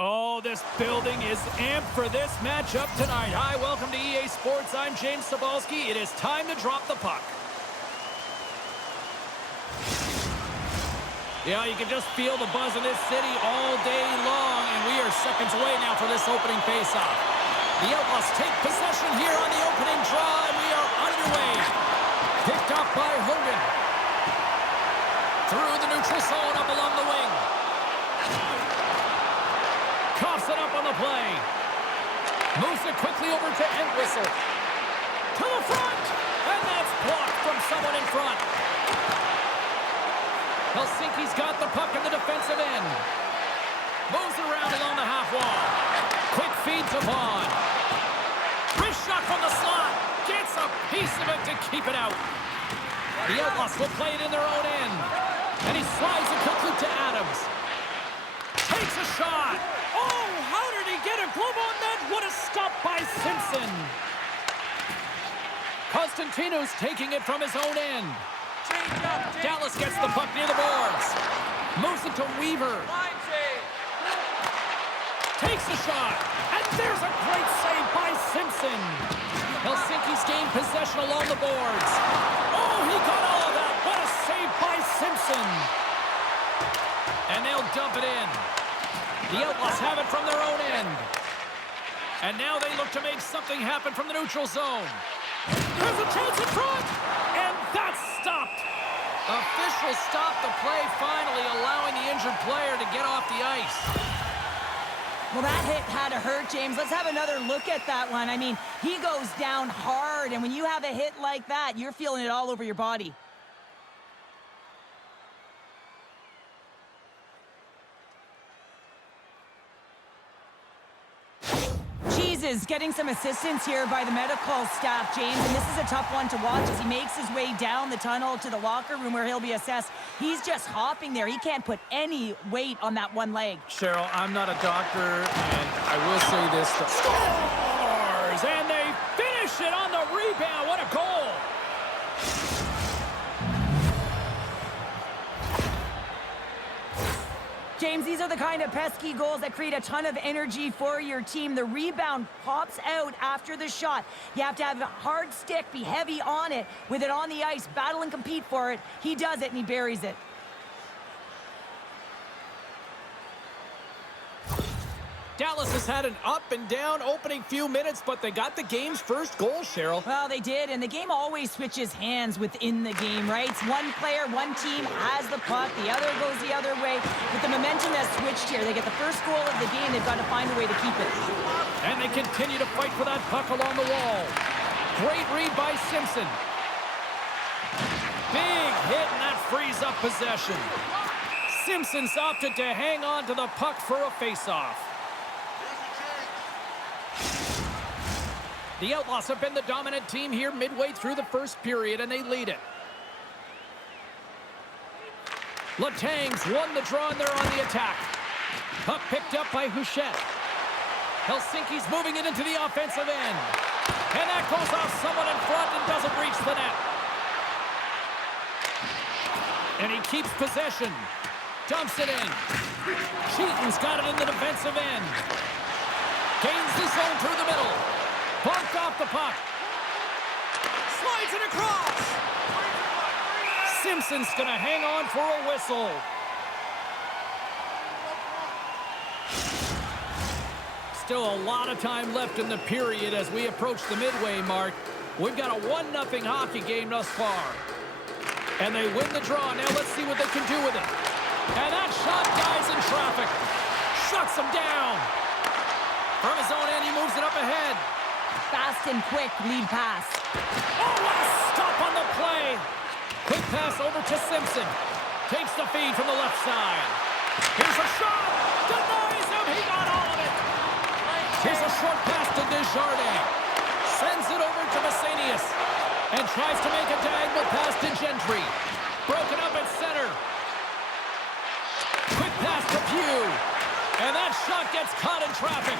Oh, this building is amped for this matchup tonight. Hi, welcome to EA Sports. I'm James Cebulski. It is time to drop the puck. Yeah, you can just feel the buzz in this city all day long, and we are seconds away now for this opening faceoff. The Outlaws take possession here on the opening draw, and we are underway. Picked up by Hogan. Through the neutral zone, up along the wing. Coughs it up on the play. Moves it quickly over to Entwistle. To the front, and that's blocked from someone in front. Helsinki's got the puck in the defensive end. Moves it around along the half wall. Quick feed to Vaughn. Wrist shot from the slot. Gets a piece of it to keep it out. The Outlaws will play it in their own end. And he slides it quickly to Adams. Takes a shot. Oh, how did he get a glove on that? What a stop by Simpson. Constantino's taking it from his own end. Dallas gets the puck near the boards. Moves it to Weaver. Takes a shot. And there's a great save by Simpson. Helsinki's gained possession along the boards. Oh, he got all of that. What a save by Simpson. And they'll dump it in. The Outlaws have it from their own end. And now they look to make something happen from the neutral zone. There's a chance in front. And that's stopped. Officials stopped the play, finally allowing the injured player to get off the ice. Well, that hit had to hurt, James. Let's have another look at that one. I mean, he goes down hard, and when you have a hit like that, you're feeling it all over your body. Jesus, getting some assistance here by the medical staff, James, and this is a tough one to watch as he makes his way down the tunnel to the locker room where he'll be assessed. He's just hopping there. He can't put any weight on that one leg. Cheryl, I'm not a doctor, and I will say this. Scores! And they finish it on the rebound. What a goal! James, these are the kind of pesky goals that create a ton of energy for your team. The rebound pops out after the shot. You have to have a hard stick, be heavy on it, with it on the ice, battle and compete for it. He does it, and he buries it. Dallas has had an up and down opening few minutes, but they got the game's first goal, Cheryl. Well, they did, and the game always switches hands within the game, right? It's one player, one team has the puck, the other goes the other way. With the momentum that's switched here, they get the first goal of the game, they've got to find a way to keep it. And they continue to fight for that puck along the wall. Great read by Simpson. Big hit, and that frees up possession. Simpson's opted to hang on to the puck for a face-off. The Outlaws have been the dominant team here midway through the first period, and they lead it. Letang's won the draw, and they're on the attack. Puck picked up by Houchette. Helsinki's moving it into the offensive end. And that goes off someone in front and doesn't reach the net. And he keeps possession. Dumps it in. Cheaton's got it in the defensive end. Gains the zone through the middle. Bumped off the puck. Slides it across. Simpson's going to hang on for a whistle. Still a lot of time left in the period as we approach the midway mark. We've got a 1-0 hockey game thus far. And they win the draw. Now let's see what they can do with it. And that shot dies in traffic. Shuts him down. From his own end, he moves it up ahead. Fast and quick lead pass. Oh, what a stop on the play. Quick pass over to Simpson. Takes the feed from the left side. Here's a shot. Denies him. He got all of it. Here's a short pass to Desjardins. Sends it over to Messenius. And tries to make a diagonal pass to Gentry. Broken up at center. Quick pass to Pugh. And that shot gets caught in traffic.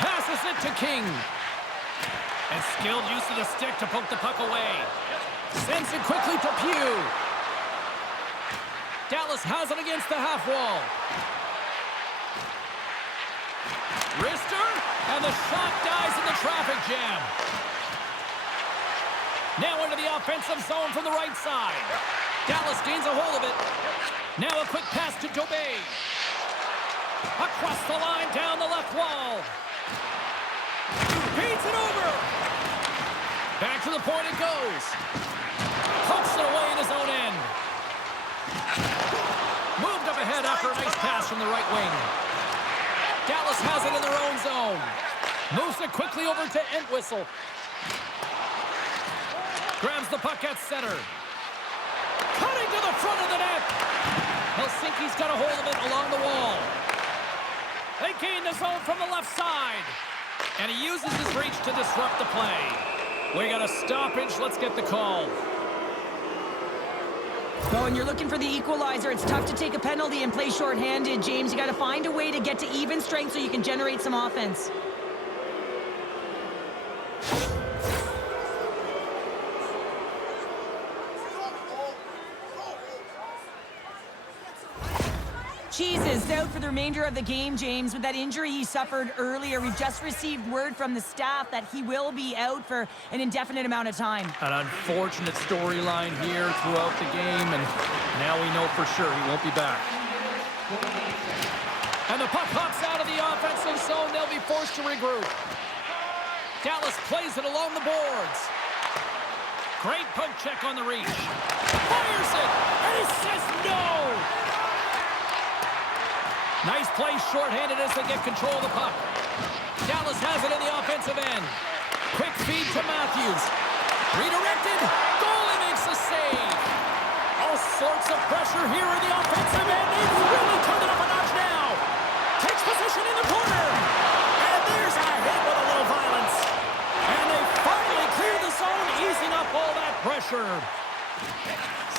Passes it to King. And skilled use of the stick to poke the puck away. Sends it quickly to Pugh. Dallas has it against the half wall. Wrister. And the shot dies in the traffic jam. Now into the offensive zone from the right side. Dallas gains a hold of it. Now a quick pass to Gameday. Across the line, down the left wall. Beats it over. Back to the point it goes. Pokes it away in his own end. Moved up ahead after a nice pass from the right wing. Dallas has it in their own zone. Moves it quickly over to Entwistle. Grabs the puck at center. Cutting to the front of the net. Helsinki's got a hold of it along the wall. They gain the zone from the left side. And he uses his reach to disrupt the play. We got a stoppage. Let's get the call. Well, when you're looking for the equalizer, it's tough to take a penalty and play shorthanded, James. You got to find a way to get to even strength so you can generate some offense. Cheese is out for the remainder of the game, James. With that injury he suffered earlier, we've just received word from the staff that he will be out for an indefinite amount of time. An unfortunate storyline here throughout the game, and now we know for sure he won't be back. And the puck hops out of the offensive zone. They'll be forced to regroup. Dallas plays it along the boards. Great poke check on the reach. Fires it, and he says no! Nice play shorthanded as they get control of the puck. Dallas has it in the offensive end. Quick feed to Matthews. Redirected. Goalie makes the save. All sorts of pressure here in the offensive end. They've really turned it up a notch now. Takes position in the corner. And there's a hit with a little violence. And they finally clear the zone, easing up all that pressure.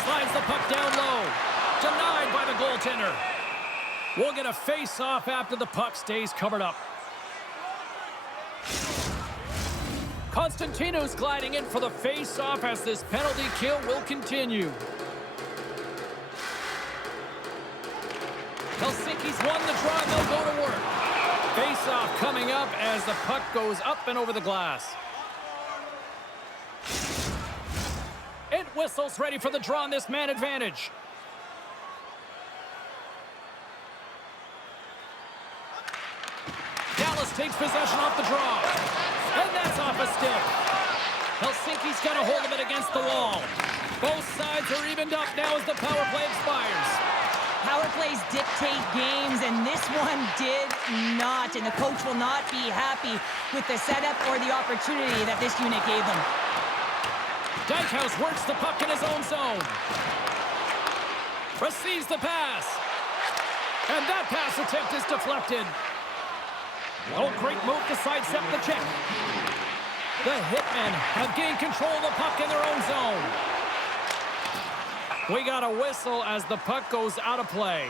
Slides the puck down low. Denied by the goaltender. We'll get a face-off after the puck stays covered up. Constantino's gliding in for the face-off as this penalty kill will continue. Helsinki's won the draw and they'll go to work. Face-off coming up as the puck goes up and over the glass. Entwistle's ready for the draw on this man advantage. Dallas takes possession off the draw. And that's off a stick. Helsinki's got a hold of it against the wall. Both sides are evened up now as the power play expires. Power plays dictate games, and this one did not. And the coach will not be happy with the setup or the opportunity that this unit gave them. Dykhouse works the puck in his own zone. Receives the pass. And that pass attempt is deflected. Oh, great move to sidestep the check. The Hitmen have gained control of the puck in their own zone. We got a whistle as the puck goes out of play.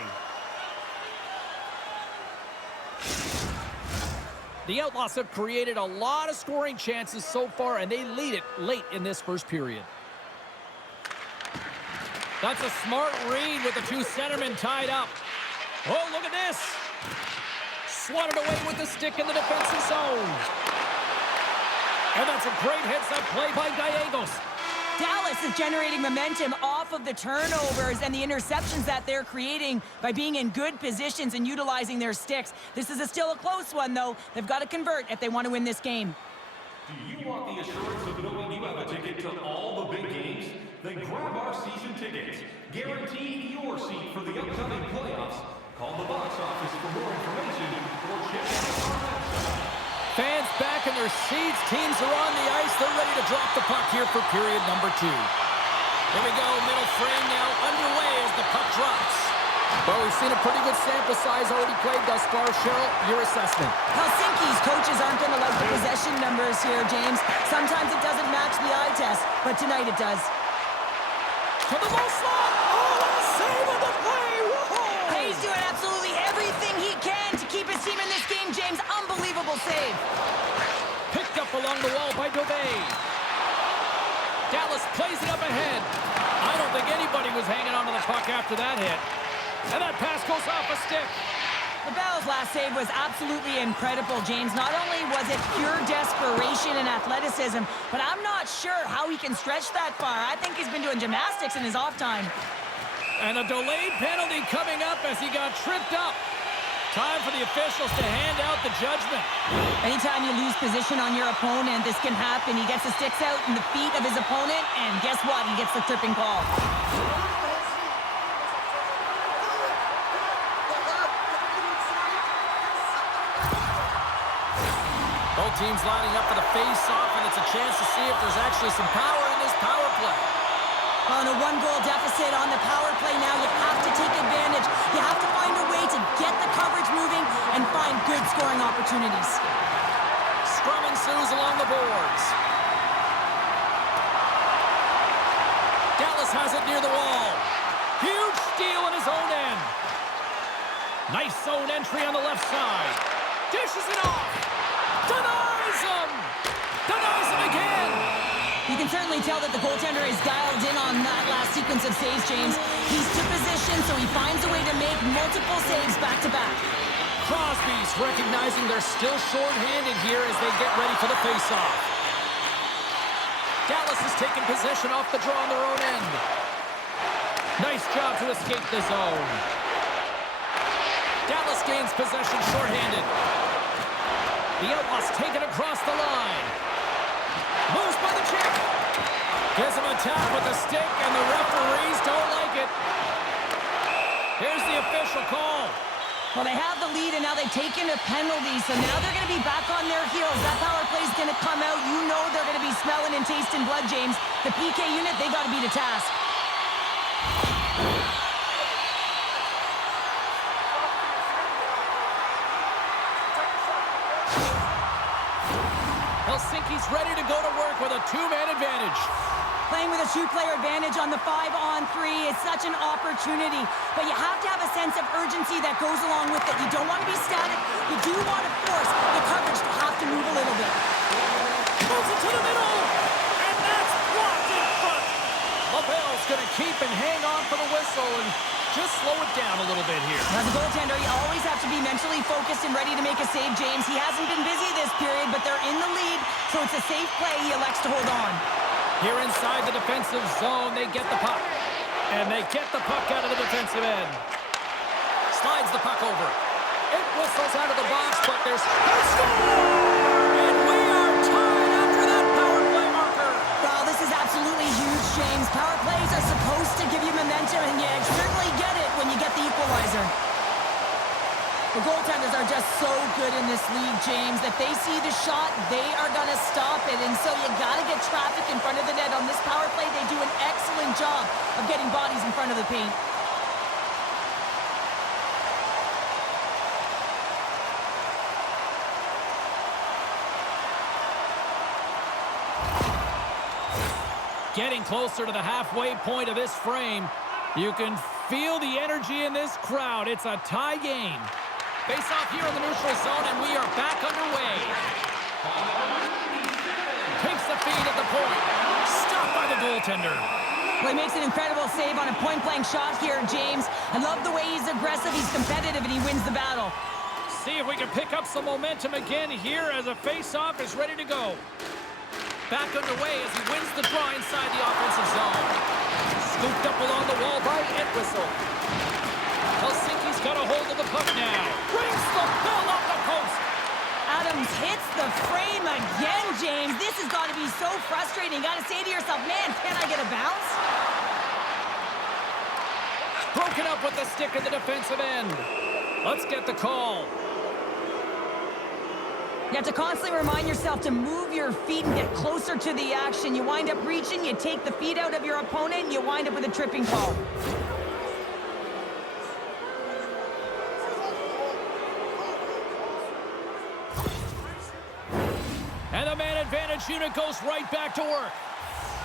The Outlaws have created a lot of scoring chances so far, and they lead it late in this first period. That's a smart read with the two centermen tied up. Oh, look at this. Swatted away with the stick in the defensive zone. And that's a great heads-up play by Gallegos. Dallas is generating momentum off of the turnovers and the interceptions that they're creating by being in good positions and utilizing their sticks. This is still a close one, though. They've got to convert if they want to win this game. Do you want the assurance of knowing you have a ticket to all the big games? Then grab our season tickets. Guarantee your seat for the upcoming playoffs. Call the box office for more information or check out our website. Fans back in their seats. Teams are on the ice. They're ready to drop the puck here for period number 2. Here we go. Middle frame now underway as the puck drops. Well, we've seen a pretty good sample size already played thus far. Cheryl, your assessment. Helsinki's coaches aren't going to like the possession numbers here, James. Sometimes it doesn't match the eye test, but tonight it does. To the low slot. Oh, what a save on the play. Whoa. He's doing absolutely everything he can to keep his team in this game, James. Unbelievable save. Picked up along the wall by Gameday. Dallas plays it up ahead. I don't think anybody was hanging on to the puck after that hit. And that pass goes off a stick. LaBelle's last save was absolutely incredible, James. Not only was it pure desperation and athleticism, but I'm not sure how he can stretch that far. I think he's been doing gymnastics in his off time. And a delayed penalty coming up as he got tripped up. Time for the officials to hand out the judgment. Anytime you lose position on your opponent, this can happen. He gets the sticks out in the feet of his opponent, and guess what? He gets the tripping call. Both teams lining up for the face-off, and it's a chance to see if there's actually some power in this power play. On a one-goal deficit on the power play now, you have to take advantage. You have to find a way to get the coverage moving and find good scoring opportunities. Scrum ensues along the boards. Dallas has it near the wall. Huge steal in his own end. Nice zone entry on the left side. Dishes it off. Denies him. Denies him again. You can certainly tell that the goaltender is dialed in on that last sequence of saves, James. He's to position, so he finds a way to make multiple saves back-to-back. Crosby's recognizing they're still short-handed here as they get ready for the face-off. Dallas has taken possession off the draw on their own end. Nice job to escape the zone. Dallas gains possession short-handed. The Outlaws take it across the line. Moves by the check. Gives him a tap with the stick, and the referees don't like it. Here's the official call. Well, they have the lead, and now they've taken a penalty, so now they're going to be back on their heels. That power play is going to come out. You know they're going to be smelling and tasting blood, James. The PK unit, they got to beat a task. Helsinki's ready to go to work with a two-man advantage. Playing with a two-player advantage on the 5-on-3 is such an opportunity, but you have to have a sense of urgency that goes along with it. You don't want to be static. You do want to force the coverage to have to move a little bit. Moves it to the middle, and that's blocked in front. LaBelle's going to keep and hang on for the whistle and just slow it down a little bit here. As a goaltender, you always have to be mentally focused and ready to make a save, James. He hasn't been busy this period, but they're in the lead, so it's a safe play. He elects to hold on. Here inside the defensive zone, they get the puck. And they get the puck out of the defensive end. Slides the puck over. It whistles out of the box, but there's a score! And we are tied after that power play marker. Well, this is absolutely huge, James. Power plays are supposed to give you momentum, and you certainly get it when you get the equalizer. The goaltenders are just so good in this league, James. If they see the shot, they are going to stop it. And so you got to get traffic in front of the net. On this power play, they do an excellent job of getting bodies in front of the paint. Getting closer to the halfway point of this frame. You can feel the energy in this crowd. It's a tie game. Face off here in the neutral zone, and we are back underway. Takes the feed at the point. Stopped by the goaltender. Well, he makes an incredible save on a point-blank shot here, James. I love the way he's aggressive, he's competitive, and he wins the battle. See if we can pick up some momentum again here as a face-off is ready to go. Back underway as he wins the draw inside the offensive zone. Scooped up along the wall by Entwistle. Helsinki's got a hold of the puck now. Brings the ball off the post. Adams hits the frame again, James. This has got to be so frustrating. You got to say to yourself, man, can I get a bounce? Broken up with the stick in the defensive end. Let's get the call. You have to constantly remind yourself to move your feet and get closer to the action. You wind up reaching, you take the feet out of your opponent, and you wind up with a tripping call. And the man advantage unit goes right back to work.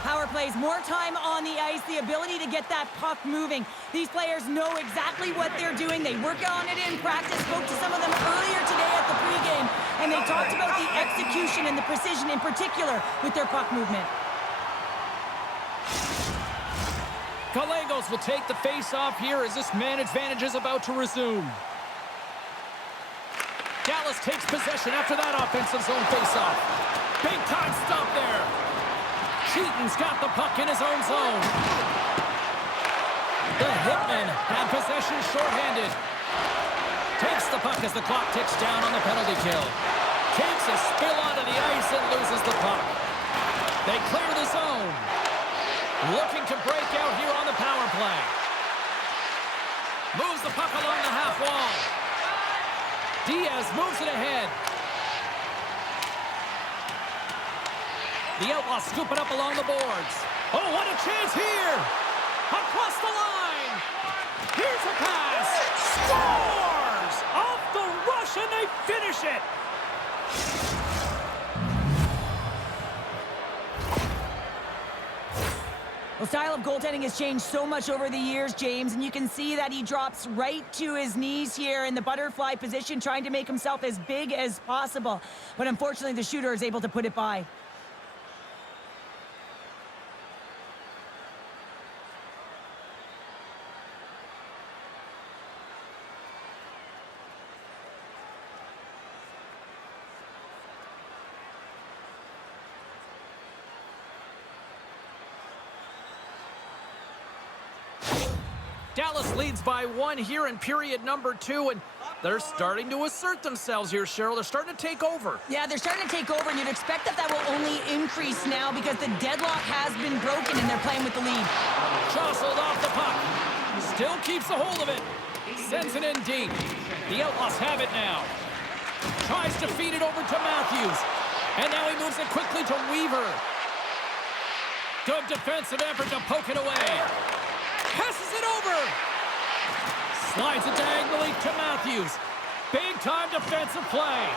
Power plays, more time on the ice, the ability to get that puck moving. These players know exactly what they're doing. They work on it in practice. Spoke to some of them earlier today at the pregame, and they talked about the execution and the precision in particular with their puck movement. Gallegos will take the face-off here as this man advantage is about to resume. Dallas takes possession after that offensive zone faceoff. Big time stop there. Cheaton's got the puck in his own zone. The Hitmen have possession shorthanded. Takes the puck as the clock ticks down on the penalty kill. Takes a spill onto the ice and loses the puck. They clear the zone. Looking to break out here on the power play. Moves the puck along the half wall. Diaz moves it ahead. The Outlaws scoop it up along the boards. Oh, what a chance here! Across the line! Here's a pass! Scores! Off the rush and they finish it! The style of goaltending has changed so much over the years, James, and you can see that he drops right to his knees here in the butterfly position, trying to make himself as big as possible. But unfortunately, the shooter is able to put it by. Dallas leads by 1 here in period number 2, and they're starting to assert themselves here, Cheryl. They're starting to take over. Yeah, they're starting to take over, and you'd expect that that will only increase now because the deadlock has been broken and they're playing with the lead. Jostled off the puck. Still keeps a hold of it. Sends it in deep. The Outlaws have it now. Tries to feed it over to Matthews. And now he moves it quickly to Weaver. Good defensive effort to poke it away. Passes it over. Slides it diagonally to Matthews. Big-time defensive play.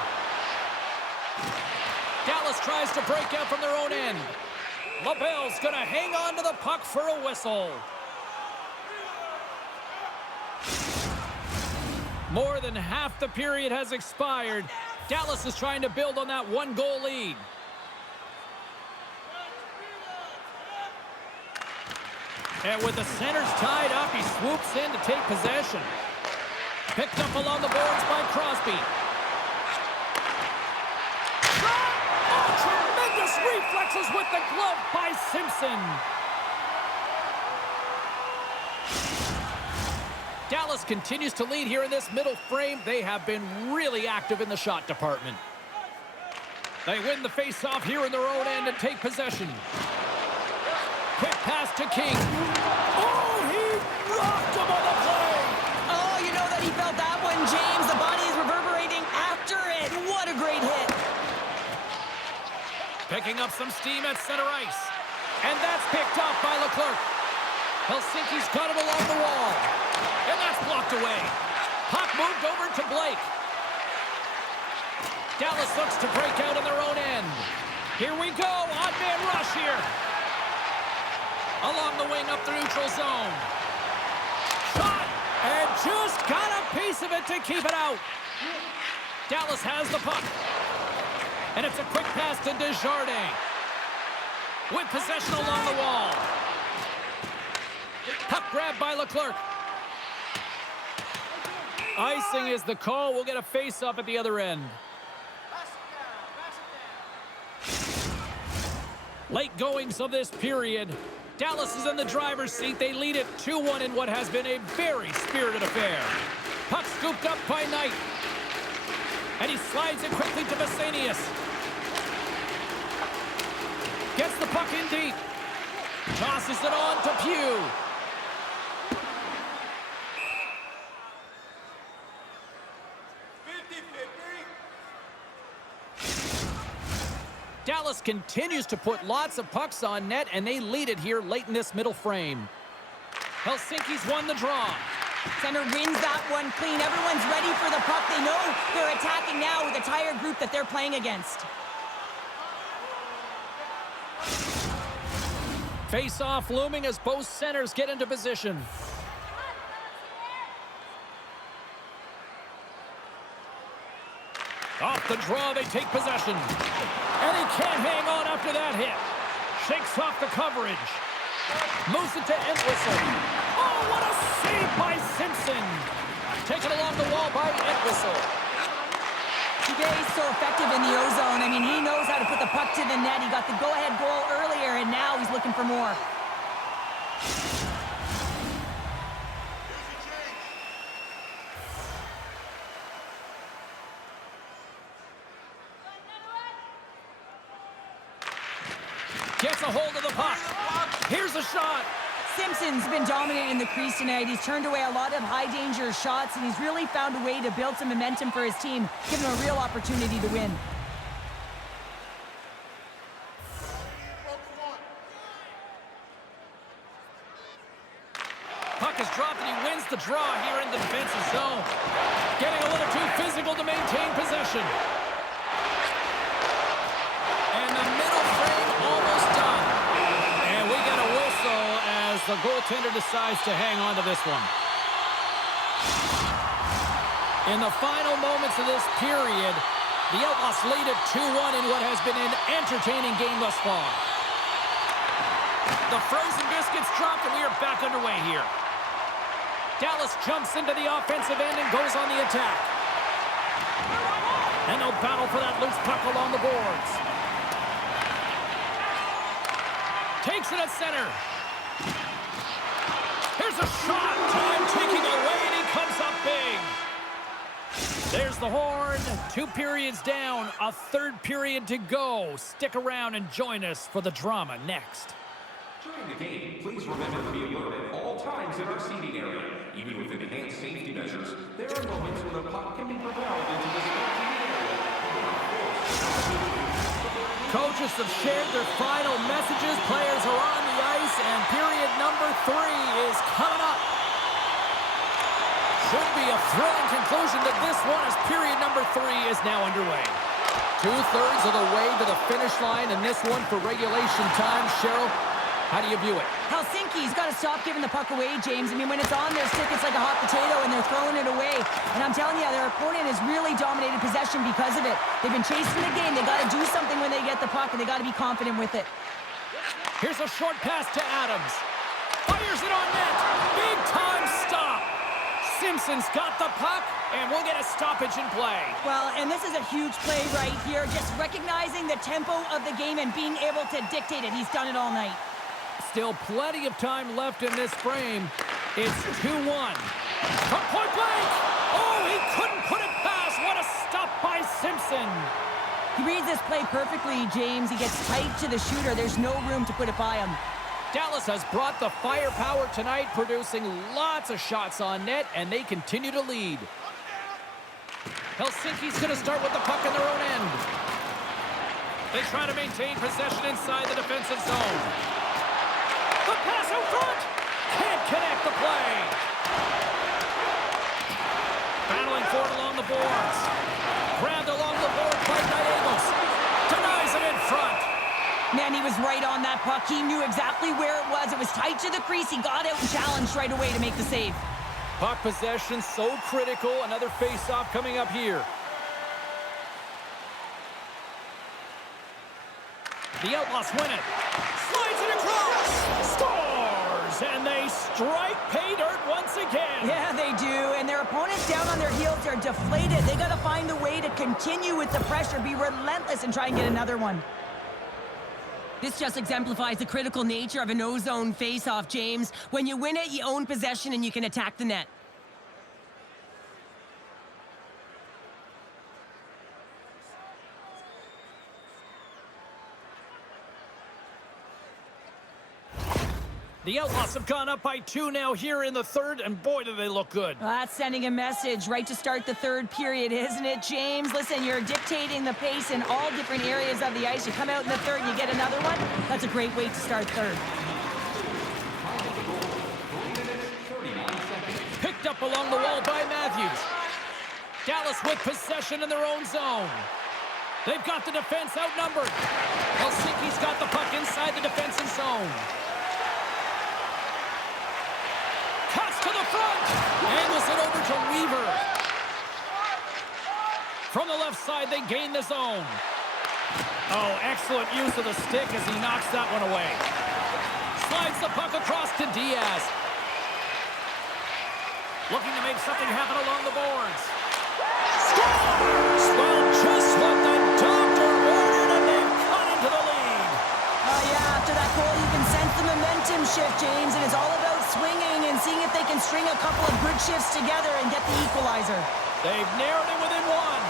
Dallas tries to break out from their own end. LaBelle's going to hang on to the puck for a whistle. More than half the period has expired. Dallas is trying to build on that 1-goal lead. And with the centers tied up, he swoops in to take possession. Picked up along the boards by Crosby. Oh, tremendous reflexes with the glove by Simpson. Dallas continues to lead here in this middle frame. They have been really active in the shot department. They win the face-off here in their own end and take possession. Quick pass to King. Oh, he rocked him on the play. Oh, you know that he felt that one, James. The body is reverberating after it. What a great hit. Picking up some steam at center ice. And that's picked off by Leclerc. Helsinki's got it along the wall. And that's blocked away. Puck moved over to Blake. Dallas looks to break out in their own end. Here we go. Odd man rush here. Along the wing up the neutral zone. Shot! And just got a piece of it to keep it out. Dallas has the puck. And it's a quick pass to Desjardins. With possession along the wall. Puck grabbed by Leclerc. Icing is the call. We'll get a face-up at the other end. Late goings of this period. Dallas is in the driver's seat. They lead it 2-1 in what has been a very spirited affair. Puck scooped up by Knight. And he slides it quickly to Vesanius. Gets the puck in deep. Tosses it on to Pugh. Dallas continues to put lots of pucks on net, and they lead it here late in this middle frame. Helsinki's won the draw. Center wins that one clean. Everyone's ready for the puck. They know they're attacking now with the tired group that they're playing against. Face-off looming as both centers get into position. Off the draw, they take possession. And he can't hang on after that hit. Shakes off the coverage. Moves it to Entwistle. Oh, what a save by Simpson. Taken along the wall by Entwistle. Gameday is so effective in the O-zone. I mean, he knows how to put the puck to the net. He got the go-ahead goal earlier, and now he's looking for more. Gets a hold of the puck. Here's a shot. Simpson's been dominating the crease tonight. He's turned away a lot of high-danger shots, and he's really found a way to build some momentum for his team, giving him a real opportunity to win. Puck is dropped, and he wins the draw here in the defensive zone. Getting a little too physical to maintain possession. And the middle frame almost done. And we get a whistle as the goaltender decides to hang on to this one. In the final moments of this period, the Outlaws lead at 2-1 in what has been an entertaining game thus far. The frozen biscuits dropped, and we are back underway here. Dallas jumps into the offensive end and goes on the attack. And they'll battle for that loose puck along the boards. Takes it at center. Here's a shot. Time ticking away, and he comes up big. There's the horn. 2 periods down. A 3rd period to go. Stick around and join us for the drama next. During the game, please remember to be alert at all times in our seating area. Even with enhanced safety measures, there are moments when the puck can be propelled into the spectating area. Coaches have shared their final messages. Players are on the ice, and period number 3 is coming up. Should be a thrilling conclusion to this one as period number 3 is now underway. 2/3 of the way to the finish line in this one for regulation time. Cheryl, how do you view it? Helsinki's got to stop giving the puck away, James. I mean, when it's on their stick, it's like a hot potato, and they're throwing it away. And I'm telling you, their opponent has really dominated possession because of it. They've been chasing the game. They got to do something when they get the puck, and they got to be confident with it. Here's a short pass to Adams. Fires it on net. Big time stop. Simpson's got the puck, and we'll get a stoppage in play. Well, and this is a huge play right here. Just recognizing the tempo of the game and being able to dictate it. He's done it all night. Still plenty of time left in this frame. It's 2-1. From point blank. Oh, he couldn't put it past. What a stop by Simpson. He reads this play perfectly, James. He gets tight to the shooter. There's no room to put it by him. Dallas has brought the firepower tonight, producing lots of shots on net, and they continue to lead. Helsinki's going to start with the puck in their own end. They try to maintain possession inside the defensive zone. The pass out front! Can't connect the play. Battling for it along the boards. Grabbed along the board by Gallegos. Denies him in front. Man, he was right on that puck. He knew exactly where it was. It was tight to the crease. He got out and challenged right away to make the save. Puck possession so critical. Another face-off coming up here. The Outlaws win it. Slides it across. Scores! And they strike pay dirt once again. Yeah, they do. And their opponents down on their heels are deflated. They got to find a way to continue with the pressure, be relentless, and try and get another one. This just exemplifies the critical nature of an O-zone face-off, James. When you win it, you own possession and you can attack the net. The Outlaws have gone up by 2 now here in the 3rd, and boy, do they look good. Well, that's sending a message right to start the 3rd period, isn't it, James? Listen, you're dictating the pace in all different areas of the ice. You come out in the 3rd, you get another one. That's a great way to start 3rd. Picked up along the wall by Matthews. Dallas with possession in their own zone. They've got the defense outnumbered. Helsinki's got the puck inside the defensive zone. Cuts to the front. Angles it over to Weaver. From the left side, they gain the zone. Oh, excellent use of the stick as he knocks that one away. Slides the puck across to Diaz. Looking to make something happen along the boards. Scores! Well, just what the doctor ordered, and they've cut into the lead. Yeah, after that goal, you can sense the momentum shift, James, and it's all about swinging and seeing if they can string a couple of good shifts together and get the equalizer. They've narrowed it within one.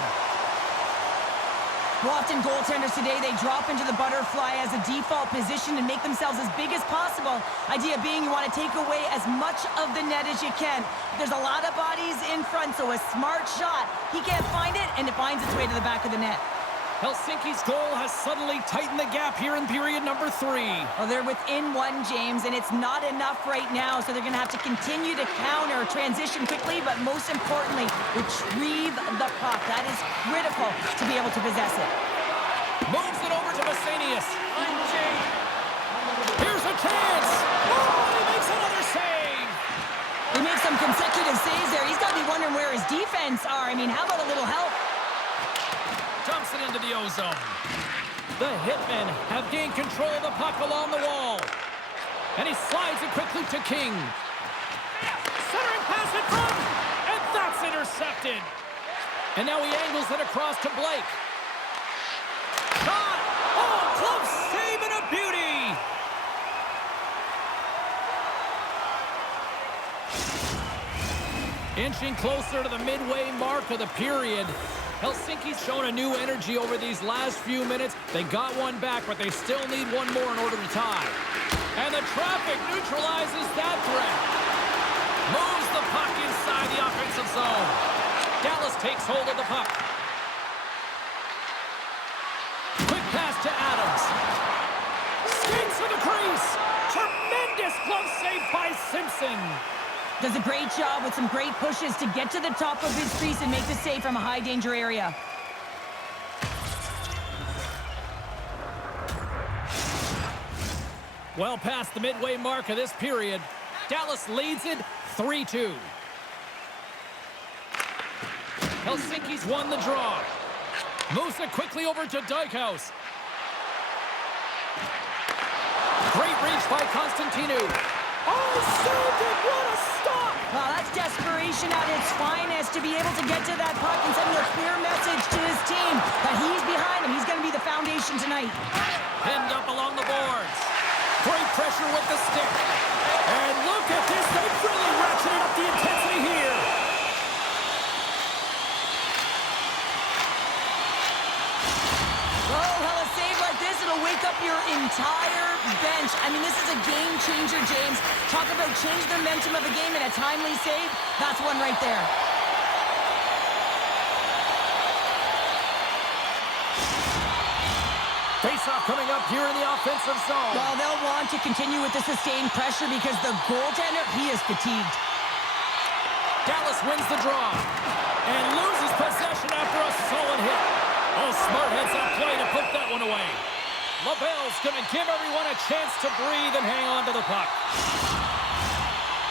Well, often goaltenders today, they drop into the butterfly as a default position and make themselves as big as possible. Idea being you want to take away as much of the net as you can. There's a lot of bodies in front, so a smart shot. He can't find it, and it finds its way to the back of the net. Helsinki's goal has suddenly tightened the gap here in period number 3. Well, they're within one, James, and it's not enough right now, so they're going to have to continue to counter, transition quickly, but most importantly, retrieve the puck. That is critical to be able to possess it. Moves it over to Vasanius. Here's a chance. Oh, he makes another save. He makes some consecutive saves there. He's got to be wondering where his defense are. I mean, how about a little help? Dumps it into the ozone. The Hitmen have gained control of the puck along the wall. And he slides it quickly to King. Centering pass in front. And that's intercepted. And now he angles it across to Blake. Shot! Oh, close save and a beauty! Inching closer to the midway mark of the period. Helsinki's shown a new energy over these last few minutes. They got one back, but they still need one more in order to tie. And the traffic neutralizes that threat. Moves the puck inside the offensive zone. Dallas takes hold of the puck. Quick pass to Adams. Skates to the crease. Tremendous glove save by Simpson. Does a great job with some great pushes to get to the top of his crease and make the save from a high-danger area. Well past the midway mark of this period, Dallas leads it 3-2. Helsinki's won the draw. Moves it quickly over to Dykhouse. Great reach by Constantinu. Oh, saved it! What a stop! Well, that's desperation at its finest to be able to get to that puck and send a clear message to his team that he's behind him. He's going to be the foundation tonight. Pinned up along the boards. Great pressure with the stick. And look at this. They've really ratcheted up the intensity here. Oh, hell, a save like this, it'll wake up your entire bench. I mean, this is a game changer, James. Talk about change the momentum of a game and a timely save. That's one right there. Face-off coming up here in the offensive zone. Well, they'll want to continue with the sustained pressure because the goaltender, he is fatigued. Dallas wins the draw and loses possession after a solid hit. Oh, smart heads up play to put that one away. LaBelle's going to give everyone a chance to breathe and hang on to the puck.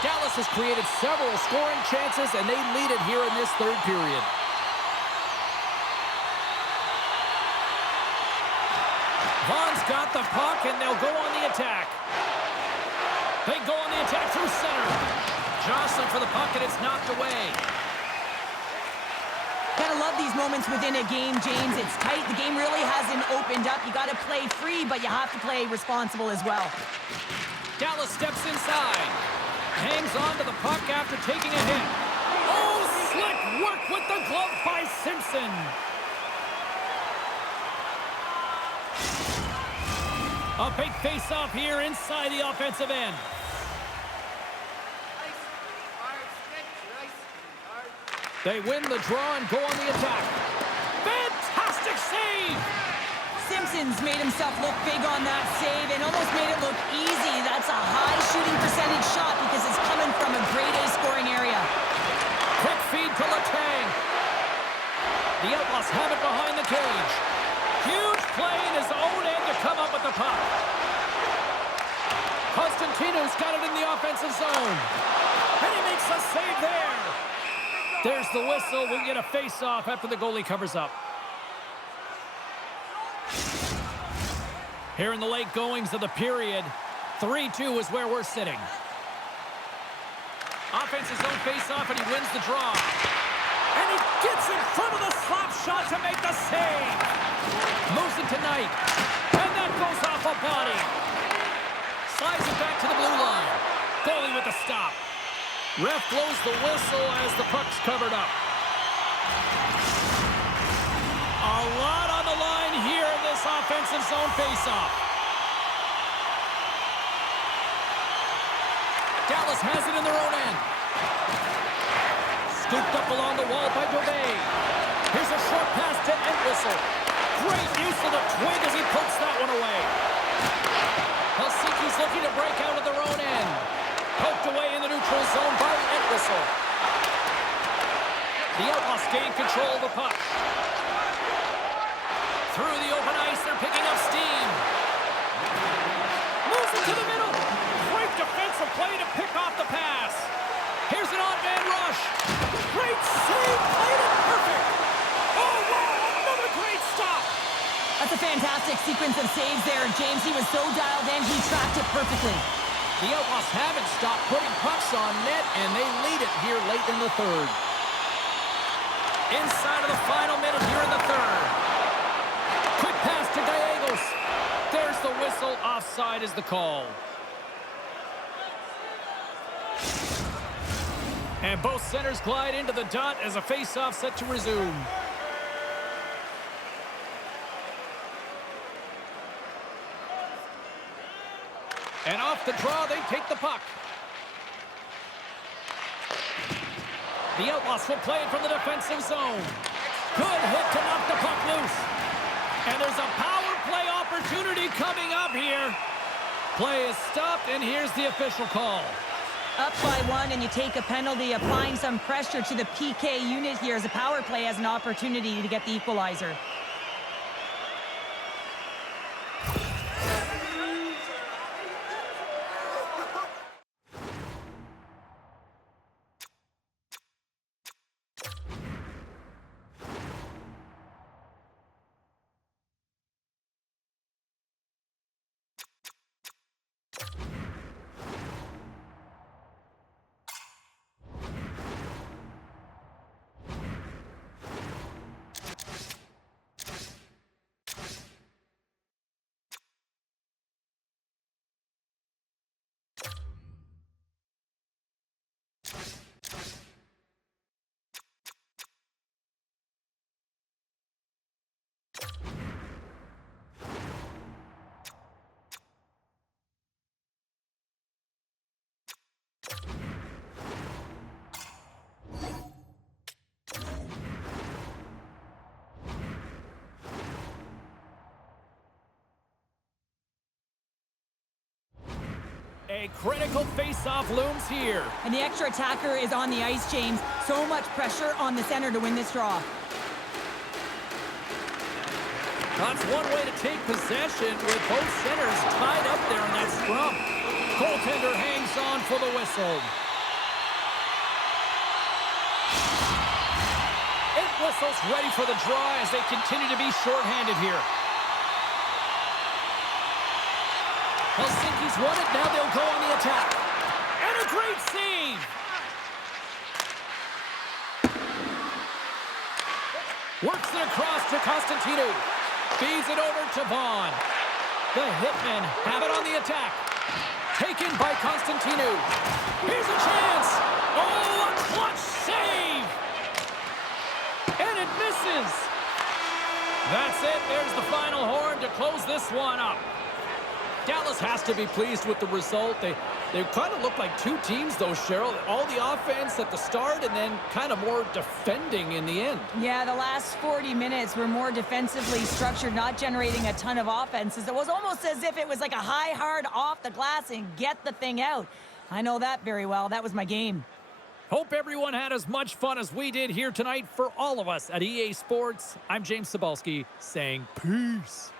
Dallas has created several scoring chances, and they lead it here in this third period. Vaughn's got the puck, and they'll go on the attack. They go on the attack through center. Jostling for the puck, and it's knocked away. Gotta love these moments within a game, James. It's tight. The game really hasn't opened up. You gotta play free, but you have to play responsible as well. Dallas steps inside. Hangs on to the puck after taking a hit. Oh, slick work with the glove by Simpson. A big face-off here inside the offensive end. They win the draw and go on the attack. Fantastic save! Simpson's made himself look big on that save and almost made it look easy. That's a high shooting percentage shot because it's coming from a grade A scoring area. Quick feed to Letang. The Outlaws have it behind the cage. Huge play in his own end to come up with the puck. Constantino's got it in the offensive zone. And he makes a save there. There's the whistle. We'll get a face-off after the goalie covers up. Here in the late goings of the period, 3-2 is where we're sitting. Offensive zone face-off, and he wins the draw. And he gets in front of the slap shot to make the save. Moves it tonight. And that goes off a body. Slides it back to the blue line. Goalie with the stop. Ref blows the whistle as the puck's covered up. A lot on the line here in this offensive zone faceoff. Dallas has it in their own end. Scooped up along the wall by Gameday. Here's a short pass to Entwistle. Great use of the twig as he pokes that one away. Helsinki's looking to break out of their own end. Poked away in the neutral zone by Entwistle. The Outlaws gain control of the puck. Through the open ice, they're picking up steam. Moves it to the middle. Great defensive play to pick off the pass. Here's an odd-man rush. Great save. Played it perfect. Oh, wow. Another great stop. That's a fantastic sequence of saves there, James. He was so dialed in, he tracked it perfectly. The Outlaws haven't stopped putting pucks on net, and they lead it here late in the third. Inside of the final minute here in the third. Quick pass to Gallegos. There's the whistle. Offside is the call. And both centers glide into the dot as a face-off set to resume. And off the draw, they take the puck. The Outlaws will play it from the defensive zone. Good hit to knock the puck loose. And there's a power play opportunity coming up here. Play is stopped, and here's the official call. Up by one, and you take a penalty, applying some pressure to the PK unit here as a power play has an opportunity to get the equalizer. A critical face-off looms here. And the extra attacker is on the ice, James. So much pressure on the center to win this draw. That's one way to take possession with both centers tied up there in that scrum. Goaltender hangs on for the whistle. It whistles ready for the draw as they continue to be shorthanded here. Helsinki's won it, now they'll go on the attack. And a great save! Works it across to Constantino. Feeds it over to Vaughn. The Hitmen have it on the attack. Taken by Constantino. Here's a chance! Oh, a clutch save! And it misses! That's it, there's the final horn to close this one up. Dallas has to be pleased with the result. They kind of look like two teams, though, Cheryl. All the offense at the start and then kind of more defending in the end. Yeah, the last 40 minutes were more defensively structured, not generating a ton of offenses. It was almost as if it was like a high, hard off the glass and get the thing out. I know that very well. That was my game. Hope everyone had as much fun as we did here tonight. For all of us at EA Sports, I'm James Cybulski saying peace.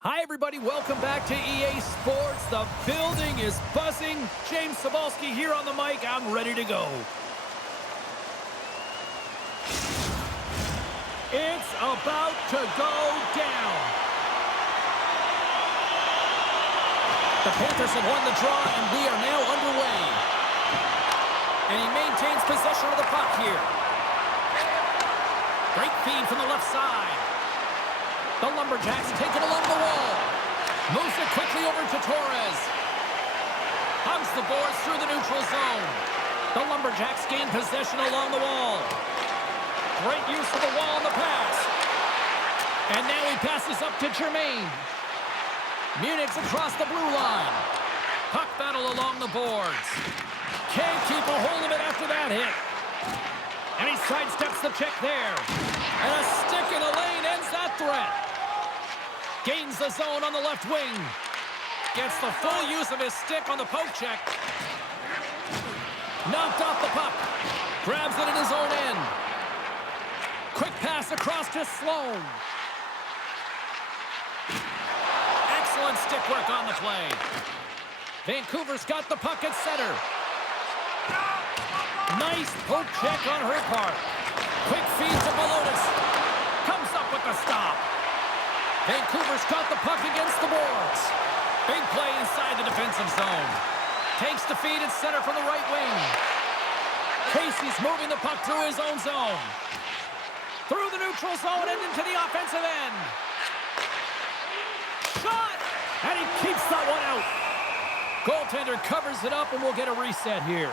Hi, everybody. Welcome back to EA Sports. The building is buzzing. James Cebulski here on the mic. I'm ready to go. It's about to go down. The Panthers have won the draw, and we are now underway. And he maintains possession of the puck here. Great feed from the left side. The Lumberjacks take it along the wall. Moves it quickly over to Torres. Hugs the boards through the neutral zone. The Lumberjacks gain possession along the wall. Great use of the wall on the pass. And now he passes up to Jermaine. Munich's across the blue line. Puck battle along the boards. Can't keep a hold of it after that hit. And he sidesteps the check there. And a stick in the lane ends that threat. Gains the zone on the left wing. Gets the full use of his stick on the poke check. Knocked off the puck. Grabs it in his own end. Quick pass across to Sloan. Excellent stick work on the play. Vancouver's got the puck at center. Nice poke check on her part. Quick feed to Balotis. Comes up with the stop. Vancouver's got the puck against the boards. Big play inside the defensive zone. Takes the feed at center from the right wing. Casey's moving the puck through his own zone. Through the neutral zone and into the offensive end. Shot! And he keeps that one out. Goaltender covers it up and we'll get a reset here.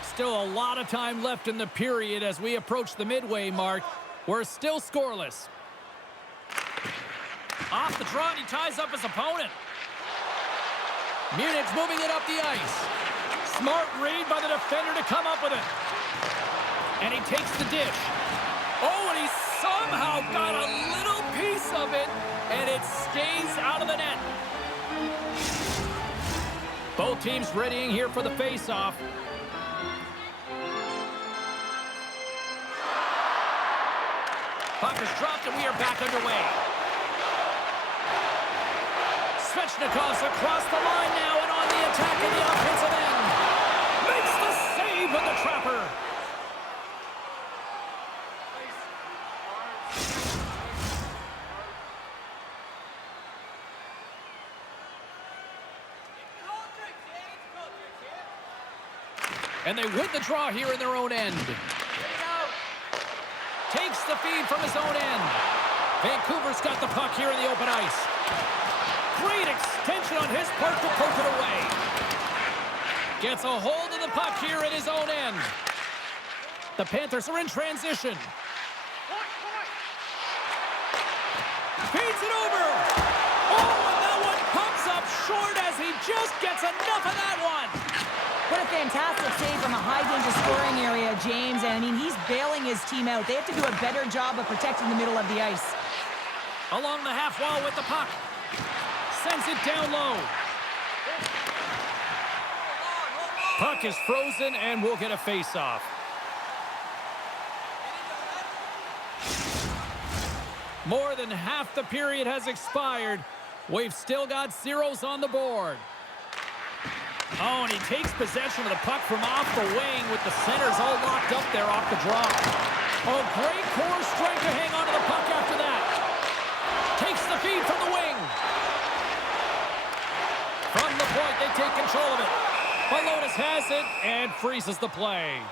Still a lot of time left in the period as we approach the midway mark. We're still scoreless. Off the draw and he ties up his opponent. Munich's moving it up the ice. Smart read by the defender to come up with it. And he takes the dish. Oh, and he somehow got a little piece of it, and it stays out of the net. Both teams readying here for the face-off. Puck is dropped, and we are back underway. Svechnikov's across the line now, and on the attack in the offensive end. Makes the save with the trapper. And they win the draw here in their own end. Takes the feed from his own end. Vancouver's got the puck here in the open ice. Great extension on his part to poke it away. Gets a hold of the puck here in his own end. The Panthers are in transition. Feeds it over. Oh, and that one comes up short as he just gets enough of that one. What a fantastic save from a high-danger scoring area, James. And, I mean, he's bailing his team out. They have to do a better job of protecting the middle of the ice. Along the half wall with the puck. Sends it down low. Puck is frozen, and we'll get a face-off. More than half the period has expired. We've still got zeros on the board. Oh, and he takes possession of the puck from off the wing with the centers all locked up there off the draw. Oh, great core strength to hang on to the puck after that. Takes the feed from the wing. From the point, they take control of it. Balotis has it and freezes the play.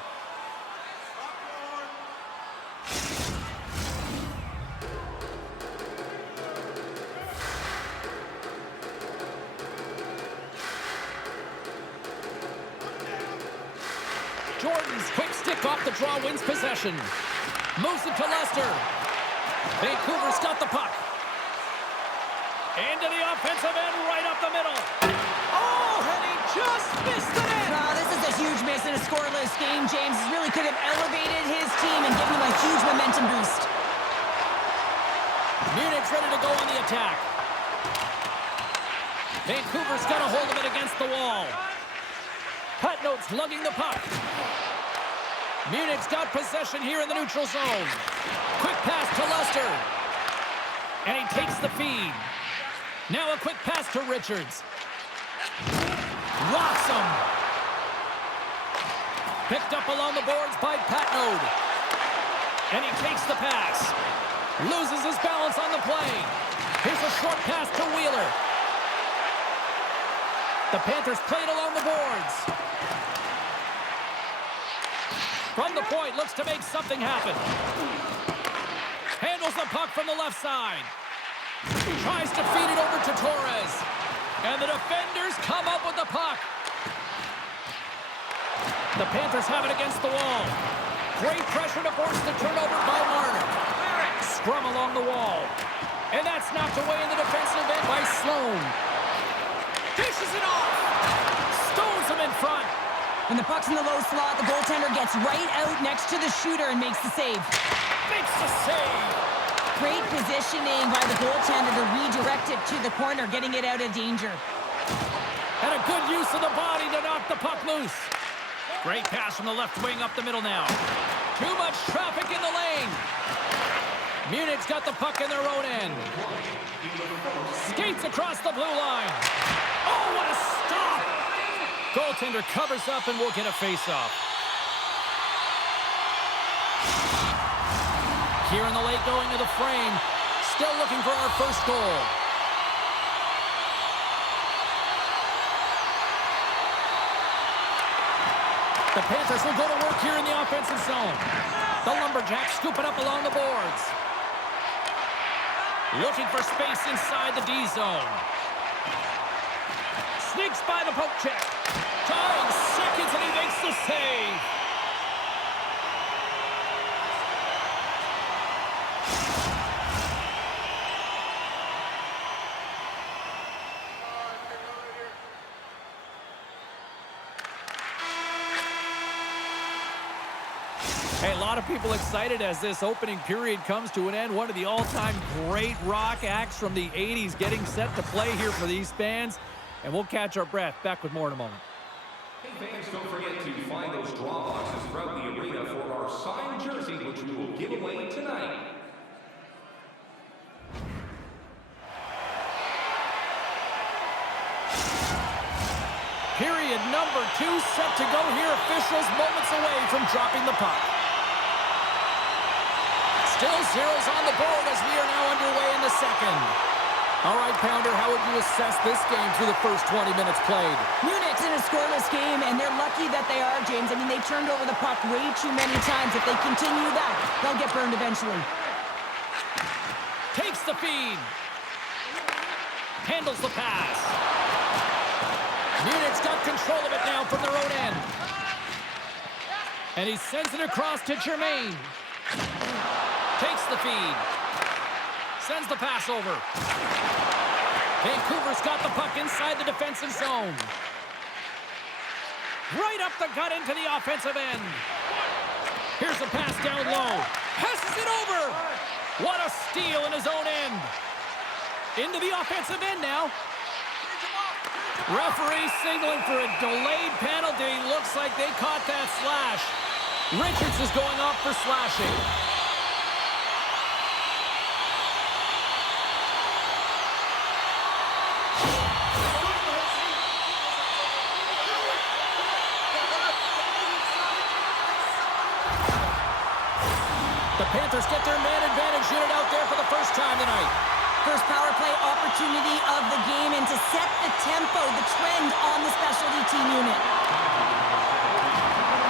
Jordan's quick stick off the draw wins possession. Moves it to Lester. Vancouver's got the puck. Into the offensive end, right up the middle. Oh, and he just missed it in. This is a huge miss in a scoreless game, James. He really could have elevated his team and given him a huge momentum boost. Munich's ready to go on the attack. Vancouver's got a hold of it against the wall. Patnode's lugging the puck. Munich's got possession here in the neutral zone. Quick pass to Lester. And he takes the feed. Now a quick pass to Richards. Rocks him. Picked up along the boards by Patnode. And he takes the pass. Loses his balance on the play. Here's a short pass to Wheeler. The Panthers play it along the boards. From the point, looks to make something happen. Handles the puck from the left side. Tries to feed it over to Torres. And the defenders come up with the puck. The Panthers have it against the wall. Great pressure to force the turnover by Marner. Scrum along the wall. And that's knocked away in the defensive end by Sloan. Dishes it off. Stones him in front. When the puck's in the low slot, the goaltender gets right out next to the shooter and makes the save. Makes the save. Great positioning by the goaltender to redirect it to the corner, getting it out of danger. And a good use of the body to knock the puck loose. Great pass from the left wing up the middle now. Too much traffic in the lane. Munich's got the puck in their own end. Skates across the blue line. Oh, what a stop! Goaltender covers up and will get a face-off. Here in the late going to the frame. Still looking for our first goal. The Panthers will go to work here in the offensive zone. The Lumberjacks scooping up along the boards. Looking for space inside the D zone. Sneaks by the poke check. Tying seconds and he makes the save. Hey, a lot of people excited as this opening period comes to an end. One of the all-time great rock acts from the 80s getting set to play here for these fans. And we'll catch our breath. Back with more in a moment. Hey fans, don't forget to find those draw boxes throughout the arena for our signed jersey, which we will give away tonight. Period number 2 set to go here. Officials moments away from dropping the puck. Still zeros on the board as we are now underway in the second. All right, Pounder, how would you assess this game through the first 20 minutes played? Munich's in a scoreless game, and they're lucky that they are, James. I mean, they turned over the puck way too many times. If they continue that, they'll get burned eventually. Takes the feed. Handles the pass. Munich's got control of it now from their own end. And he sends it across to Germain. Takes the feed. Sends the pass over. Vancouver's got the puck inside the defensive zone. Right up the gut into the offensive end. Here's a pass down low. Passes it over. What a steal in his own end. Into the offensive end now. Referee signaling for a delayed penalty. Looks like they caught that slash. Richards is going off for slashing. The Panthers get their man advantage unit out there for the first time tonight. First power play opportunity of the game, and to set the tempo, the trend on the specialty team unit.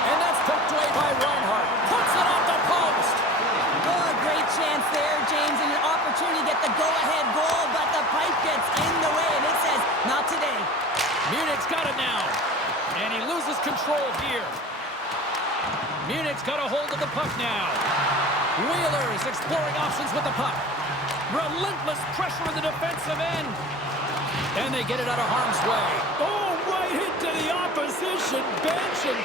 And that's poked away by Reinhart. Puts it off the post. Oh, a great chance there, James, and an opportunity to get the go-ahead goal, but the pipe gets in the way, and it says, not today. Munich's got it now. And he loses control here. Munich's got a hold of the puck now. Wheeler is exploring options with the puck. Relentless pressure in the defensive end. And they get it out of harm's way. Oh, right into the opposition bench and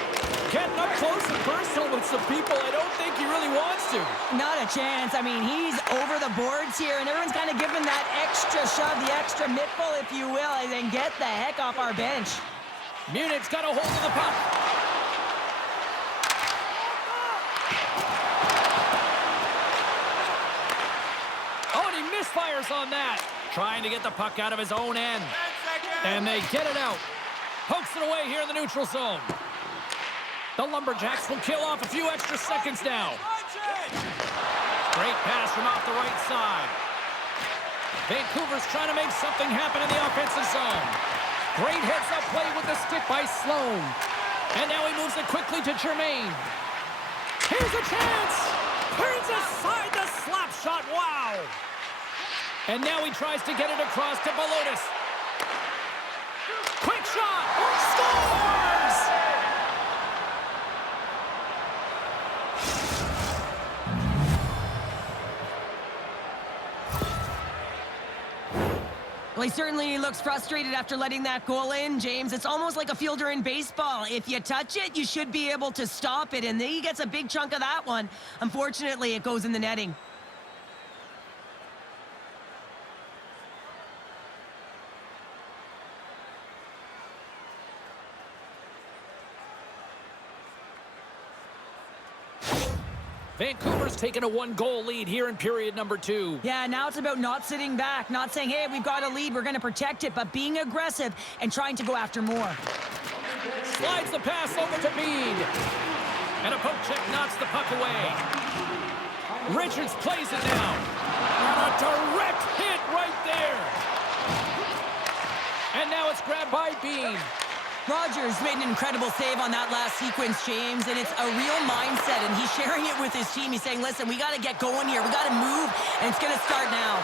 getting up close and personal with some people I don't think he really wants to. Not a chance. I mean, he's over the boards here, and everyone's kind of giving that extra shove, the extra mittful, if you will, and then get the heck off our bench. Munich's got a hold of the puck. misfires on that. Trying to get the puck out of his own end. And they get it out. Pokes it away here in the neutral zone. The Lumberjacks will kill off a few extra seconds now. Great pass from off the right side. Vancouver's trying to make something happen in the offensive zone. Great heads-up play with the stick by Sloan. And now he moves it quickly to Germain. Here's a chance! Turns aside the slap shot, wow! And now he tries to get it across to Balotis. Quick shot! Scores! Well, he certainly looks frustrated after letting that goal in, James. It's almost like a fielder in baseball. If you touch it, you should be able to stop it, and he gets a big chunk of that one. Unfortunately, it goes in the netting. Vancouver's taken a one-goal lead here in period number 2. Yeah, now it's about not sitting back, not saying, hey, we've got a lead, we're going to protect it, but being aggressive and trying to go after more. Slides the pass over to Mead. And a poke check knocks the puck away. Richards plays it down. And a direct hit right there. And now it's grabbed by Bean. Rogers made an incredible save on that last sequence, James, and it's a real mindset, and he's sharing it with his team. He's saying, listen, we got to get going here. We got to move, and it's going to start now.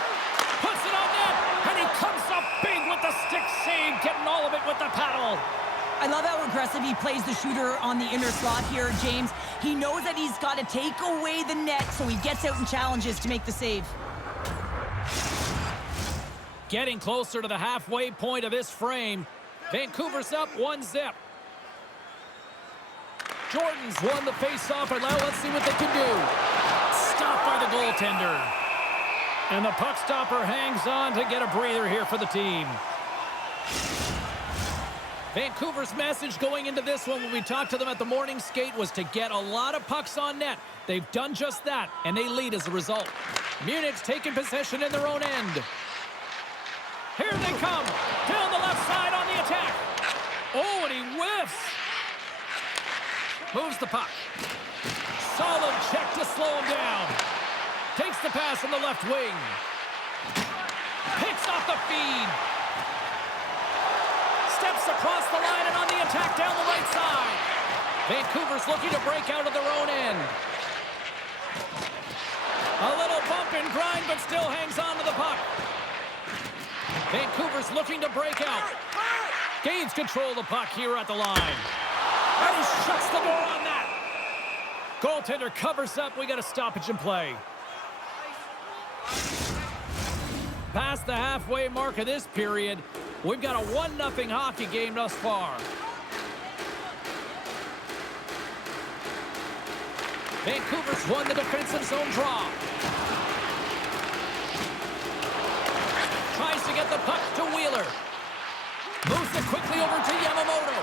Puts it on net, and he comes up big with the stick save, getting all of it with the paddle. I love how aggressive he plays the shooter on the inner slot here, James. He knows that he's got to take away the net, so he gets out and challenges to make the save. Getting closer to the halfway point of this frame. Vancouver's up 1-0. Jordan's won the face-off, and now let's see what they can do. Stopped by the goaltender. And the puck stopper hangs on to get a breather here for the team. Vancouver's message going into this one when we talked to them at the morning skate was to get a lot of pucks on net. They've done just that, and they lead as a result. Munich's taking possession in their own end. Here they come. Down the left side on the attack. Oh, and he whiffs. Moves the puck. Solid check to slow him down. Takes the pass on the left wing. Picks off the feed. Steps across the line and on the attack down the right side. Vancouver's looking to break out of their own end. A little bump and grind, but still hangs on to the puck. Vancouver's looking to break out. Gains control of the puck here at the line. And he shuts the door on that. Goaltender covers up. We got a stoppage in play. Past the halfway mark of this period, we've got a 1-0 hockey game thus far. Vancouver's won the defensive zone draw. Tries to get the puck to Wheeler. Moves it quickly over to Yamamoto.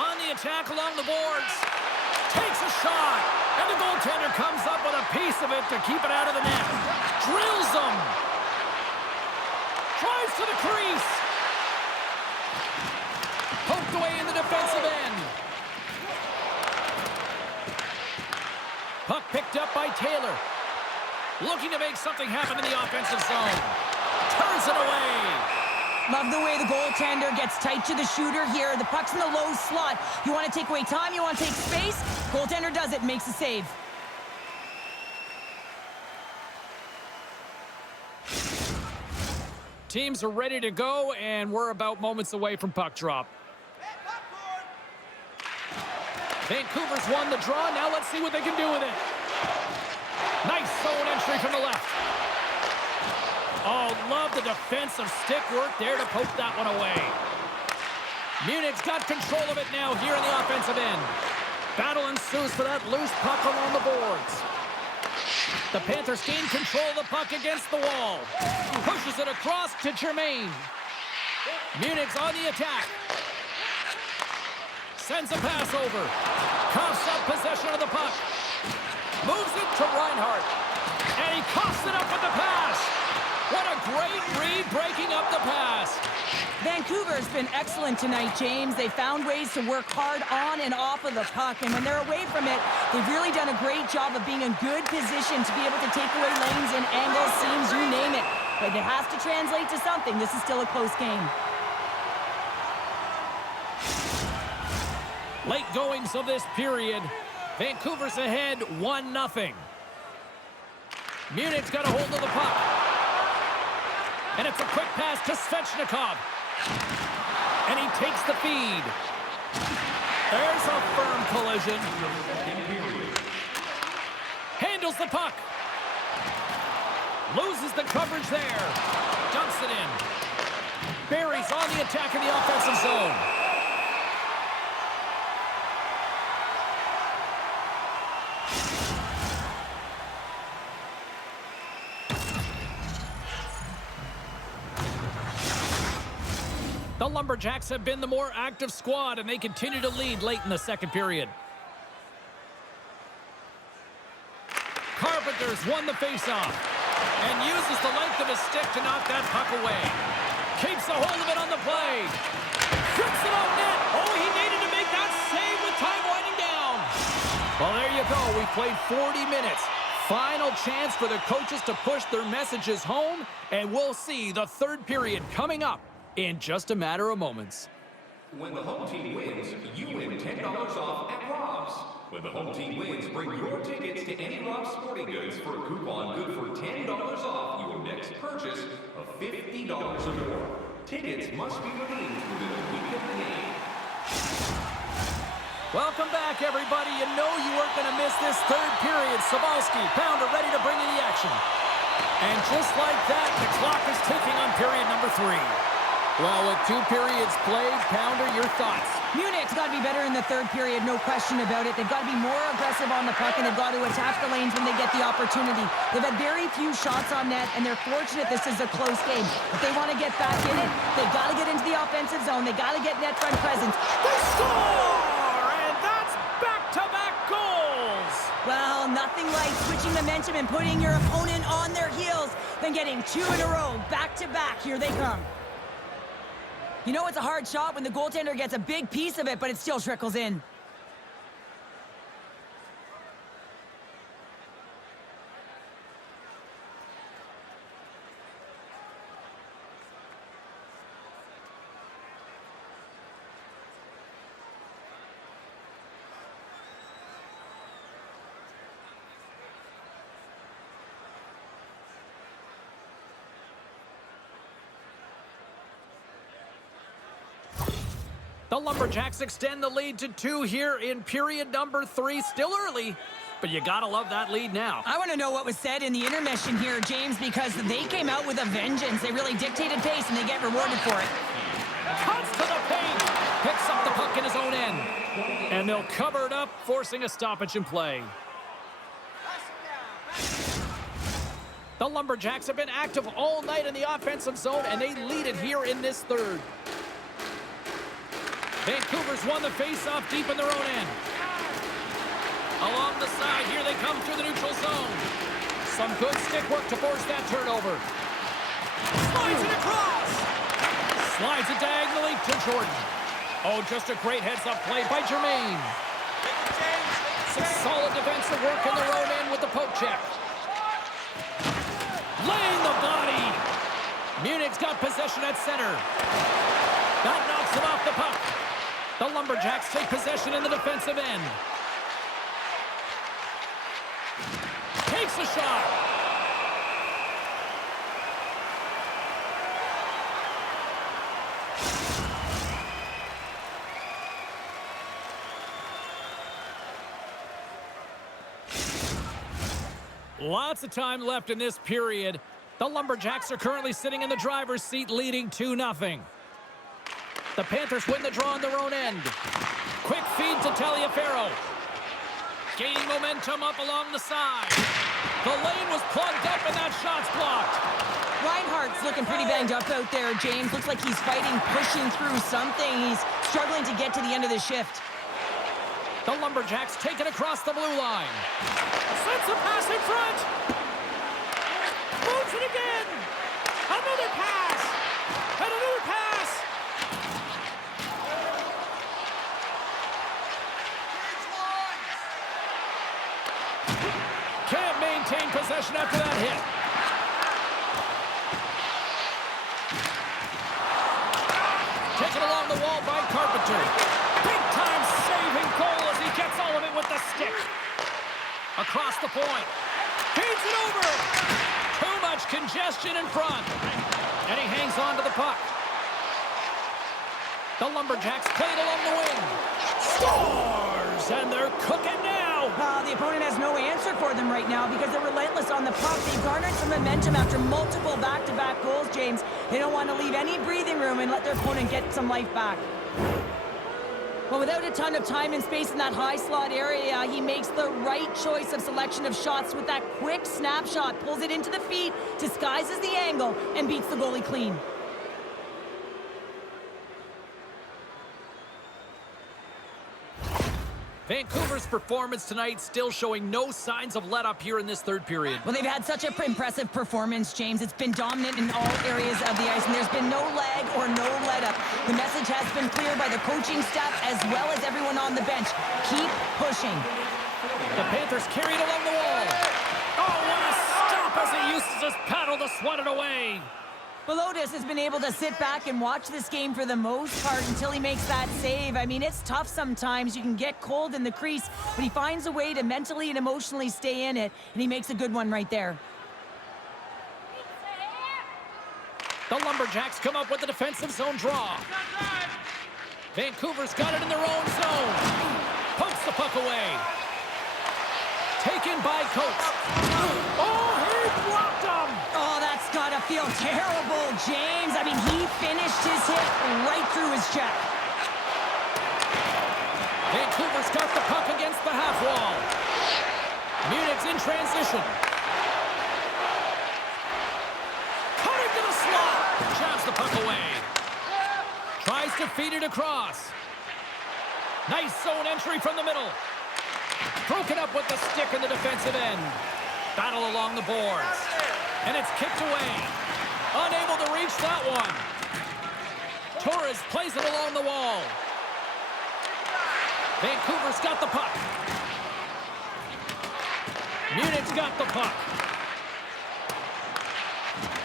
On the attack along the boards. Takes a shot. And the goaltender comes up with a piece of it to keep it out of the net. Drills him. Tries to the crease. Poked away in the defensive end. Puck picked up by Taylor. Looking to make something happen in the offensive zone. Turns it away. Love the way the goaltender gets tight to the shooter here. The puck's in the low slot. You want to take away time, you want to take space. Goaltender does it and makes the save. Teams are ready to go, and we're about moments away from puck drop. Vancouver's won the draw. Now let's see what they can do with it. Nice zone entry from the left. Oh, love the defensive stick work there to poke that one away. Munich's got control of it now here in the offensive end. Battle ensues for that loose puck along the boards. The Panthers gain control of the puck against the wall. Pushes it across to Germain. Munich's on the attack. Sends a pass over. Coughs up possession of the puck. Moves it to Reinhardt. And he coughs it up with the pass. What a great read breaking up the pass. Vancouver's been excellent tonight, James. They found ways to work hard on and off of the puck, and when they're away from it, they've really done a great job of being in good position to be able to take away lanes and angles, seams, you name it. But it has to translate to something. This is still a close game. Late goings of this period. Vancouver's ahead 1-0. Munich's got a hold of the puck. And it's a quick pass to Svechnikov. And he takes the feed. There's a firm collision. Handles the puck. Loses the coverage there. Dumps it in. Barry's on the attack in the offensive zone. The Lumberjacks have been the more active squad, and they continue to lead late in the second period. Carpenter's won the faceoff and uses the length of his stick to knock that puck away. Keeps a hold of it on the play. Shoots it on net. Oh, he needed to make that save with time winding down. Well, there you go. We played 40 minutes. Final chance for the coaches to push their messages home, and we'll see the third period coming up in just a matter of moments. When the home team wins, you win $10 off at Rob's. When the home team wins, bring your tickets to any Rob's Sporting Goods for a coupon good for $10 off your next purchase of $50 or more. Tickets must be redeemed within a week of the game. Welcome back, everybody. You know you weren't going to miss this third period. Sabalski, Pounder ready to bring you the action. And just like that, the clock is ticking on period number 3. Well, with 2 periods played, Pounder, your thoughts? Munich's got to be better in the third period, no question about it. They've got to be more aggressive on the puck, and they've got to attack the lanes when they get the opportunity. They've had very few shots on net, and they're fortunate this is a close game. If they want to get back in it, they've got to get into the offensive zone. They've got to get net front presence. They score! And that's back-to-back goals! Well, nothing like switching momentum and putting your opponent on their heels than getting 2 in a row, back-to-back. Here they come. You know it's a hard shot when the goaltender gets a big piece of it, but it still trickles in. The Lumberjacks extend the lead to 2 here in period number 3. Still early, but you gotta love that lead now. I want to know what was said in the intermission here, James, because they came out with a vengeance. They really dictated pace, and they get rewarded for it. Cuts to the paint. Picks up the puck in his own end. And they'll cover it up, forcing a stoppage in play. The Lumberjacks have been active all night in the offensive zone, and they lead it here in this third. Vancouver's won the faceoff deep in their own end. Along the side, here they come through the neutral zone. Some good stick work to force that turnover. Slides it across. Slides it diagonally to Jordan. Oh, just a great heads-up play by Jermaine. Some solid defensive work in their own end with the poke check. Laying the body. Munich's got possession at center. That knocks him off the puck. The Lumberjacks take possession in the defensive end. Takes a shot. Lots of time left in this period. The Lumberjacks are currently sitting in the driver's seat, leading 2-0. The Panthers win the draw on their own end. Quick feed to Taliaferro. Gaining momentum up along the side. The lane was plugged up and that shot's blocked. Reinhardt's looking pretty banged up out there, James. Looks like he's fighting, pushing through something. He's struggling to get to the end of the shift. The Lumberjacks take it across the blue line. Sends a pass in front. Moves it again. Another pass. And another pass. Can't maintain possession after that hit. Taken along the wall by Carpenter. Big time saving goal as he gets all of it with the stick. Across the point. Feeds it over. Too much congestion in front. And he hangs on to the puck. The Lumberjacks play it along the wing. Scores! And they're cooking now. The opponent has no answer for them right now because they're relentless on the puck. They've garnered some momentum after multiple back-to-back goals, James. They don't want to leave any breathing room and let their opponent get some life back. Well, without a ton of time and space in that high slot area, he makes the right choice of selection of shots with that quick snapshot, pulls it into the feet, disguises the angle, and beats the goalie clean. Vancouver's performance tonight still showing no signs of let-up here in this third period. Well, they've had such an impressive performance, James. It's been dominant in all areas of the ice, and there's been no lag or no let-up. The message has been clear by the coaching staff as well as everyone on the bench. Keep pushing. The Panthers carry it along the wall. Oh, what a stop as he uses his paddle to swat it away. Velotis has been able to sit back and watch this game for the most part until he makes that save. I mean, it's tough sometimes. You can get cold in the crease, but he finds a way to mentally and emotionally stay in it, and he makes a good one right there. The Lumberjacks come up with the defensive zone draw. Vancouver's got it in their own zone. Pokes the puck away. Taken by Coates. Oh, he blocked him! Oh, that's gotta feel terrible, James. I mean, he finished his hit right through his check. Vancouver's got the puck against the half wall. Munich's in transition. Cutting to the slot. Jabs the puck away. Tries to feed it across. Nice zone entry from the middle. Broken up with the stick in the defensive end. Battle along the boards. And it's kicked away. Unable to reach that one. Torres plays it along the wall. Vancouver's got the puck. Munich's got the puck.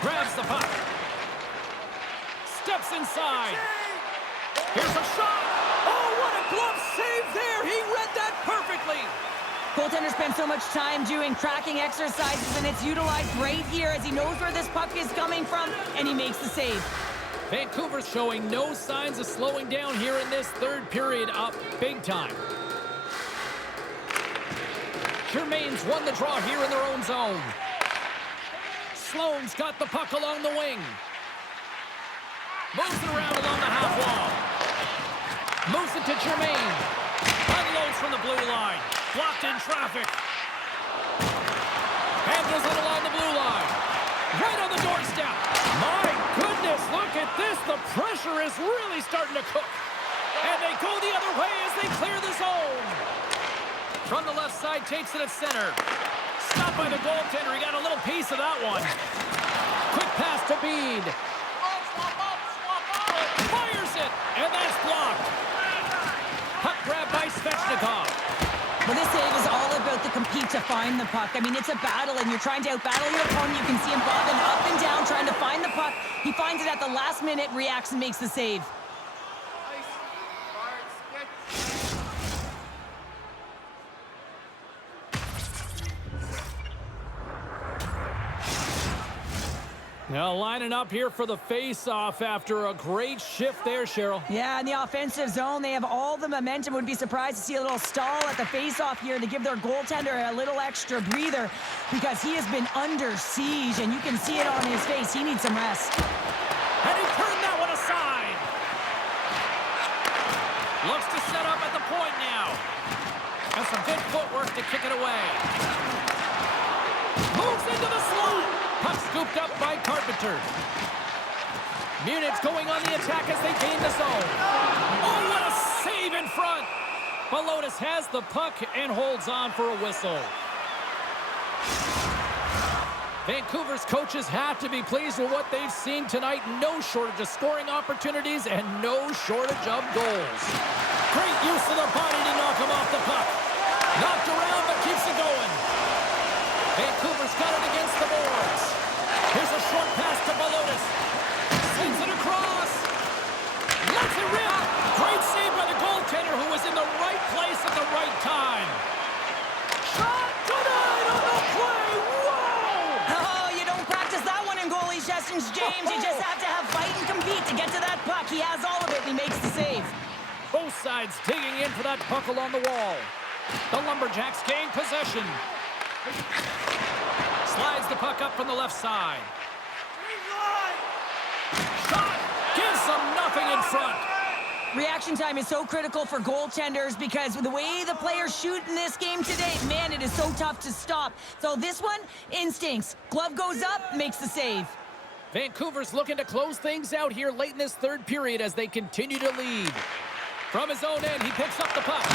Grabs the puck. Steps inside. Here's a shot. Oh, what a glove save there. He read that perfectly. Goaltender spends so much time doing tracking exercises, and it's utilized right here as he knows where this puck is coming from, and he makes the save. Vancouver's showing no signs of slowing down here in this third period, up big time. Germain's won the draw here in their own zone. Sloan's got the puck along the wing. Moves it around along the half wall. Moves it to Germain. Unloads from the blue line. Blocked in traffic. Handles it along the blue line. Right on the doorstep. My goodness, look at this. The pressure is really starting to cook. And they go the other way as they clear the zone. From the left side, takes it at center. Stopped by the goaltender. He got a little piece of that one. Quick pass to Bede. Fires it, and that's blocked. Puck grab by Svechnikov. Well, this save is all about the compete to find the puck. I mean, it's a battle, and you're trying to outbattle your opponent. You can see him bobbing up and down, trying to find the puck. He finds it at the last minute, reacts, and makes the save. Now lining up here for the face-off after a great shift there, Cheryl. Yeah, in the offensive zone, they have all the momentum. Would be surprised to see a little stall at the face-off here to give their goaltender a little extra breather because he has been under siege, and you can see it on his face. He needs some rest. And he turned that one aside. Looks to set up at the point now. And some good footwork to kick it away. Moves into the slot. Puck scooped up by Carpenter. Munich's going on the attack as they gain the zone. Oh, what a save in front. Belotis has the puck and holds on for a whistle. Vancouver's coaches have to be pleased with what they've seen tonight. No shortage of scoring opportunities and no shortage of goals. Great use of the body to knock him off the puck. Knocked around but keeps it going. Vancouver's got it against the boards. Here's a short pass to Belotis. Sends it across. Lets it rip. Great save by the goaltender who was in the right place at the right time. Shot denied on the play. Whoa! Oh, you don't practice that one in goalie sessions, James. You just have to have fight and compete to get to that puck. He has all of it, and he makes the save. Both sides digging in for that puck along the wall. The Lumberjacks gain possession. Slides the puck up from the left side. Shot! Gives them nothing in front. Reaction time is so critical for goaltenders because the way the players shoot in this game today, man, it is so tough to stop. So this one, instincts. Glove goes up, makes the save. Vancouver's looking to close things out here late in this third period as they continue to lead. From his own end, he picks up the puck.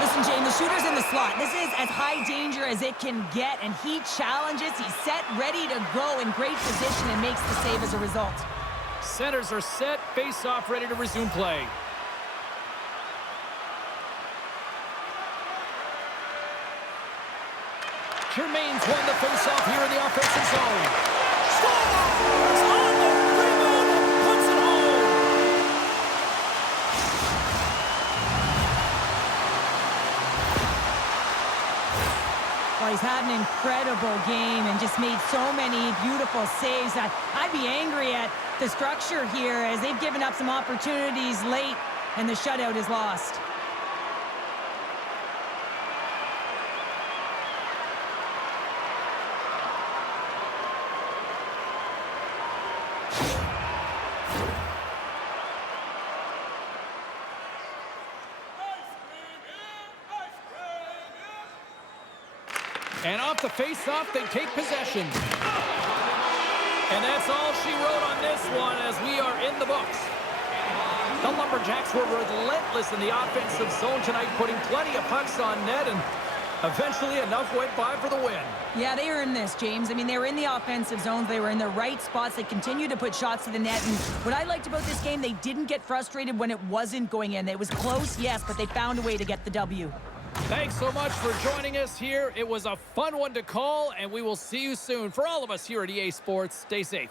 Listen, Jane, the shooter's in the slot. This is as high danger as it can get, and he challenges. He's set, ready to go, in great position, and makes the save as a result. Centers are set, face-off ready to resume play. Germain's won the face-off here in the offensive zone. Scores! On the rebound and puts it home! Well, he's had an incredible game and just made so many beautiful saves. I'd be angry at the structure here as they've given up some opportunities late and the shutout is lost. And off the face-off, they take possession. And that's all she wrote on this one as we are in the books. The Lumberjacks were relentless in the offensive zone tonight, putting plenty of pucks on net, and eventually enough went by for the win. Yeah, they earned this, James. I mean, they were in the offensive zones. They were in the right spots. They continued to put shots to the net. And what I liked about this game, they didn't get frustrated when it wasn't going in. It was close, yes, but they found a way to get the W. Thanks so much for joining us here. It was a fun one to call, and we will see you soon. For all of us here at EA Sports, stay safe.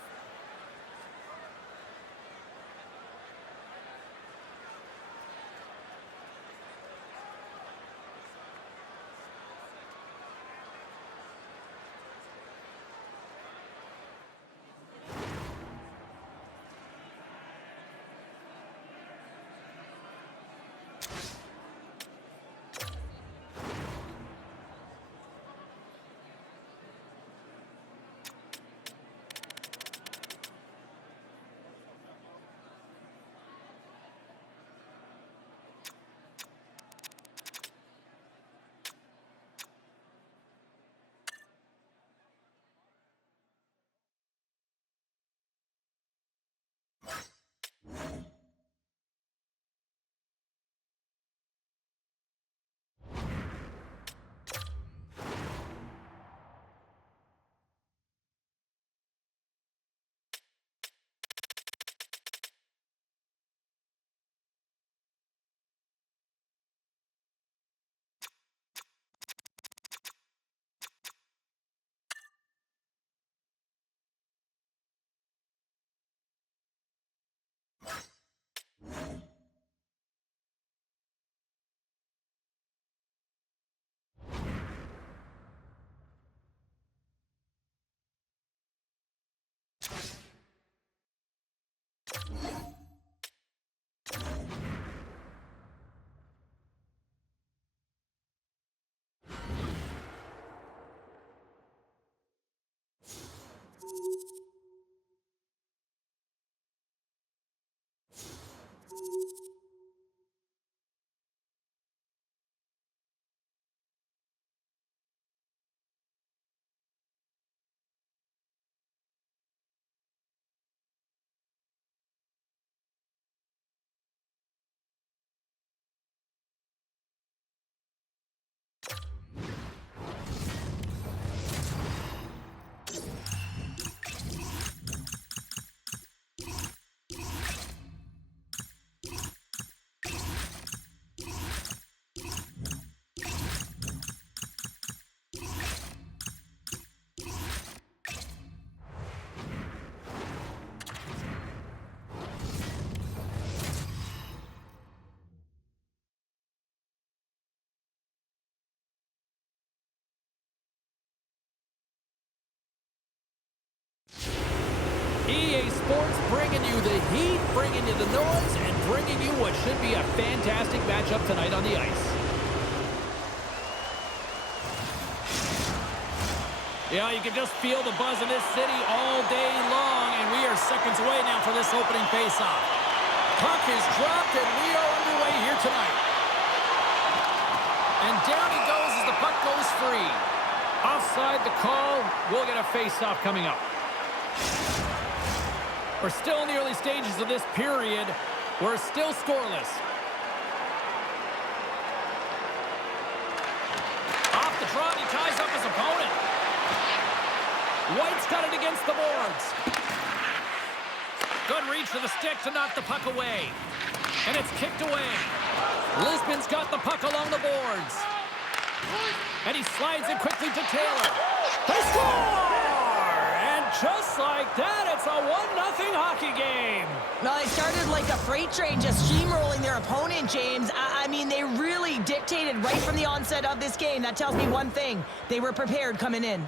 EA Sports bringing you the heat, bringing you the noise, and bringing you what should be a fantastic matchup tonight on the ice. Yeah, you can just feel the buzz in this city all day long, and we are seconds away now for this opening faceoff. Puck is dropped, and we are underway here tonight. And down he goes as the puck goes free. Offside the call. We'll get a faceoff coming up. We're still in the early stages of this period. We're still scoreless. Off the draw, he ties up his opponent. White's got it against the boards. Good reach for the stick to knock the puck away. And it's kicked away. Lisbon's got the puck along the boards. And he slides it quickly to Taylor. They score! And just like that, it's a 1-0 hockey game. Well, they started like a freight train just steamrolling their opponent, James. I mean, they really dictated right from the onset of this game. That tells me one thing. They were prepared coming in.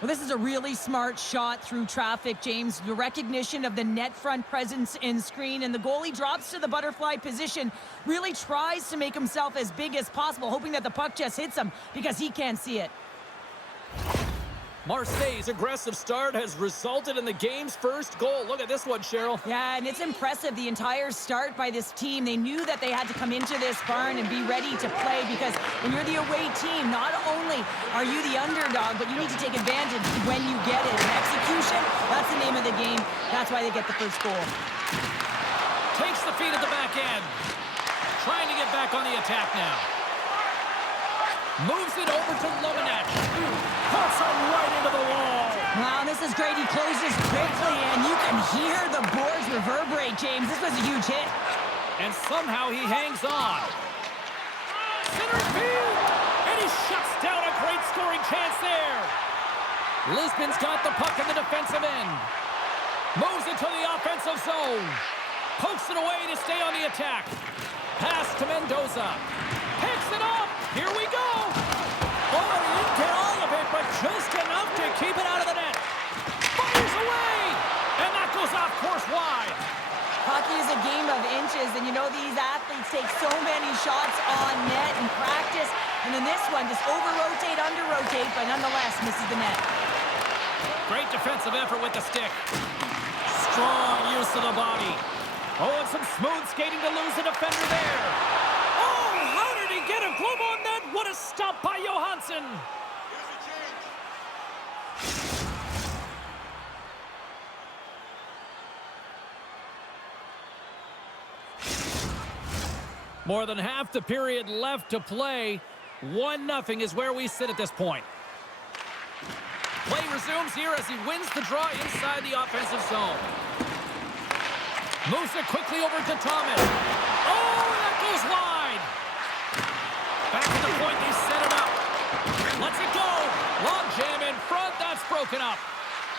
Well, this is a really smart shot through traffic, James. The recognition of the net front presence and screen, and the goalie drops to the butterfly position, really tries to make himself as big as possible, hoping that the puck just hits him because he can't see it. Marseille's aggressive start has resulted in the game's first goal. Look at this one, Cheryl. Yeah, and it's impressive, the entire start by this team. They knew that they had to come into this barn and be ready to play because when you're the away team, not only are you the underdog, but you need to take advantage when you get it. And execution, that's the name of the game. That's why they get the first goal. Takes the feed at the back end. Trying to get back on the attack now. Moves it over to Lomanech. Puts him right into the wall. Wow, this is great. He closes quickly, and you can hear the boards reverberate, James. This was a huge hit. And somehow he hangs on. Center field! And he shuts down a great scoring chance there. Lisbon's got the puck in the defensive end. Moves it to the offensive zone. Pokes it away to stay on the attack. Pass to Mendoza. Picks it up. Here we go. Oh, he didn't get all of it, but just enough to keep it out of the net. Fires away. And that goes off course wide. Hockey is a game of inches, and you know these athletes take so many shots on net in practice. And in this one, just over-rotate, under-rotate, but nonetheless misses the net. Great defensive effort with the stick. Strong use of the body. Oh, and some smooth skating to lose the defender there. Oh, how did he get a glove on that? What a stop by Johansson. More than half the period left to play. 1-0 is where we sit at this point. Play resumes here as he wins the draw inside the offensive zone. Moves it quickly over to Thomas. Oh, that goes wide. Back to the point, they set it up. Lets it go. Long jam in front, that's broken up.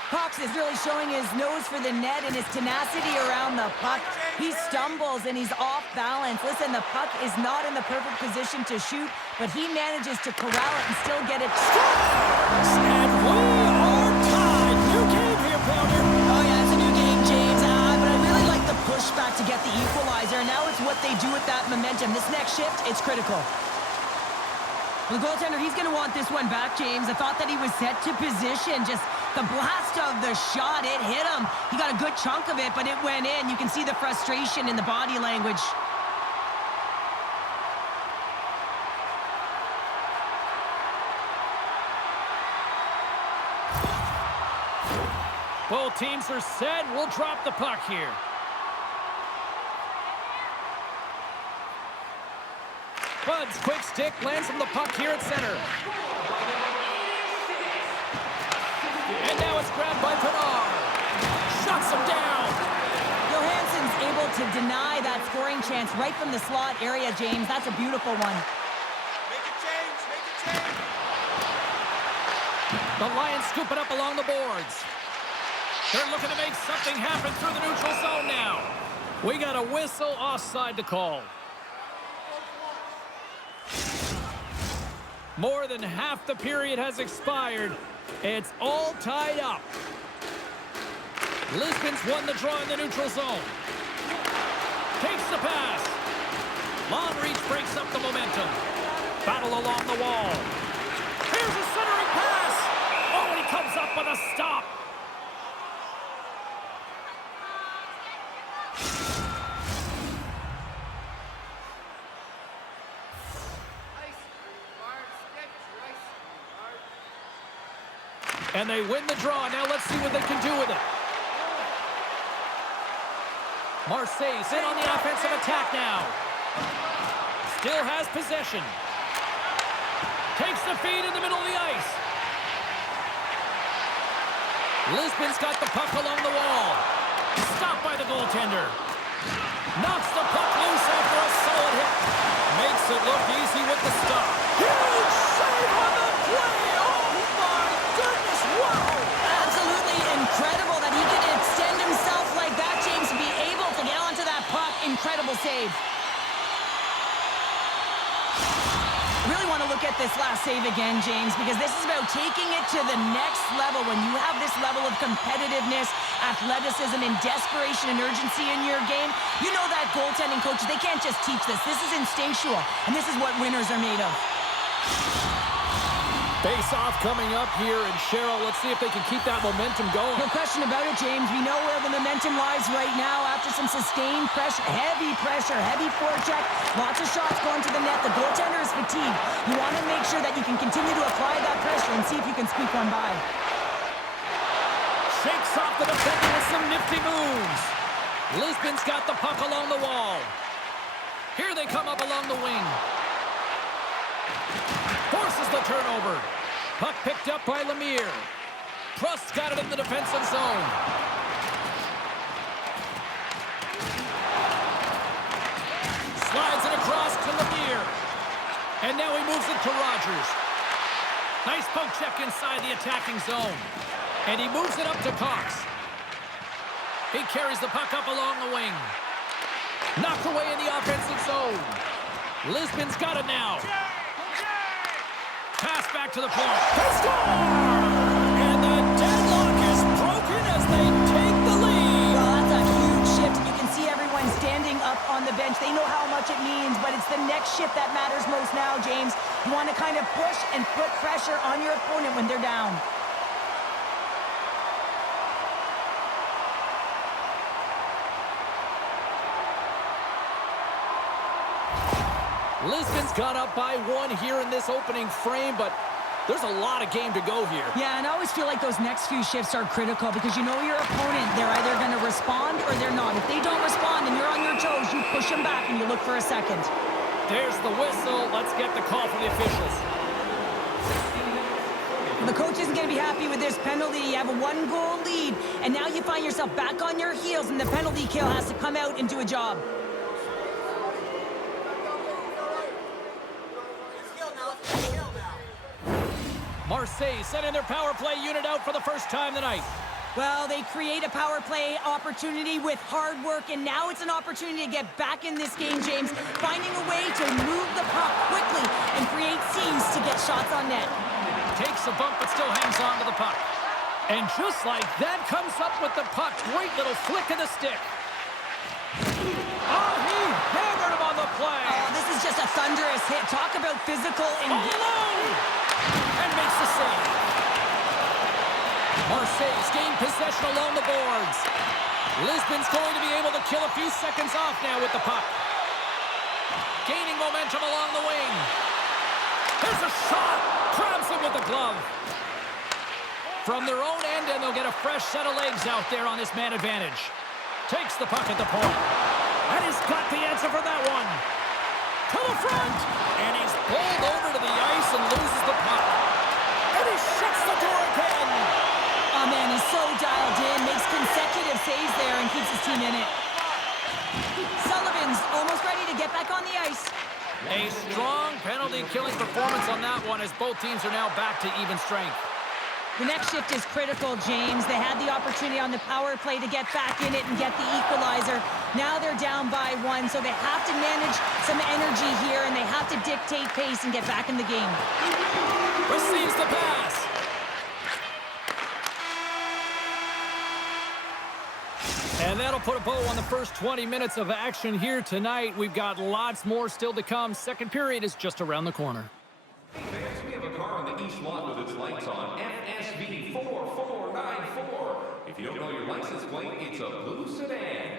Cox is really showing his nose for the net and his tenacity around the puck. He stumbles and he's off balance. Listen, the puck is not in the perfect position to shoot, but he manages to corral it and still get it. And we are tied. New game here, Pounder. Oh, yeah, it's a new game, James. But I really like the pushback to get the equalizer. Now it's what they do with that momentum. This next shift, it's critical. The goaltender, he's going to want this one back, James. I thought that he was set to position. Just the blast of the shot, it hit him. He got a good chunk of it, but it went in. You can see the frustration in the body language. Both teams are set. We'll drop the puck here. Bud's quick stick lands on the puck here at center. And now it's grabbed by Bernard. Shuts him down. Johansson's able to deny that scoring chance right from the slot area, James. That's a beautiful one. Make a change. Make a change. The Lions scoop it up along the boards. They're looking to make something happen through the neutral zone now. We got a whistle offside to call. More than half the period has expired. It's all tied up. Lisbon's won the draw in the neutral zone. Takes the pass. Long reach breaks up the momentum. Battle along the wall. Here's a centering pass. Oh, and he comes up with a stop. And they win the draw. Now let's see what they can do with it. Marseille's in on the offensive attack now. Still has possession. Takes the feed in the middle of the ice. Lisbon's got the puck along the wall. Stopped by the goaltender. Knocks the puck loose after a solid hit. Makes it look easy with the stop. Huge save on the play. Oh my goodness, wow. Absolutely incredible that he can extend himself like that, James, to be able to get onto that puck. Incredible save. I really want to look at this last save again, James, because this is about taking it to the next level. When you have this level of competitiveness, athleticism, and desperation and urgency in your game, you know that goaltending coaches, they can't just teach this. This is instinctual, and this is what winners are made of. Face-off coming up here, and Cheryl, let's see if they can keep that momentum going. No question about it, James. We know where the momentum lies right now after some sustained pressure, heavy forecheck, lots of shots going to the net. The goaltender is fatigued. You want to make sure that you can continue to apply that pressure and see if you can squeak one by. Shakes off the defender with some nifty moves. Lisbon's got the puck along the wall. Here they come up along the wing. Forces the turnover. Puck picked up by Lemire. Prost's got it in the defensive zone. Slides it across to Lemire. And now he moves it to Rogers. Nice poke check inside the attacking zone. And he moves it up to Cox. He carries the puck up along the wing. Knocked away in the offensive zone. Lisbon's got it now. Pass back to the point. They score! And the deadlock is broken as they take the lead. Well, that's a huge shift, and you can see everyone standing up on the bench. They know how much it means, but it's the next shift that matters most now, James. You want to kind of push and put pressure on your opponent when they're down. Lisbon's got up by one here in this opening frame, but there's a lot of game to go here. Yeah, and I always feel like those next few shifts are critical because you know your opponent, they're either going to respond or they're not. If they don't respond and you're on your toes, you push them back and you look for a second. There's the whistle. Let's get the call from the officials. The coach isn't going to be happy with this penalty. You have a one-goal lead, and now you find yourself back on your heels, and the penalty kill has to come out and do a job. Marseille sending their power play unit out for the first time tonight. Well, they create a power play opportunity with hard work, and now it's an opportunity to get back in this game, James, finding a way to move the puck quickly and create seams to get shots on net. Takes a bump, but still hangs on to the puck. And just like that, comes up with the puck. Great little flick of the stick. Oh, he hammered him on the play. Oh, this is just a thunderous hit. Talk about physical and... All alone! And makes the save. Marseille's gained possession along the boards. Lisbon's going to be able to kill a few seconds off now with the puck. Gaining momentum along the wing. There's a shot. Grabs him with the glove. From their own end, and they'll get a fresh set of legs out there on this man advantage. Takes the puck at the point. And he's got the answer for that one. To the front. And he's pulled over to the ice and loses the puck. And he shuts the door again. Oh, man, he's so dialed in. Makes consecutive saves there and keeps his team in it. Sullivan's almost ready to get back on the ice. A strong penalty-killing performance on that one as both teams are now back to even strength. The next shift is critical, James. They had the opportunity on the power play to get back in it and get the equalizer. Now they're down by one, so they have to manage some energy here, and they have to dictate pace and get back in the game. Receives the pass. And that'll put a bow on the first 20 minutes of action here tonight. We've got lots more still to come. Second period is just around the corner. Hey fans, we have a car on the east lot with its lights on. FSV 4494. If you don't know your license plate, it's a blue sedan.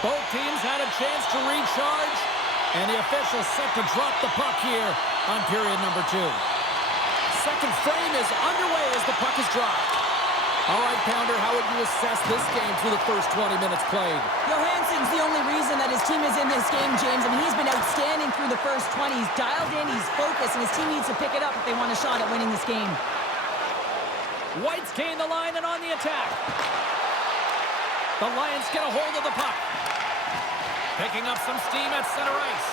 Both teams had a chance to recharge, and the official set to drop the puck here on period number 2. Second frame is underway as the puck is dropped. All right, Pounder, how would you assess this game through the first 20 minutes played? Johansson's the only reason that his team is in this game, James. I mean, he's been outstanding through the first 20. He's dialed in, he's focused, and his team needs to pick it up if they want a shot at winning this game. White's gained the line and on the attack. The Lions get a hold of the puck. Picking up some steam at center ice.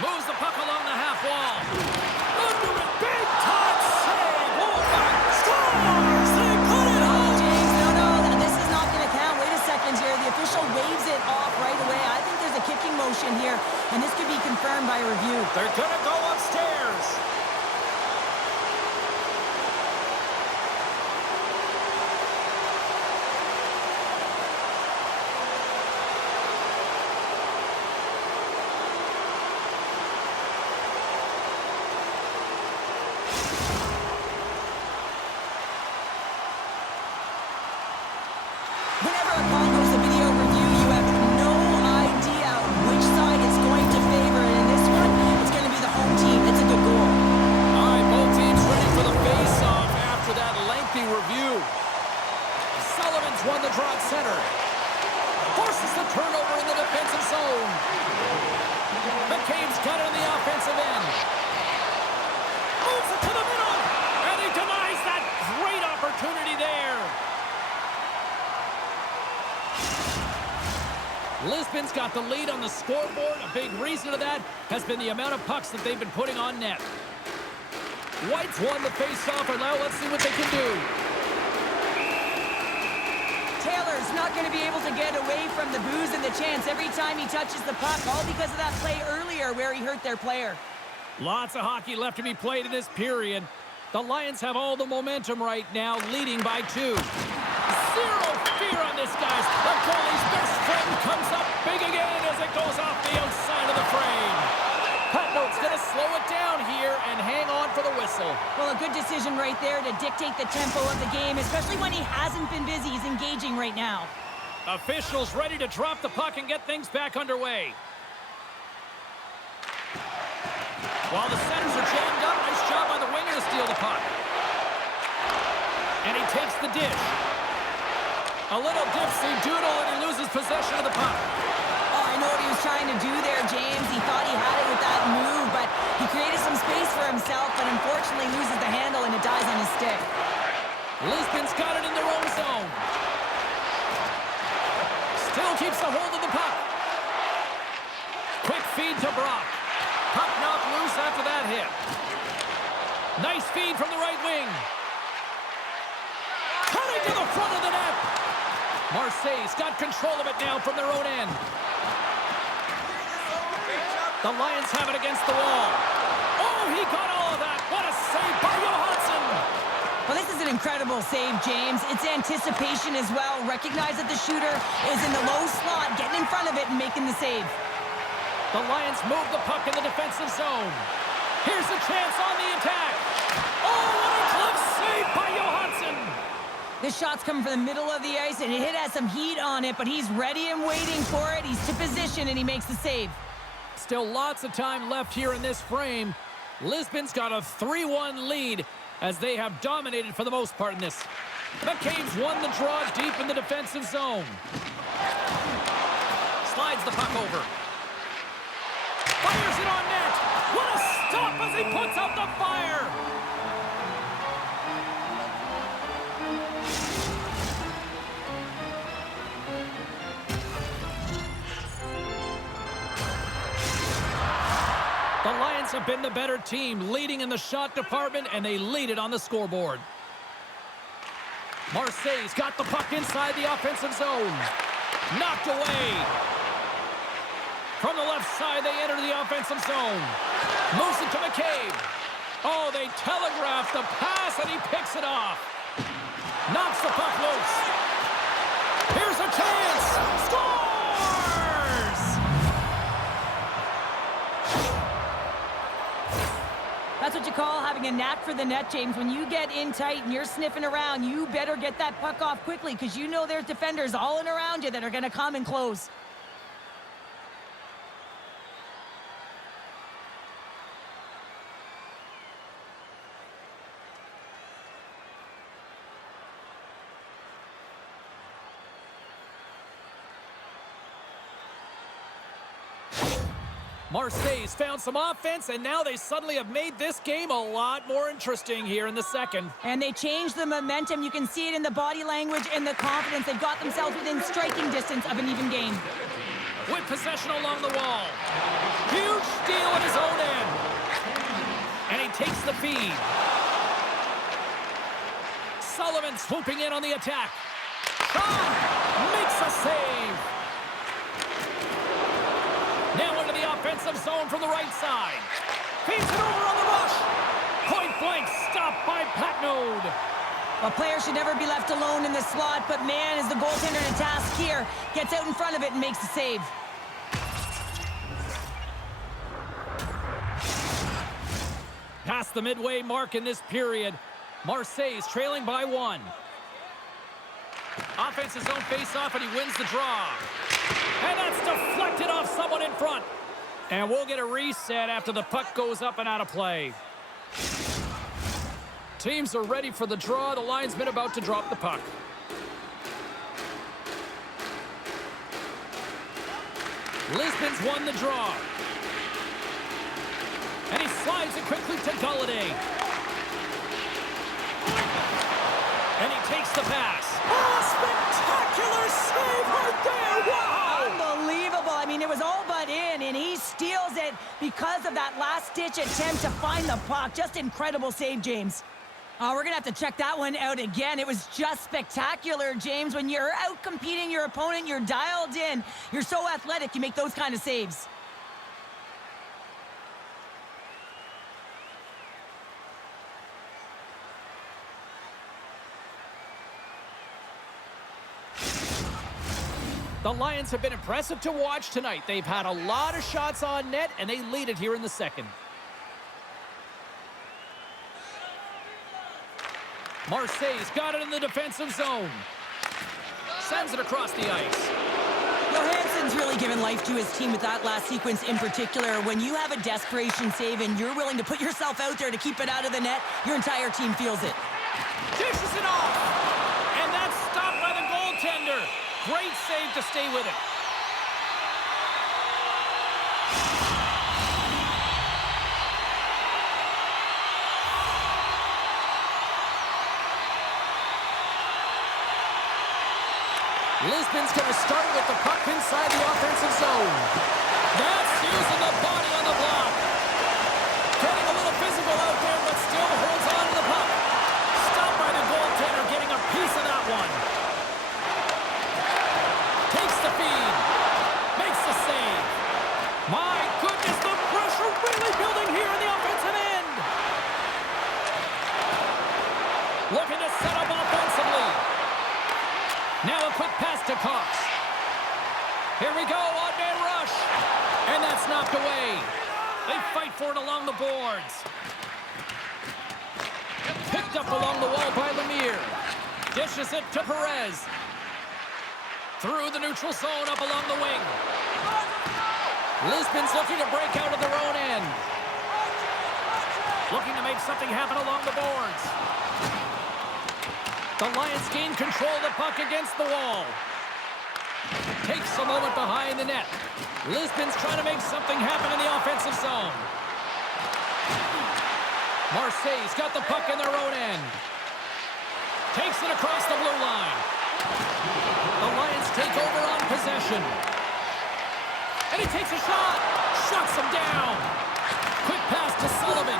Moves the puck along the half wall. Under it, big time save. Oh, my stars! They put it on! James, no, this is not going to count. Wait a second here. The official waves it off right away. I think there's a kicking motion here, and this could be confirmed by review. They're going to go upstairs. Whenever a call goes to video review, you have no idea which side it's going to favor. And in this one, it's going to be the home team. It's a good goal. All right, both teams ready for the face-off after that lengthy review. Sullivan's won the draw at center. Forces the turnover in the defensive zone. McCabe's got it in the offensive end. Moves it to the middle. And he denies that great opportunity there. Lisbon's got the lead on the scoreboard. A big reason of that has been the amount of pucks that they've been putting on net. White's won the face-off, and now let's see what they can do. Taylor's not going to be able to get away from the booze and the chance every time he touches the puck, all because of that play earlier where he hurt their player. Lots of hockey left to be played in this period. The Lions have all the momentum right now, leading by 2. Zero fear on this, guys. The goalie's best friend comes up big again as it goes off the outside of the frame. Patno's going to slow it down here and hang on for the whistle. Well, a good decision right there to dictate the tempo of the game, especially when he hasn't been busy. He's engaging right now. Officials ready to drop the puck and get things back underway. While the centers are jammed up, nice job by the winger to steal the puck. And he takes the dish. A little dipsy doodle and he loses possession of the puck. Oh, I know what he was trying to do there, James. He thought he had it with that move, but he created some space for himself, but unfortunately loses the handle and it dies on his stick. Lisbon's got it in their own zone. Still keeps a hold of the puck. Quick feed to Brock. Puck knocked loose after that hit. Nice feed from the right wing. Cutting to the front of the net. Marseille's got control of it now from their own end. The Lions have it against the wall. Oh, he got all of that. What a save by Johansson. incredible save, James. It's anticipation as well. Recognize that the shooter is in the low slot, getting in front of it and making the save. The Lions move the puck in the defensive zone. Here's a chance on the attack. Oh, what a glove save by Johansson. This shot's coming from the middle of the ice, and it has some heat on it, but he's ready and waiting for it. He's to position, and he makes the save. Still lots of time left here in this frame. Lisbon's got a 3-1 lead as they have dominated for the most part in this. The Caves won the draw deep in the defensive zone. Slides the puck over. Fires it on net. What a stop as he puts out the fire. The Lions have been the better team, leading in the shot department, and they lead it on the scoreboard. Marseille's got the puck inside the offensive zone. Knocked away. From the left side, they enter the offensive zone. Moves it to McCabe. Oh, they telegraphed the pass, and he picks it off. Knocks the puck loose. Here's a chance. Scores! That's what you call having a knack for the net, James. When you get in tight and you're sniffing around, you better get that puck off quickly because you know there's defenders all in around you that are going to come and close. Marseille's found some offense, and now they suddenly have made this game a lot more interesting here in the second. And they changed the momentum. You can see it in the body language and the confidence. They've got themselves within striking distance of an even game. With possession along the wall. Huge steal at his own end. And he takes the feed. Sullivan swooping in on the attack. Shot! Makes a save. Now into the offensive zone from the right side. Feeds it over on the rush. Point blank stopped by Patnode. A player should never be left alone in the slot, but man, is the goaltender to task here. Gets out in front of it and makes the save. Past the midway mark in this period. Marseille's trailing by 1. Offensive zone face-off, and he wins the draw. And that's deflected off someone in front. And we'll get a reset after the puck goes up and out of play. Teams are ready for the draw. The linesman about to drop the puck. Lisbon's won the draw. And he slides it quickly to Gameday. And he takes the pass. Oh, spectacular save right there! Wow! Unbelievable. I mean, it was all but in, and he steals it because of that last-ditch attempt to find the puck. Just incredible save, James. We're going to have to check that one out again. It was just spectacular, James. When you're out competing your opponent, you're dialed in. You're so athletic, you make those kind of saves. The Lions have been impressive to watch tonight. They've had a lot of shots on net, and they lead it here in the second. Marseille's got it in the defensive zone. Sends it across the ice. Johansson's really given life to his team with that last sequence in particular. When you have a desperation save and you're willing to put yourself out there to keep it out of the net, your entire team feels it. Dishes it off. And that's stopped by the goaltender. Great save to stay with it. Lisbon's going to start with the puck inside the offensive zone. That's using the body on the block. Getting a little physical out there, but still holds on to the puck. Stopped by the goaltender, getting a piece of that one. Takes the feed. Makes the save. My goodness, the pressure really building here in the offensive end. Looking to fight for it along the boards. Picked up along the wall by Lemire. Dishes it to Perez. Through the neutral zone, up along the wing. Lisbon's looking to break out of their own end. Looking to make something happen along the boards. The Lions gain control of the puck against the wall. Takes a moment behind the net. Lisbon's trying to make something happen in the offensive zone. Marseille's got the puck in their own end. Takes it across the blue line. The Lions take over on possession. And he takes a shot. Shuts him down. Quick pass to Sullivan.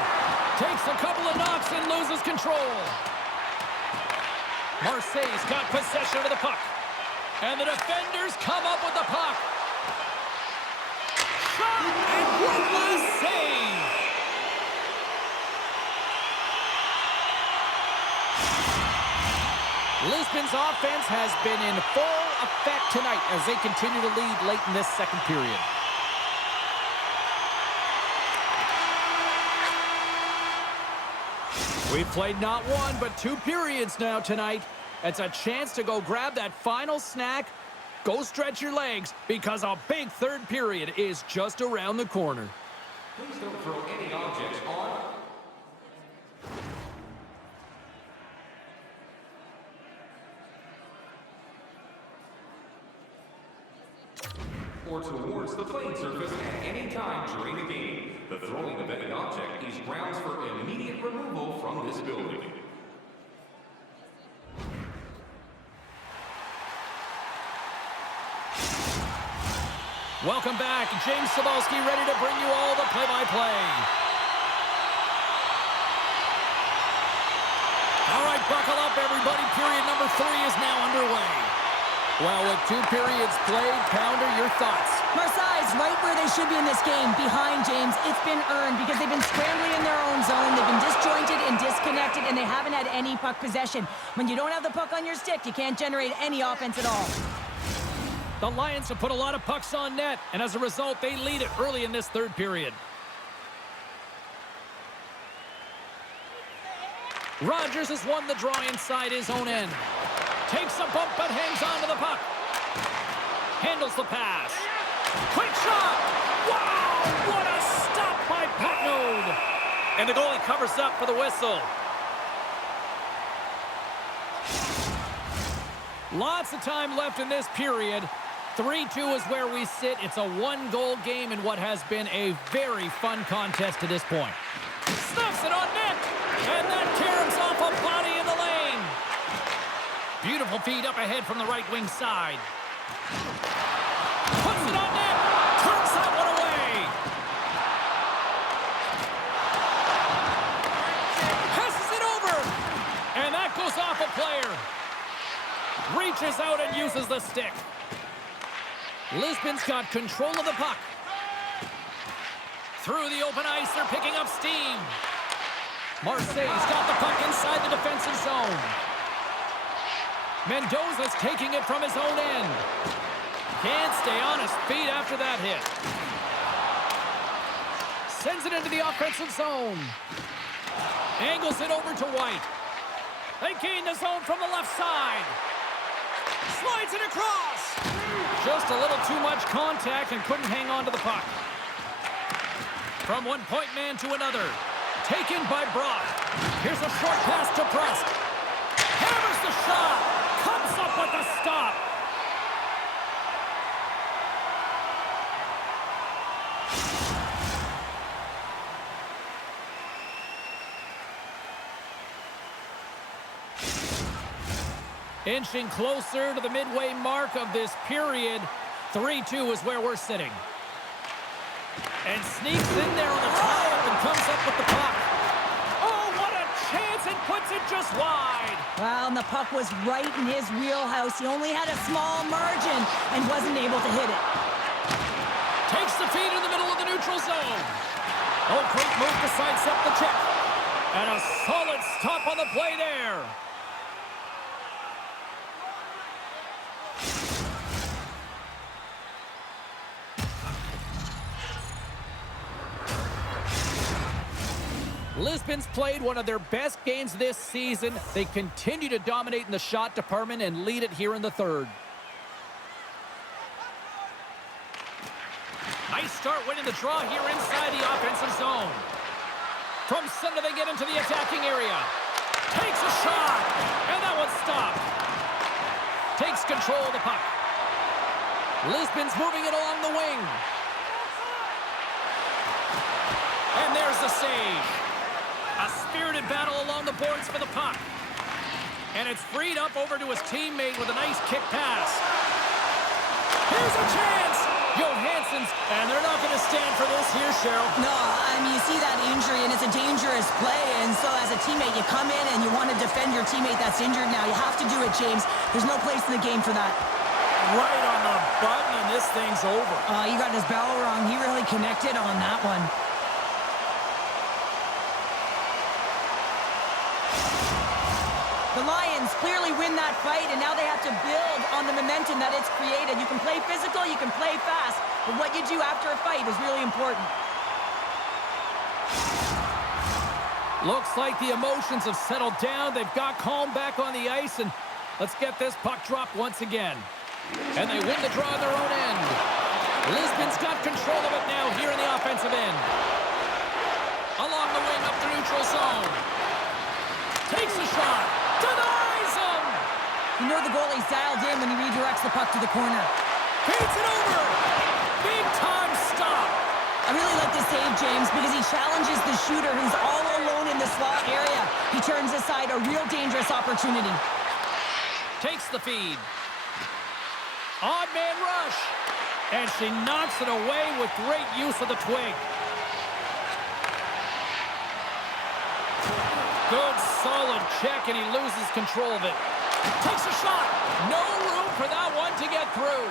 Takes a couple of knocks and loses control. Marseille's got possession of the puck. And the defenders come up with the puck. Shot and one last save. Lisbon's offense has been in full effect tonight as they continue to lead late in this second period. We've played not one, but 2 periods now tonight. It's a chance to go grab that final snack, go stretch your legs, because a big third period is just around the corner. Please don't throw any objects on or towards the playing surface at any time during the game. The throwing of any object is grounds for immediate removal from this building. Welcome back. James Cebulski ready to bring you all the play-by-play. All right, buckle up, everybody. Period number 3 is now underway. Well, with 2 periods played, Pounder, your thoughts? Marseille's right where they should be in this game, behind James. It's been earned because they've been scrambling in their own zone. They've been disjointed and disconnected, and they haven't had any puck possession. When you don't have the puck on your stick, you can't generate any offense at all. The Lions have put a lot of pucks on net, and as a result, they lead it early in this third period. Rogers has won the draw inside his own end. Takes a bump but hangs on to the puck. Handles the pass. Quick shot! Wow! What a stop by Patnaud! And the goalie covers up for the whistle. Lots of time left in this period. 3-2 is where we sit. It's a 1-goal game in what has been a very fun contest to this point. Stuffs it on net! And that caroms off a body in the lane. Beautiful feed up ahead from the right wing side. Puts it on net. Turns that one away. Passes it over. And that goes off a player. Reaches out and uses the stick. Lisbon's got control of the puck. Through the open ice, they're picking up steam. Marseille's got the puck inside the defensive zone. Mendoza's taking it from his own end. Can't stay on his feet after that hit. Sends it into the offensive zone. Angles it over to White. They gain the zone from the left side. Slides it across. Just a little too much contact and couldn't hang on to the puck. From one point man to another. Taken by Brock. Here's a short pass to Prust. Hammers the shot. Comes up with the stop. Inching closer to the midway mark of this period. 3-2 is where we're sitting. And sneaks in there on the tie-up and comes up with the puck. Oh, what a chance, and puts it just wide. Well, and the puck was right in his wheelhouse. He only had a small margin and wasn't able to hit it. Takes the feed in the middle of the neutral zone. Oh, great move to sidestep the check. And a solid stop on the play there. Lisbon's played one of their best games this season. They continue to dominate in the shot department and lead it here in the third. Nice start winning the draw here inside the offensive zone. From center, they get into the attacking area. Takes a shot, and that one's stopped. Takes control of the puck. Lisbon's moving it along the wing. And there's the save. A spirited battle along the boards for the puck. And it's freed up over to his teammate with a nice kick pass. Here's a chance. Johansson's, and they're not going to stand for this here, Cheryl. No, I mean, you see that injury, and it's a dangerous play, and so as a teammate, you come in and you want to defend your teammate that's injured now. You have to do it, James. There's no place in the game for that. Right on the button, and this thing's over. You got his bell wrong. He really connected on that one. The Lions clearly win that fight, and now they have to build on the momentum that it's created. You can play physical, you can play fast, but what you do after a fight is really important. Looks like the emotions have settled down. They've got calm back on the ice, and let's get this puck dropped once again. And they win the draw on their own end. Lisbon's got control of it now here in the offensive end. Along the wing up the neutral zone. Takes a shot. Denies him! You know the goalie's dialed in when he redirects the puck to the corner. Feeds it over! Big time stop! I really like this save, James, because he challenges the shooter who's all alone in the slot area. He turns aside a real dangerous opportunity. Takes the feed. Odd man rush. And she knocks it away with great use of the twig. Good, solid check, and he loses control of it. Takes a shot. No room for that one to get through.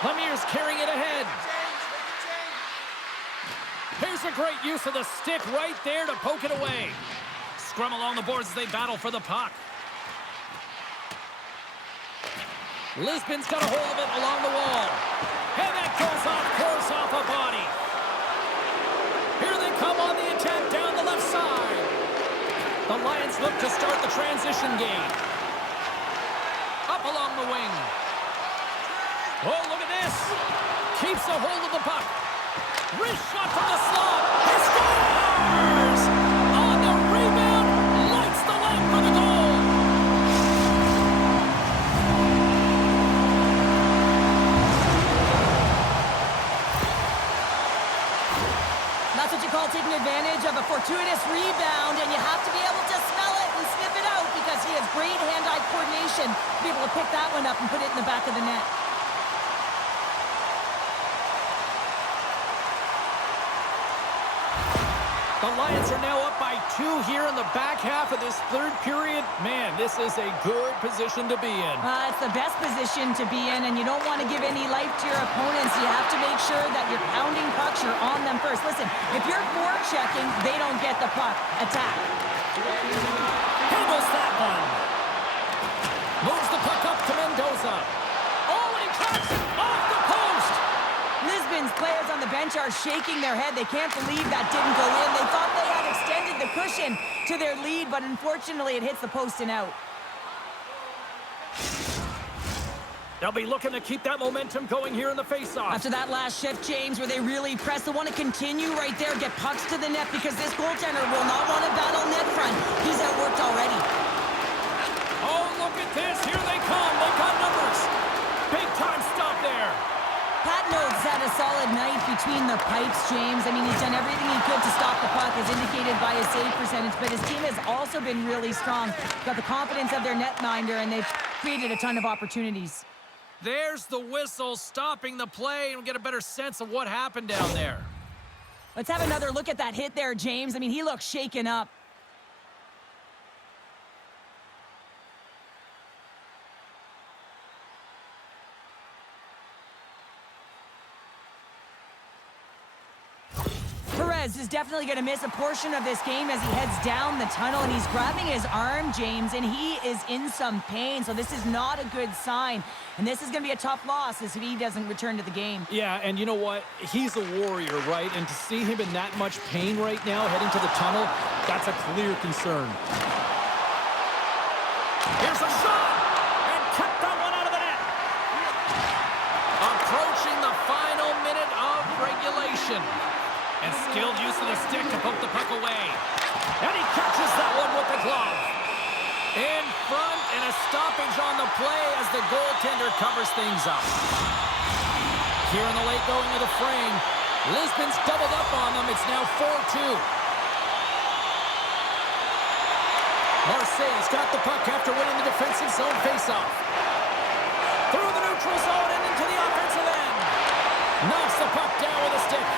Lemieux's carrying it ahead. Here's a great use of the stick right there to poke it away. Scrum along the boards as they battle for the puck. Lisbon's got a hold of it along the wall. And that goes off course off a body. Here they come on the attack down the left side. The Lions look to start the transition game. Up along the wing. Oh, look at this. Keeps a hold of the puck. Wrist shot from the slot. He scores! On the rebound, lights the lamp for the goal. That's what you call taking advantage of a fortuitous rebound, and you have to be able to smell it and sniff it out because he has great hand-eye coordination to be able to pick that one up and put it in the back of the net. The Lions are now up by 2 here in the back half of this third period. Man, this is a good position to be in. It's the best position to be in, and you don't want to give any life to your opponents. You have to make sure that you're pounding pucks, you're on them first. Listen, if you're forechecking, they don't get the puck. Attack. Handles that one. Moves the puck up to Mendoza. Oh, and he cracks it off the post. Lisbon's players on the bench are shaking their head. They can't believe that didn't go in. They thought they had extended the cushion to their lead, but unfortunately it hits the post and out. They'll be looking to keep that momentum going here in the faceoff. After that last shift, James, where they really press, they want to continue right there, get pucks to the net, because this goaltender will not want to battle net front. He's outworked already. Oh, look at this. Here they come. They've got numbers. Big time stop there. Pat Notes had a solid night between the pipes, James. I mean, he's done everything he could to stop the puck, as indicated by his save percentage, but his team has also been really strong. Got the confidence of their netminder, and they've created a ton of opportunities. There's the whistle stopping the play, and we'll get a better sense of what happened down there. Let's have another look at that hit there, James. I mean, he looks shaken up. Perez is definitely going to miss a portion of this game as he heads down the tunnel, and he's grabbing his arm, James, and he is in some pain, so this is not a good sign. And this is going to be a tough loss if he doesn't return to the game. Yeah, and you know what? He's a warrior, right? And to see him in that much pain right now heading to the tunnel, that's a clear concern. Here's a shot! And cut that one out of the net! Approaching the final minute of regulation. And skilled use of the stick to poke the puck away. And he catches that one with the glove. In front, and a stoppage on the play as the goaltender covers things up. Here in the late going of the frame, Lisbon's doubled up on them. It's now 4-2. Marseille's got the puck after winning the defensive zone faceoff. Through the neutral zone and into the offensive end. Knocks the puck down with a stick.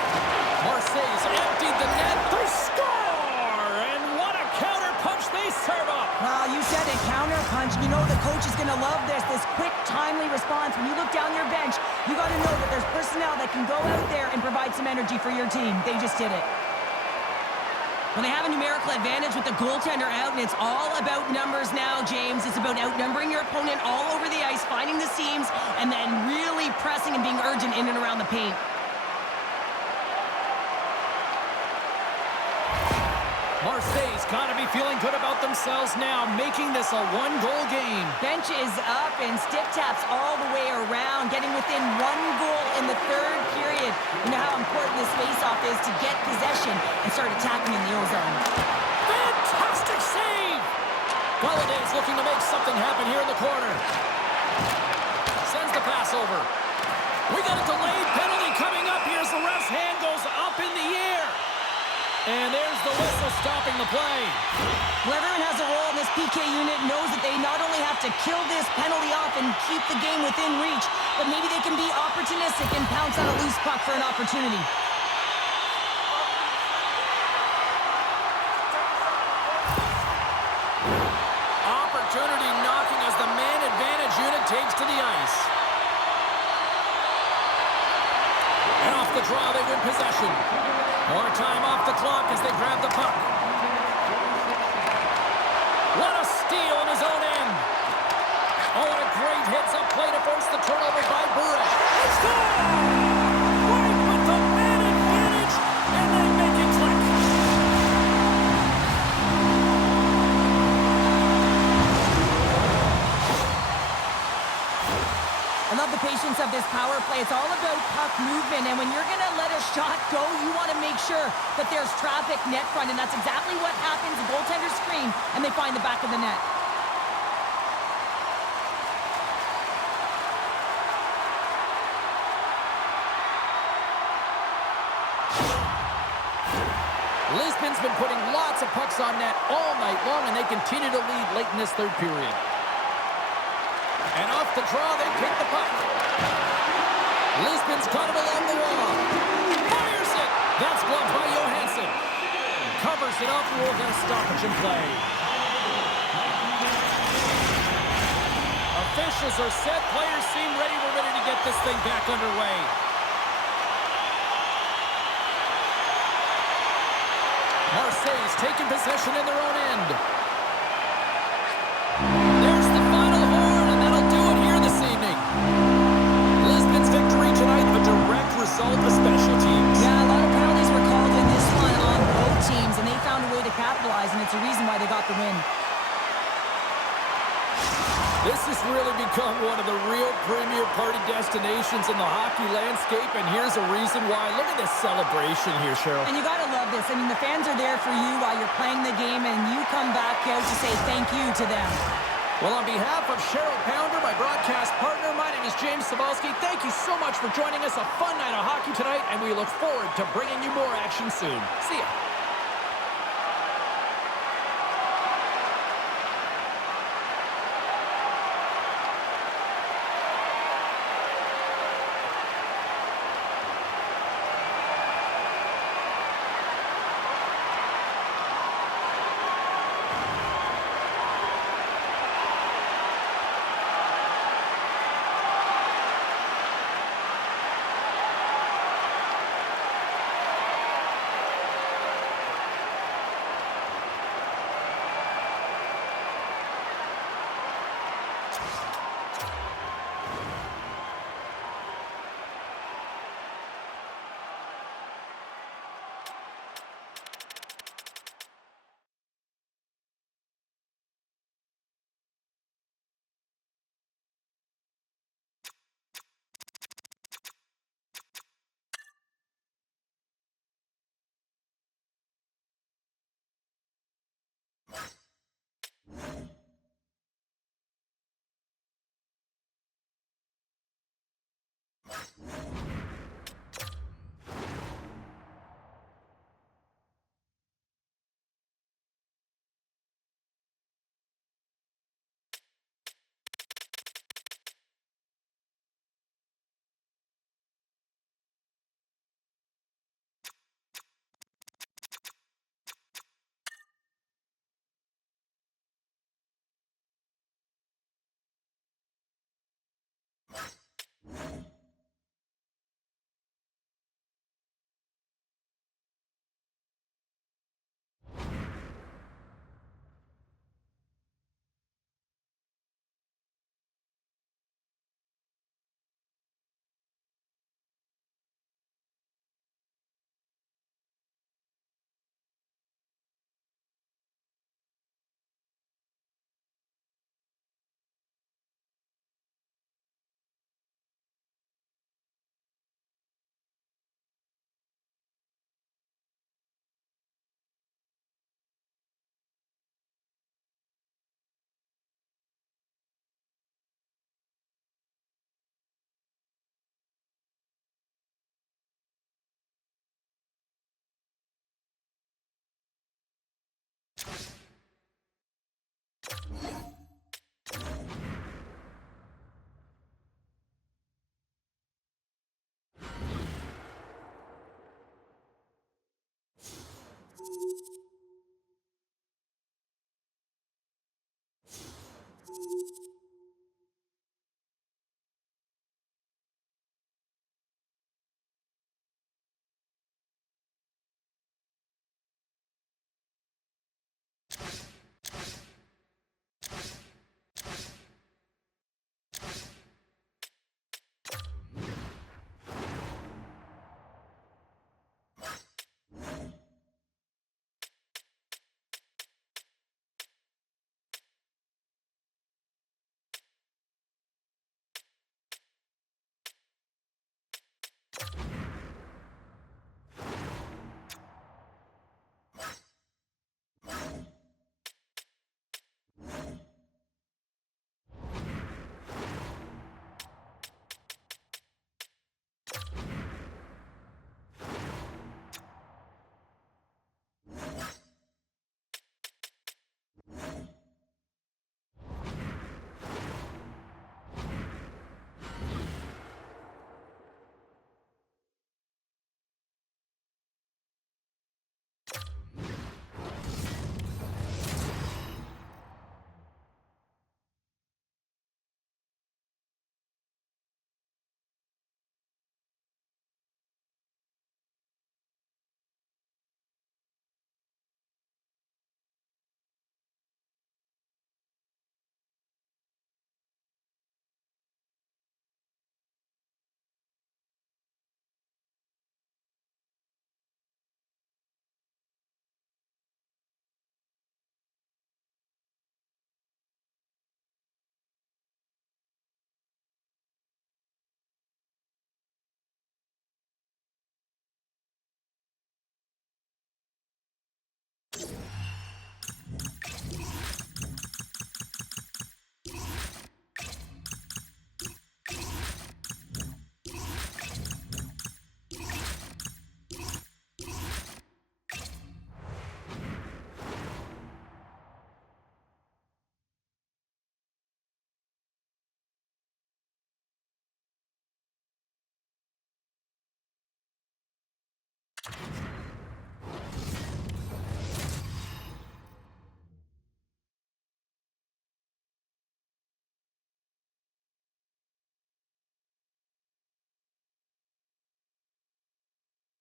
Marseille's emptied the net. They score! And what a counter punch they serve up. Well, you said it, counter punch. You know the coach is going to love this quick, timely response. When you look down your bench, you got to know that there's personnel that can go out there and provide some energy for your team. They just did it. Well, they have a numerical advantage with the goaltender out, and it's all about numbers now, James. It's about outnumbering your opponent all over the ice, finding the seams, and then really pressing and being urgent in and around the paint. Marseille's got to be feeling good about themselves now, making this a one-goal game. Bench is up and stick taps all the way around, getting within 1 goal in the third period. You know how important this face-off is to get possession and start attacking in the O-zone. Fantastic save! Gameday looking to make something happen here in the corner. Sends the pass over. We got a delayed penalty coming up here as the ref's hand goes up in the air. And there's the whistle stopping the play. Well, everyone has a role in this PK unit, knows that they not only have to kill this penalty off and keep the game within reach, but maybe they can be opportunistic and pounce on a loose puck for an opportunity. Opportunity knocking as the man advantage unit takes to the ice. And off the draw, they win possession. More time off the clock as they grab the puck. What a steal in his own end. Oh, what a great hits-up play to force the turnover by Burek. It's gone! Right with the man advantage, and they make it click. I love the patience of this power play. It's all about puck movement, and when you're going to let a shot go, you want to make sure that there's traffic net front, and that's exactly what happens. The goaltender screen, and they find the back of the net. Lisbon's been putting lots of pucks on net all night long, and they continue to lead late in this third period. And off the draw, they pick the puck. Lisbon's caught him along the wall. Fires it! That's gloved by Johansson. Covers it up, and we'll get a stoppage in play. Officials are set. Players seem ready. We're ready to get this thing back underway. Marseille's taking possession in their own end. There's the final horn, and that'll do it here this evening. Lisbon's victory tonight, a direct result of special teams. Yeah, a lot of penalties were called in this one on both teams, and they found a way to capitalize, and it's a reason why they got the win. This has really become one of the real premier party destinations in the hockey landscape, and here's a reason why. Look at this celebration here, Cheryl. And you got to love this. I mean, the fans are there for you while you're playing the game, and you come back out to say thank you to them. Well, on behalf of Cheryl Pounder, my broadcast partner, my name is James Cebulski. Thank you so much for joining us. A fun night of hockey tonight, and we look forward to bringing you more action soon. See ya.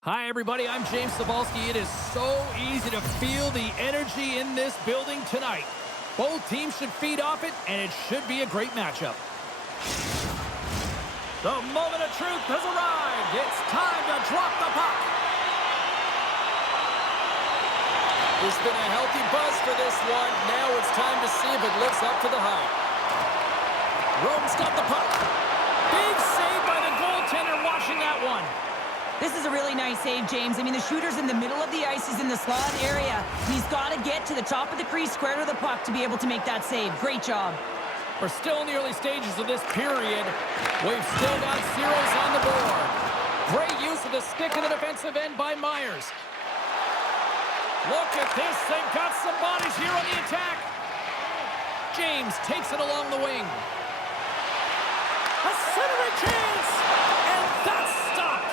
Hi, everybody. I'm James Cebulski. It is so easy to feel the energy in this building tonight. Both teams should feed off it, and it should be a great matchup. The moment of truth has arrived. It's time to drop the puck. There's been a healthy buzz for this one. Now it's time to see if it lives up to the hype. Rome's got the puck. Big save by the goaltender watching that one. This is a really nice save, James. I mean, the shooter's in the middle of the ice. He's in the slot area. He's got to get to the top of the crease, square to the puck, to be able to make that save. Great job. We're still in the early stages of this period. We've still got zeros on the board. Great use of the stick in the defensive end by Myers. Look at this. They've got some bodies here on the attack. James takes it along the wing. A centering chance! And that's stopped.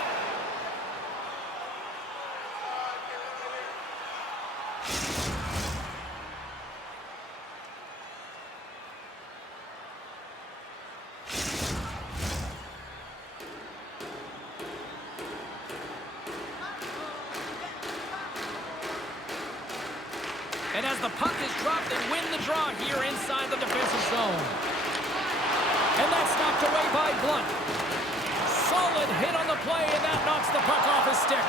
And as the puck is dropped, they win the draw here inside the defensive zone. And that's knocked away by Blunt. Solid hit on the play, and that knocks the puck off his stick.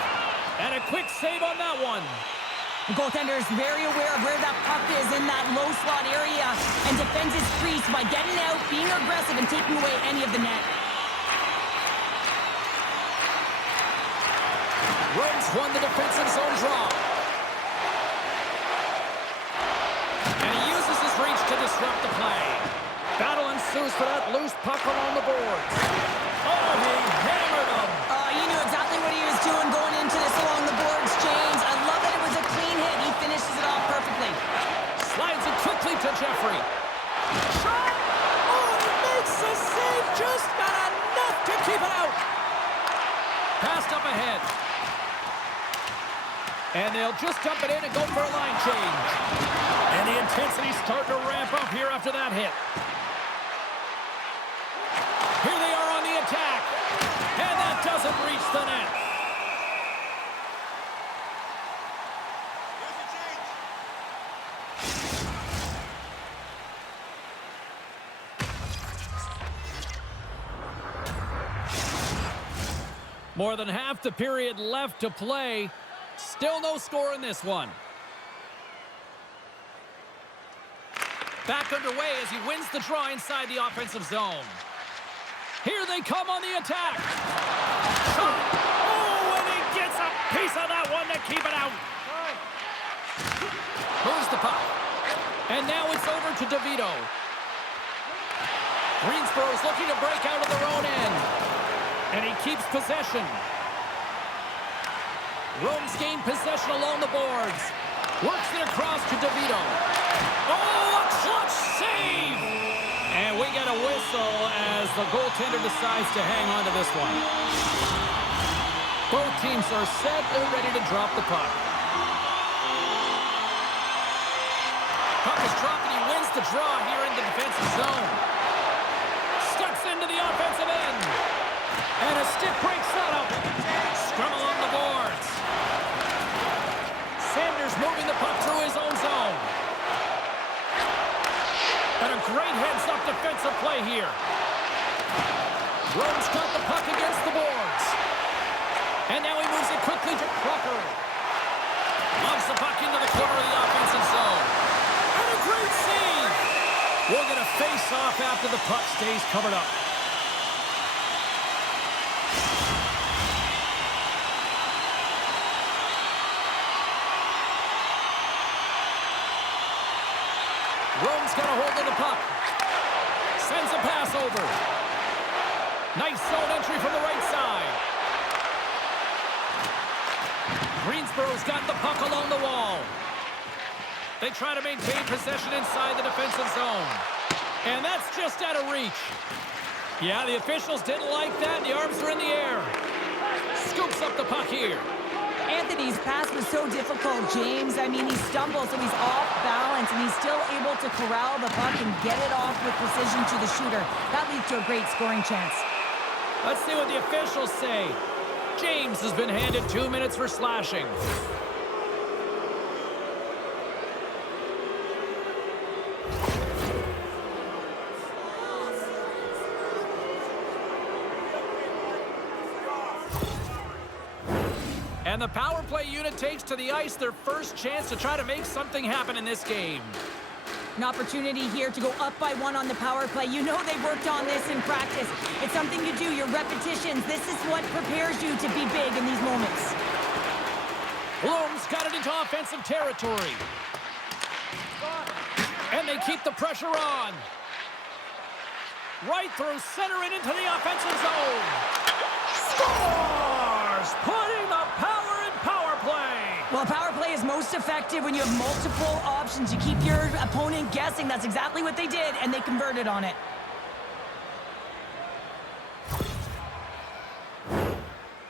And a quick save on that one. The goaltender is very aware of where that puck is in that low slot area and defends his crease by getting out, being aggressive, and taking away any of the net. Rome's won the defensive zone draw. And he uses his reach to disrupt the play. Battle ensues for that loose puck along the boards. Oh, he hammered him. You knew exactly what he was doing going into this along the boards, James. I love that it was a clean hit. He finishes it off perfectly. Slides it quickly to Jeffrey. Shot! Oh, he makes the save. Just not enough to keep it out. Passed up ahead. And they'll just dump it in and go for a line change. And the intensity's starting to ramp up here after that hit. Here they are on the attack. And that doesn't reach the net. More than half the period left to play. Still no score in this one. Back underway as he wins the draw inside the offensive zone. Here they come on the attack. Oh, and he gets a piece of that one to keep it out. Moves the puck. And now it's over to DeVito. Greensboro's looking to break out of their own end. And he keeps possession. Rome's gained possession along the boards. Works it across to DeVito. Oh, a clutch save! And we get a whistle as the goaltender decides to hang on to this one. Both teams are set and ready to drop the puck. Puck is dropped and he wins the draw here in the defensive zone. Steps into the offensive end. And a stick breaks that up. Scrum along the boards. Sanders moving the puck through his own zone. And a great heads-up defensive play here. Rome's got the puck against the boards. And now he moves it quickly to Crocker. Loves the puck into the corner of the offensive zone. And a great save. We'll get a face-off after the puck stays covered up. Rome's got a hold of the puck. Sends a pass over. Nice zone entry from the right side. Greensboro's got the puck along the wall. They try to maintain possession inside the defensive zone. And that's just out of reach. Yeah, the officials didn't like that. The arms are in the air. Scoops up the puck here. Anthony's pass was so difficult, James. I mean, he stumbles, so he's off balance, and he's still able to corral the puck and get it off with precision to the shooter. That leads to a great scoring chance. Let's see what the officials say. James has been handed 2 minutes for slashing. And the power play unit takes to the ice their first chance to try to make something happen in this game. An opportunity here to go up by 1 on the power play. You know they've worked on this in practice. It's something you do, your repetitions. This is what prepares you to be big in these moments. Bloom's got it into offensive territory. And they keep the pressure on. Right through center and into the offensive zone. Scores! Putting the power in power play. Well, power play is most effective when you have multiple options. You keep your opponent guessing. That's exactly what they did, and they converted on it.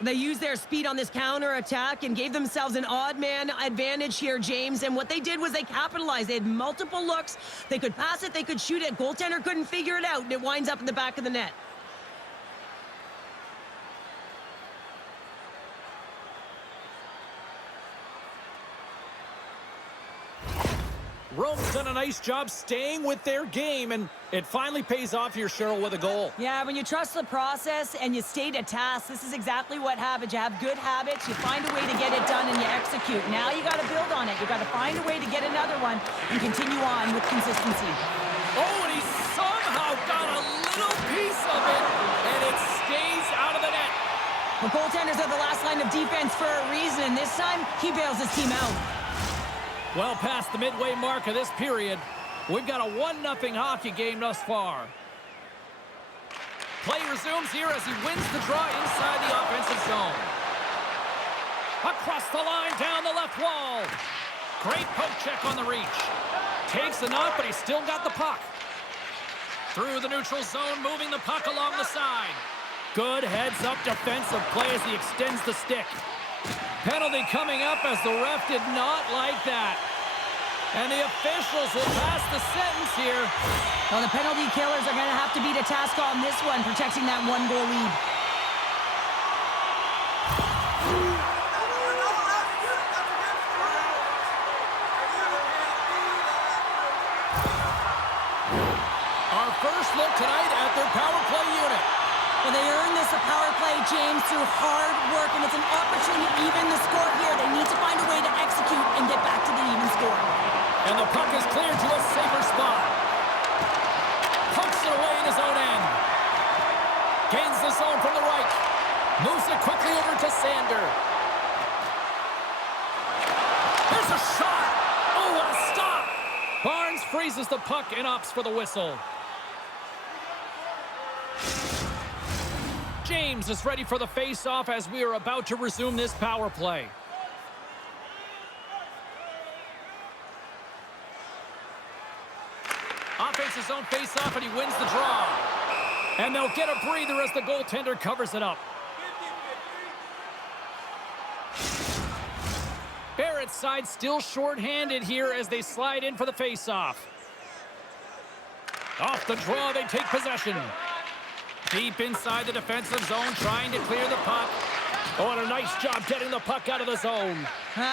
They used their speed on this counter-attack and gave themselves an odd man advantage here, James. And what they did was they capitalized. They had multiple looks. They could pass it, they could shoot it. Goaltender couldn't figure it out, and it winds up in the back of the net. Rome's done a nice job staying with their game, and it finally pays off here, Cheryl, with a goal. Yeah, when you trust the process and you stay to task, this is exactly what happens. You have good habits, you find a way to get it done, and you execute. Now you got to build on it. You got to find a way to get another one and continue on with consistency. Oh, and he somehow got a little piece of it, and it stays out of the net. The goaltenders are the last line of defense for a reason, and this time he bails his team out. Well past the midway mark of this period, we've got a 1-0 hockey game thus far. Play resumes here as he wins the draw inside the offensive zone. Across the line, down the left wall. Great poke check on the reach. Takes the knock, but he's still got the puck. Through the neutral zone, moving the puck along the side. Good heads-up defensive play as he extends the stick. Penalty coming up as the ref did not like that. And the officials will pass the sentence here. Well, the penalty killers are going to have to beat a task on this one, protecting that 1-goal lead. Our first look tonight at their power play unit. Well, they earned this a power play, James, through hard work, and it's an opportunity to even the score here. They need to find a way to execute and get back to the even score. And the puck is cleared to a safer spot. Pumps it away in his own end. Gains the zone from the right. Moves it quickly over to Sander. There's a shot. Oh, what a stop. Barnes freezes the puck and opts for the whistle. James is ready for the face-off as we are about to resume this power play. Offensive zone face-off, and he wins the draw. And they'll get a breather as the goaltender covers it up. Barrett's side still short-handed here as they slide in for the face-off. Off the draw, they take possession. Deep inside the defensive zone, trying to clear the puck. Oh, and a nice job getting the puck out of the zone.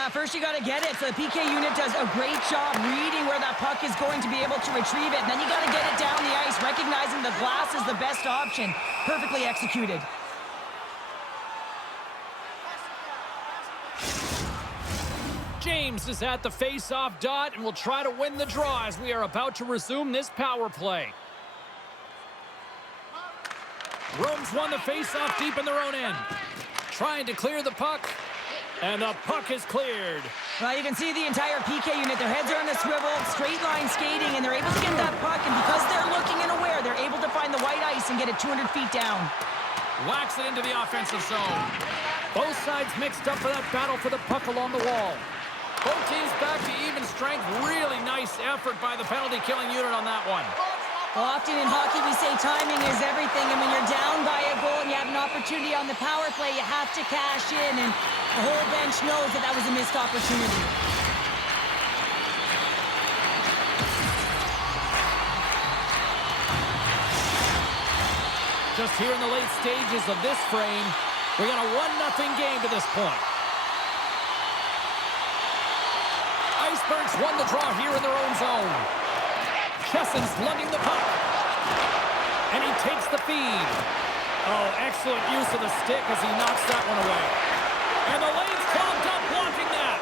First, you got to get it. So the PK unit does a great job reading where that puck is going to be able to retrieve it. And then you got to get it down the ice, recognizing the glass is the best option. Perfectly executed. James is at the face-off dot and will try to win the draw as we are about to resume this power play. Rome's won the face-off deep in their own end. Trying to clear the puck, and the puck is cleared. Well, you can see the entire PK unit. Their heads are on a swivel, straight line skating, and they're able to get that puck. And because they're looking and aware, they're able to find the white ice and get it 200 feet down. Whacks it into the offensive zone. Both sides mixed up for that battle for the puck along the wall. Both teams back to even strength. Really nice effort by the penalty-killing unit on that one. Well, often in hockey, we say timing is everything, and when you're down by a goal and you have an opportunity on the power play, you have to cash in, and the whole bench knows that that was a missed opportunity. Just here in the late stages of this frame, We got a 1-0 game to this point. Icebergs won the draw here in their own zone. Chessen's lugging the puck. And he takes the feed. Oh, excellent use of the stick as he knocks that one away. And the lane's clogged up blocking that.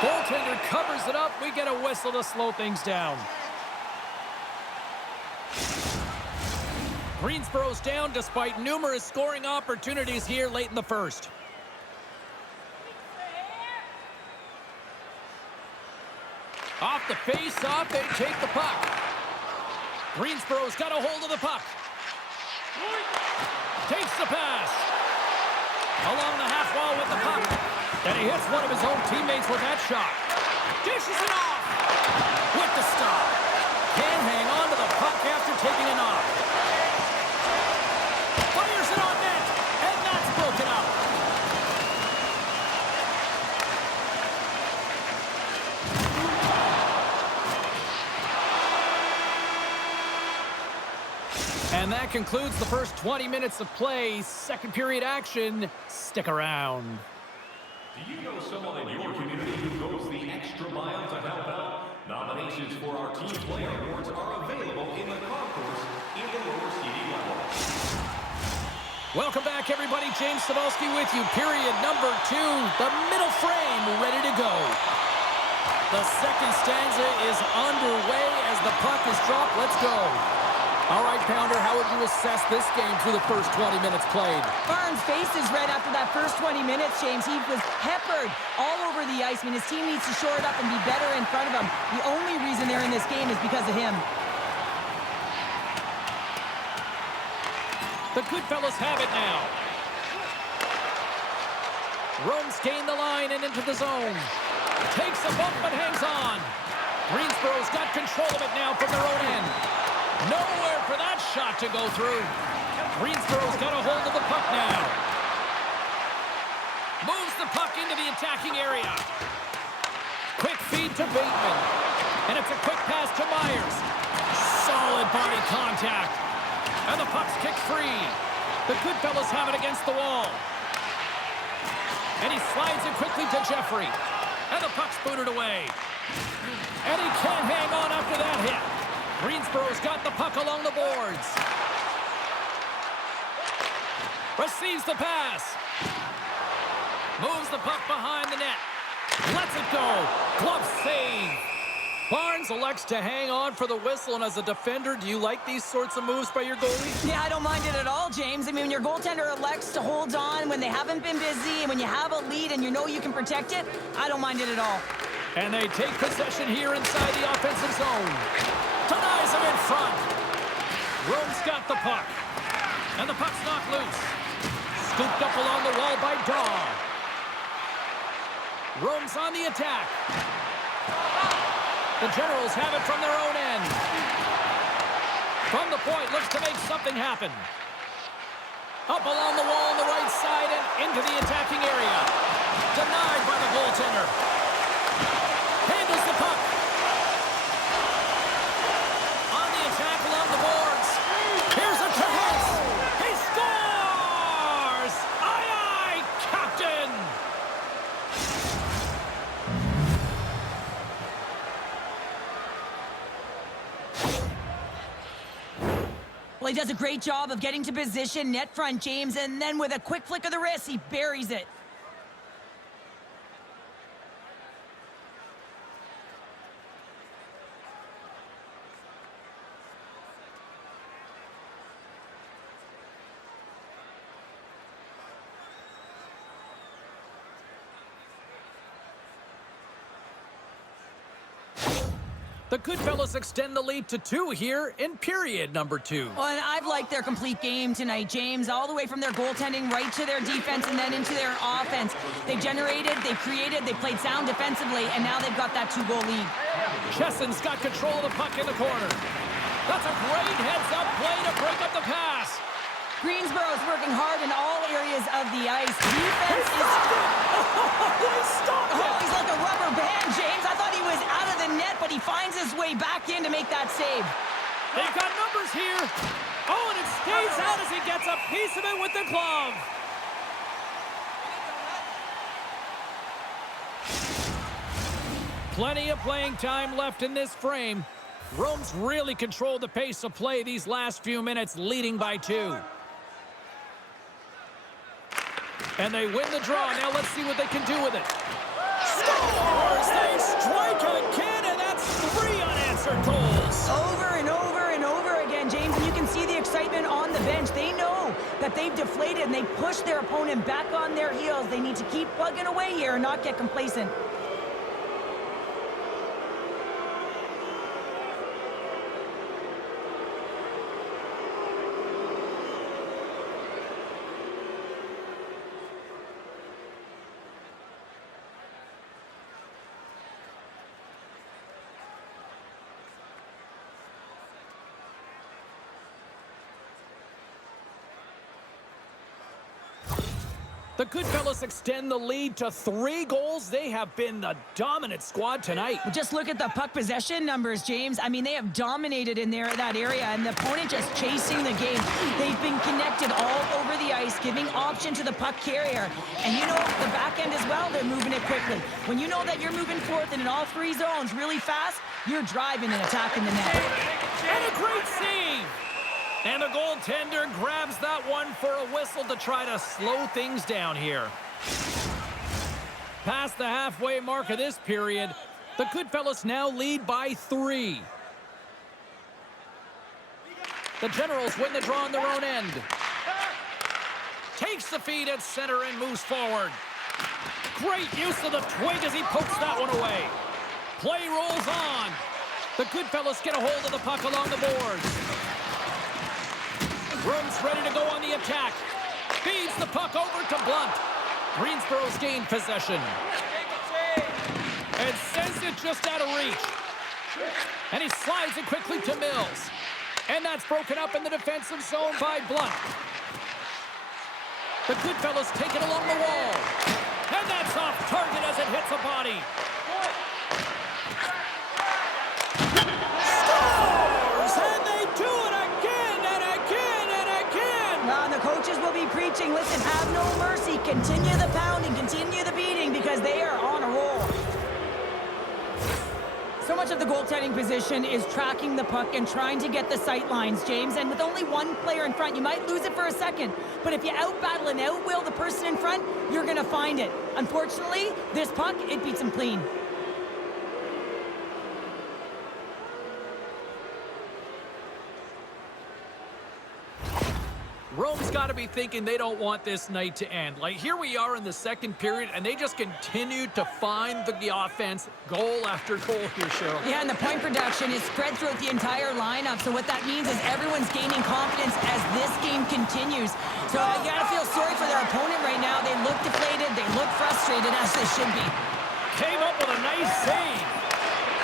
Goaltender covers it up. We get a whistle to slow things down. Greensboro's down despite numerous scoring opportunities here late in the first. Off the face-off, they take the puck. Greensboro's got a hold of the puck. Takes the pass. Along the half wall with the puck. And he hits one of his own teammates with that shot. Dishes it off. With the stop. Can't hang on to the puck after taking a knock. Fires it on net. And that's broken up. And that concludes the first 20 minutes of play. Second period action. Stick around. Do you know someone in your community who goes the extra mile to help out? Nominations for our Team Player Awards are available in the concourse in the lower seating level. Welcome back, everybody. James Cebulski with you. Period number 2. The middle frame ready to go. The second stanza is underway as the puck is dropped. Let's go. All right, Pounder, how would you assess this game through the first 20 minutes played? Barnes' face is red after that first 20 minutes, James. He was peppered all over the ice. I mean, his team needs to shore it up and be better in front of him. The only reason they're in this game is because of him. The Goodfellas have it now. Rome's gained the line and into the zone. Takes a bump but hangs on. Greensboro's got control of it now from their own end. Nowhere for that shot to go through. Greensboro's got a hold of the puck now. Moves the puck into the attacking area. Quick feed to Bateman. And it's a quick pass to Myers. Solid body contact. And the puck's kicked free. The Goodfellas have it against the wall. And he slides it quickly to Jeffrey. And the puck's booted away. And he can't hang on after that hit. Greensboro's got the puck along the boards. Receives the pass. Moves the puck behind the net. Lets it go. Glove save. Barnes elects to hang on for the whistle, and as a defender, do you like these sorts of moves by your goalie? Yeah, I don't mind it at all, James. I mean, when your goaltender elects to hold on when they haven't been busy and when you have a lead and you know you can protect it, I don't mind it at all. And they take possession here inside the offensive zone. Denies him in front. Rome's got the puck. And the puck's knocked loose. Scooped up along the wall by Daw. Rome's on the attack. The Generals have it from their own end. From the point, looks to make something happen. Up along the wall on the right side and into the attacking area. Denied by the goaltender. Handles the puck. On the attack along the boards. Here's a chance. He scores! Aye, aye, Captain! Well, he does a great job of getting to position, net front, James, and then with a quick flick of the wrist, he buries it. The Goodfellas extend the lead to 2 here in period number 2. Well, and I've liked their complete game tonight, James, all the way from their goaltending right to their defense and then into their offense. They generated, they created, they played sound defensively, and now they've got that 2-goal lead. Chessen's got control of the puck in the corner. That's a great heads-up play to break up the pass. Greensboro's working hard in all areas of the ice. Defense is... Oh, he's like a rubber band, James. I thought he was out of the net, but he finds his way back in to make that save. They've got numbers here. Oh, and it stays out as he gets a piece of it with the glove. Plenty of playing time left in this frame. Rome's really controlled the pace of play these last few minutes, leading by 2. And they win the draw. Now let's see what they can do with it. Scores! They strike again, and that's 3 unanswered goals. Over and over and over again, James, and you can see the excitement on the bench. They know that they've deflated, and they push their opponent back on their heels. They need to keep plugging away here and not get complacent. The Goodfellas extend the lead to 3 goals. They have been the dominant squad tonight. Just look at the puck possession numbers, James. I mean, they have dominated in that area, and the opponent just chasing the game. They've been connected all over the ice, giving option to the puck carrier. And you know, the back end as well, they're moving it quickly. When you know that you're moving forth in all 3 zones really fast, you're driving and attacking the net. And a great save! And the goaltender grabs that one for a whistle to try to slow things down here. Past the halfway mark of this period, the Goodfellas now lead by 3. The Generals win the draw on their own end. Takes the feed at center and moves forward. Great use of the twig as he pokes that one away. Play rolls on. The Goodfellas get a hold of the puck along the boards. Rome's ready to go on the attack. Feeds the puck over to Blunt. Greensboro's gained possession. And sends it just out of reach. And he slides it quickly to Mills. And that's broken up in the defensive zone by Blunt. The Goodfellas take it along the wall. And that's off target as it hits a body. Scores! And they do it again and again and again! The coaches will be preaching, listen, have no mercy. Continue the pounding, continue the beating, because they are on a roll. So much of the goaltending position is tracking the puck and trying to get the sight lines, James. And with only one player in front, you might lose it for a second. But if you out-battle and out-will the person in front, you're going to find it. Unfortunately, this puck, it beats him clean. Rome's got to be thinking they don't want this night to end. Like, here we are in the second period, and they just continue to find the offense goal after goal here, Cheryl. Yeah, and the point production is spread throughout the entire lineup. So what that means is everyone's gaining confidence as this game continues. So you got to feel sorry for their opponent right now. They look deflated. They look frustrated, as they should be. Came up with a nice save.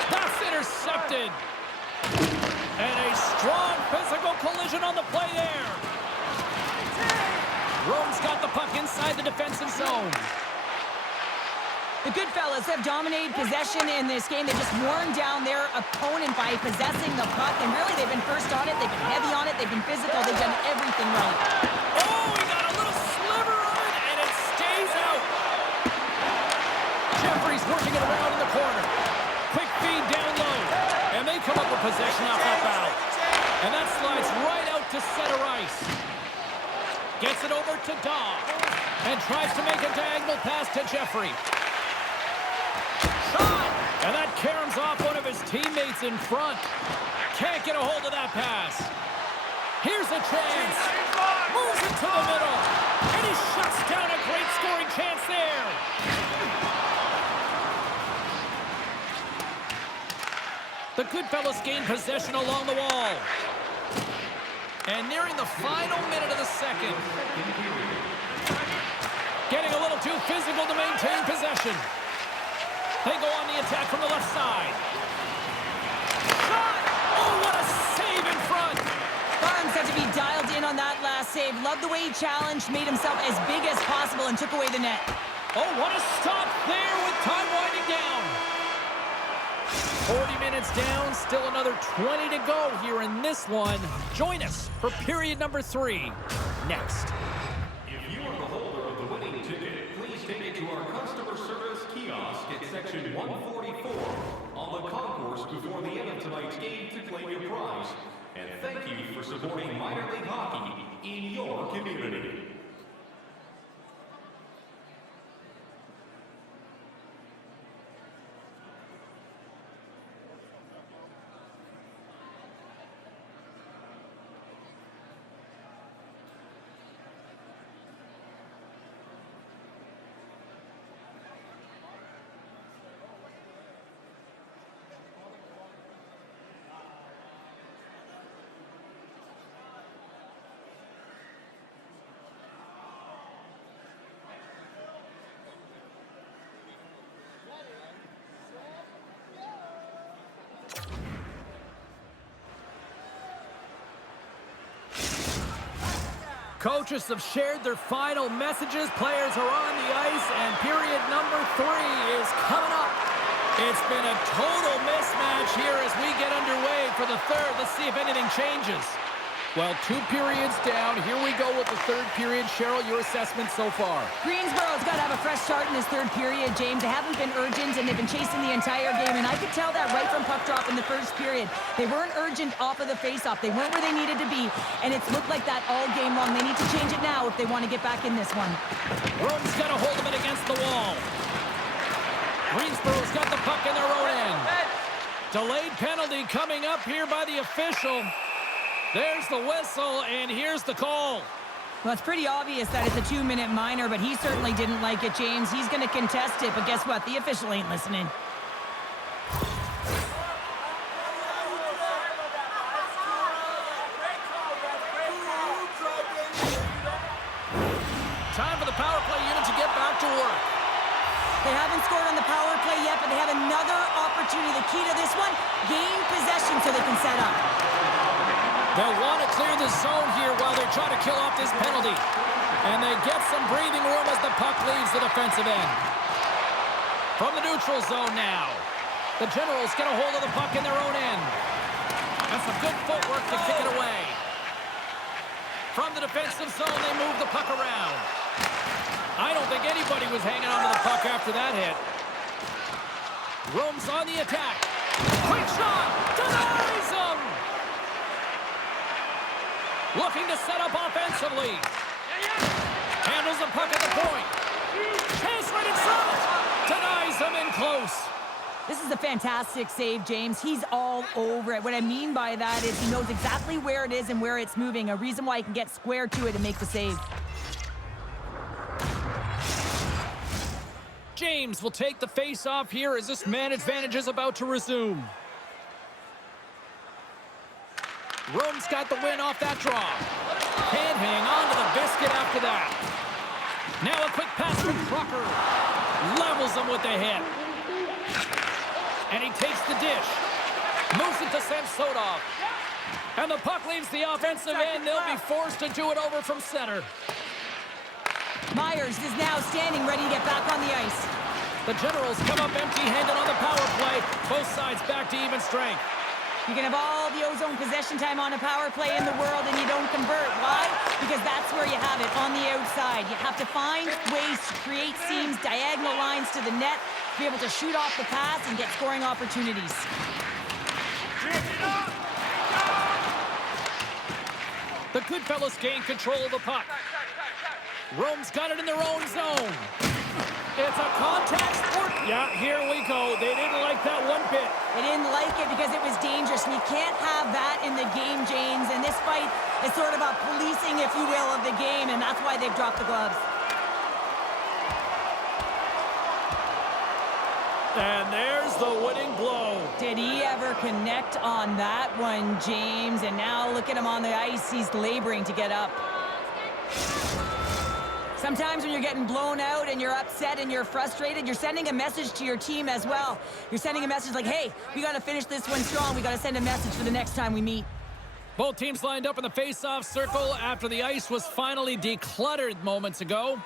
That's intercepted. And a strong physical collision on the play there. Rome's got the puck inside the defensive zone. The Goodfellas have dominated possession in this game. They've just worn down their opponent by possessing the puck. And really, they've been first on it. They've been heavy on it. They've been physical. They've done everything right. Oh, he got a little sliver of it, and it stays out. Jeffrey's working it around in the corner. Quick feed down low. And they come up with possession off that foul. And that slides right out to center ice. Gets it over to Dawg. And tries to make a diagonal pass to Jeffrey. Shot! And that caroms off one of his teammates in front. Can't get a hold of that pass. Here's a chance. Moves it to the middle. And he shuts down a great scoring chance there. The Goodfellas gain possession along the wall. And nearing the final minute of the second. Getting a little too physical to maintain possession. They go on the attack from the left side. Shot! Oh, what a save in front! Barnes had to be dialed in on that last save. Loved the way he challenged, made himself as big as possible, and took away the net. Oh, what a stop there with time winding down. 40 minutes down, still another 20 to go here in this one. Join us for period number 3 next. If you are the holder of the winning ticket, please take it to our customer service kiosk at section 144 next game to claim your prize. And thank you for supporting minor league hockey in your community. Coaches have shared their final messages. Players are on the ice, and period number 3 is coming up. It's been a total mismatch here as we get underway for the third. Let's see if anything changes. Well, 2 periods down. Here we go with the third period. Cheryl, your assessment so far? Greensboro's got to have a fresh start in this third period, James. They haven't been urgent, and they've been chasing the entire game, and I could tell that right from puck drop in the first period. They weren't urgent off of the faceoff. They weren't where they needed to be, and it's looked like that all game long. They need to change it now if they want to get back in this one. Rome's got a hold of it against the wall. Greensboro's got the puck in their own end. Delayed penalty coming up here by the official. There's the whistle, and here's the call. Well, it's pretty obvious that it's a 2-minute minor, but he certainly didn't like it, James. He's going to contest it, but guess what? The official ain't listening. Time for the power play unit to get back to work. They haven't scored on the power play yet, but they have another opportunity. The key to this one, gain possession so they can set up. They'll want to clear the zone here while they try to kill off this penalty. And they get some breathing room as the puck leaves the defensive end. From the neutral zone now. The Generals get a hold of the puck in their own end. And some good footwork to kick it away. From the defensive zone, they move the puck around. I don't think anybody was hanging on to the puck after that hit. Rome's on the attack. Quick shot! Denies him! Looking to set up offensively. Handles the puck at the point. Chase right in front. Denies him in close. This is a fantastic save, James. He's all over it. What I mean by that is he knows exactly where it is and where it's moving. A reason why he can get square to it and make the save. James will take the face-off here as this man advantage is about to resume. Rome's got the win off that draw. Can't hang on to the biscuit after that. Now a quick pass from Crocker. Levels him with the hit. And he takes the dish. Moves it to Samsonov. And the puck leaves the offensive end. They'll be forced to do it over from center. Myers is now standing ready to get back on the ice. The Generals come up empty-handed on the power play. Both sides back to even strength. You can have all the ozone possession time on a power play in the world and you don't convert. Why? Because that's where you have it, on the outside. You have to find ways to create seams, diagonal lines to the net, be able to shoot off the pass and get scoring opportunities. The Goodfellas gain control of the puck. Rome's got it in their own zone. It's a contact sport. Yeah, here we go. They didn't like that one bit. They didn't like it because it was dangerous, and you can't have that in the game, James. And this fight is sort of a policing, if you will, of the game, and that's why they've dropped the gloves. And there's the winning blow. Did he ever connect on that one, James? And now look at him on the ice. He's laboring to get up. Sometimes when you're getting blown out and you're upset and you're frustrated, you're sending a message to your team as well. You're sending a message like, hey, we got to finish this one strong. We got to send a message for the next time we meet. Both teams lined up in the face-off circle after the ice was finally decluttered moments ago.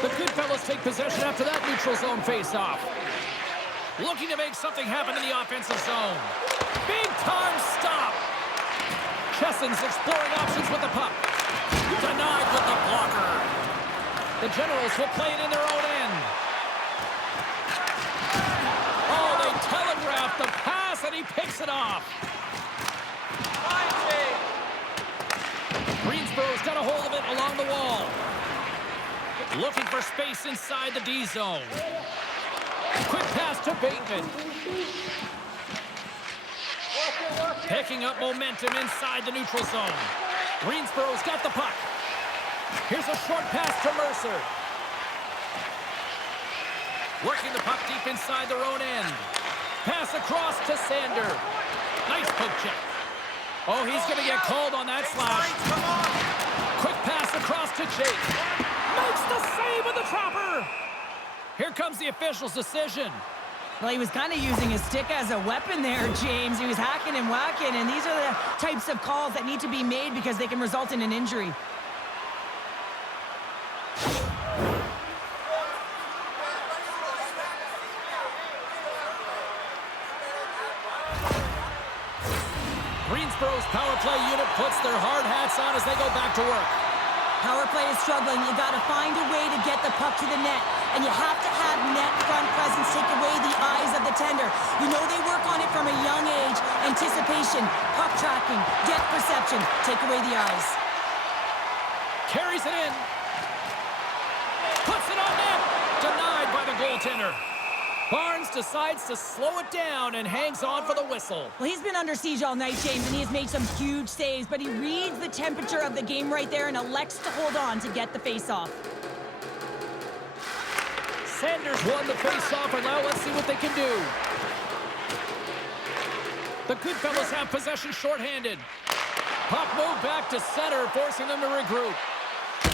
The Goodfellas take possession after that neutral zone face-off. Looking to make something happen in the offensive zone. Big-time stop. Chesson's exploring options with the puck. Denied with the blocker. The Generals will play it in their own end. Oh, they tell him and he picks it off. Fine, Jay. Greensboro's got a hold of it along the wall. Looking for space inside the D zone. Quick pass to Bateman. Picking up momentum inside the neutral zone. Greensboro's got the puck. Here's a short pass to Mercer. Working the puck deep inside their own end. Pass across to Sander. Nice poke check. Oh, he's going to get called on that slash. Come on. Quick pass across to Jake. Makes the save with the trapper. Here comes the official's decision. Well, he was kind of using his stick as a weapon there, James. He was hacking and whacking, and these are the types of calls that need to be made because they can result in an injury. Greensboro's power play unit puts their hard hats on as they go back to work. Power play is struggling. You got to find a way to get the puck to the net, and you have to have net front presence take away the eyes of the tender. You know they work on it from a young age. Anticipation, puck tracking, depth perception, take away the eyes. Carries it in. Puts it on net. Denied by the goaltender. Barnes decides to slow it down and hangs on for the whistle. Well, he's been under siege all night, James, and he has made some huge saves, but he reads the temperature of the game right there and elects to hold on to get the face-off. Sanders won the face-off, and now let's see what they can do. The Goodfellas have possession shorthanded. Puck moved back to center, forcing them to regroup.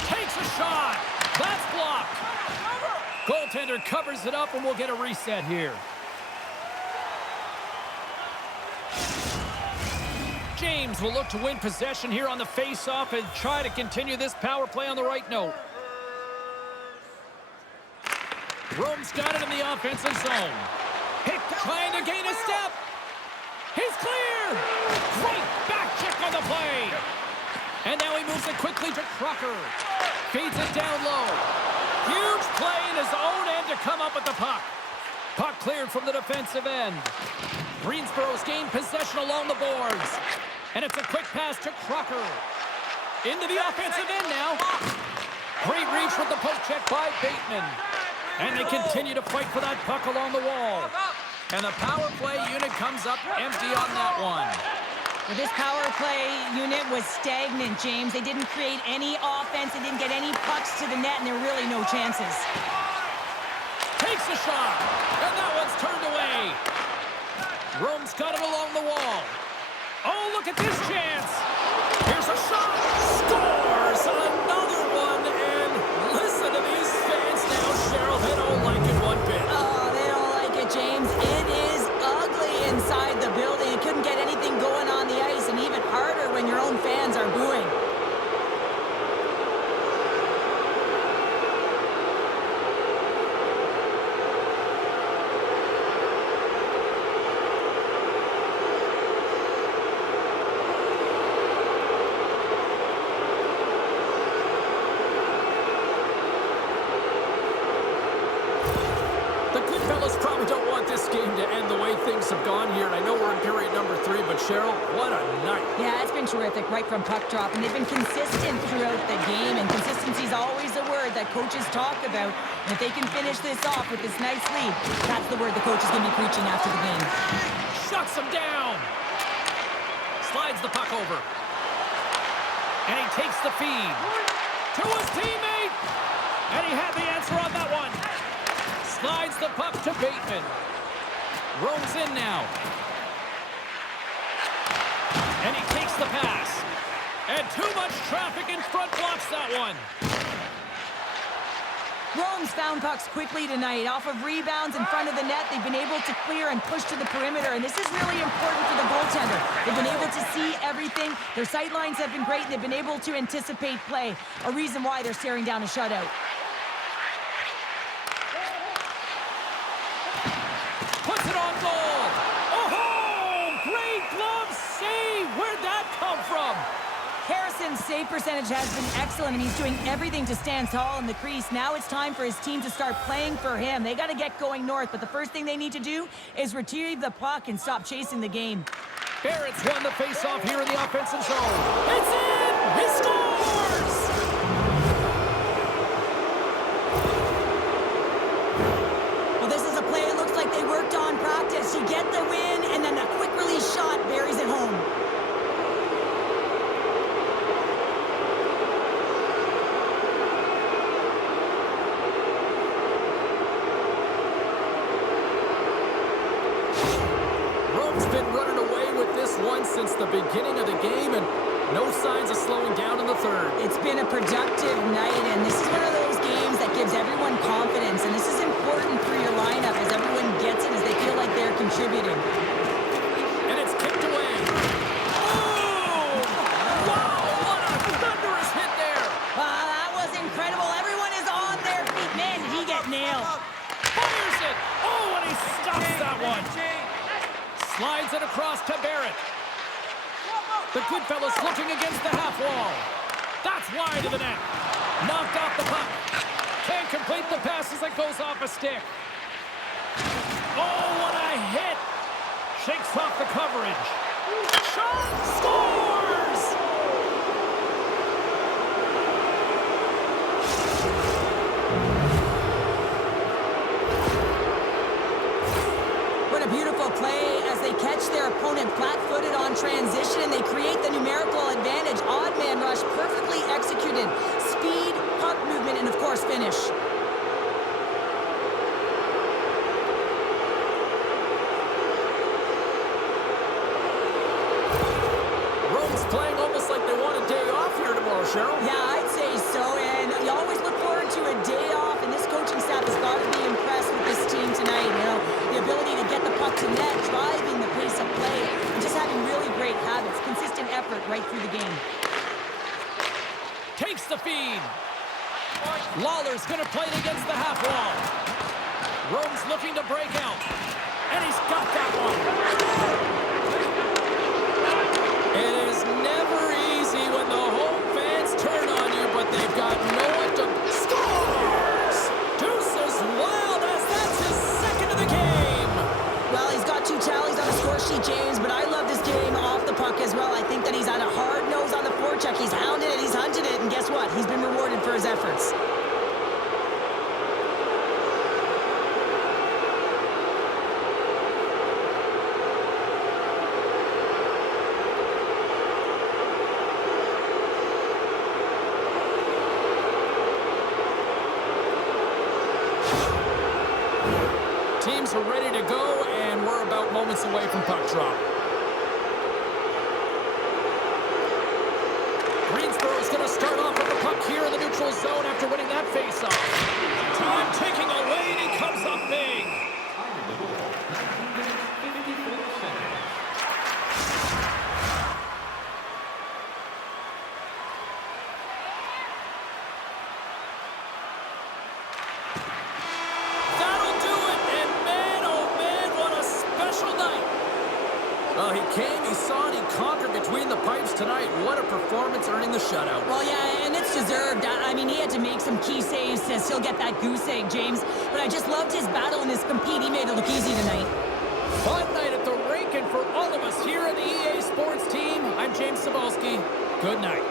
Takes a shot. That's blocked. Goaltender covers it up, and we'll get a reset here. James will look to win possession here on the face-off and try to continue this power play on the right note. Rome's got it in the offensive zone. Hit trying to gain a step. He's clear. Great back check on the play. And now he moves it quickly to Crocker. Feeds it down low. Huge play in his own end to come up with the puck. Puck cleared from the defensive end. Greensboro's gained possession along the boards. And it's a quick pass to Crocker. Into the offensive end now. Great reach with the poke check by Bateman. And they continue to fight for that puck along the wall. And the power play unit comes up empty on that one. Well, this power play unit was stagnant, James. They didn't create any offense. They didn't get any pucks to the net, and there were really no chances. Takes a shot, and that one's turned away. Rome's got it along the wall. Oh, look at this chance. Here's a shot. Scores another one, and listen to these fans now, Cheryl. They don't like it one bit. Oh, they don't like it, James. It is ugly inside the building. You couldn't get anything going on the ice, and even harder when your own fans are booing. The Goodfellas probably don't want this game to end the way things have gone here. And I know we're in period number 3, but Cheryl, what a night. Yeah, it's been terrific right from puck drop, and they've been consistent throughout the game, and consistency is always a word that coaches talk about. And if they can finish this off with this nice lead, that's the word the coach is going to be preaching after the game. Shuts him down. Slides the puck over. And he takes the feed to his teammate. And he had the answer on that one. Slides the puck to Bateman. Rome's in now. And he takes the pass. And too much traffic in front blocks that one. Rome's found pucks quickly tonight. Off of rebounds in front of the net, they've been able to clear and push to the perimeter, and this is really important for the goaltender. They've been able to see everything. Their sight lines have been great, and they've been able to anticipate play, a reason why they're staring down a shutout. Puts it on goal. Oh, great glove save. Where'd that come from? Harrison save percentage has been excellent, and he's doing everything to stand tall in the crease. Now it's time for his team to start playing for him. They got to get going north, but the first thing they need to do is retrieve the puck and stop chasing the game. Barrett's won the faceoff here in the offensive zone. It's in! He scores! Well, this is a play it looks like they worked on practice. You get the win, and then a quick release shot buries it home. Been running away with this one since the beginning of the game, and no signs of slowing down in the third. It's been a productive night, and this is one of those games that gives everyone confidence, and this is important for your lineup as everyone gets it, as they feel like they're contributing. And it's kicked away. Oh! Wow, what a thunderous hit there! That was incredible. Everyone is on their feet. Man, did he get nailed. Fires it! Oh, and he stops that one. Slides it across to Barrett. The Goodfellas looking against the half wall. That's wide of the net. Knocked off the puck. Can't complete the pass as it goes off a stick. Oh, what a hit! Shakes off the coverage. Shot! Scores! What a beautiful play as they catch their opponent flat-footed on transition, and they create the numerical advantage. Odd man rush, perfectly executed. Speed, puck movement, and of course finish. Rome's playing almost like they want a day off here tomorrow, Cheryl. Yeah, I'd say so, and you always look forward to a day off, and this coaching staff has got to be impressed with this team tonight. You know, the ability to get the puck to net, driving the pace of play, and just having really great habits, consistent effort right through the game. Takes the feed. Lawler's going to play it against the half wall. Rome's looking to break out, and he's got that one. It is never easy when the home fans turn on you, but they've got no one to... Scores! Deuces Wild as that's his second of the game. Well, he's got 2 tallies on the score sheet, James, but I love this game off the puck as well. I think that he's had a hard nose on the forecheck. He's hounded it, he's hunted it, and guess what? He's been rewarded for his efforts. Teams are ready to go, and we're about moments away from puck drop. Greensboro's going to start off with the puck here in the neutral zone after winning that faceoff. Time ticking away, and he comes up big. That'll do it, and man, oh man, what a special night. Well, he came, he saw, and he conquered between the pipes tonight. What a performance, earning the shutout. Well, yeah, and it's deserved. I mean, he had to make some key saves to still get that goose egg, James. But I just loved his battle and his compete. He made it look easy tonight. Fun night at the rink, and for all of us here on the EA Sports team, I'm James Cebulski. Good night.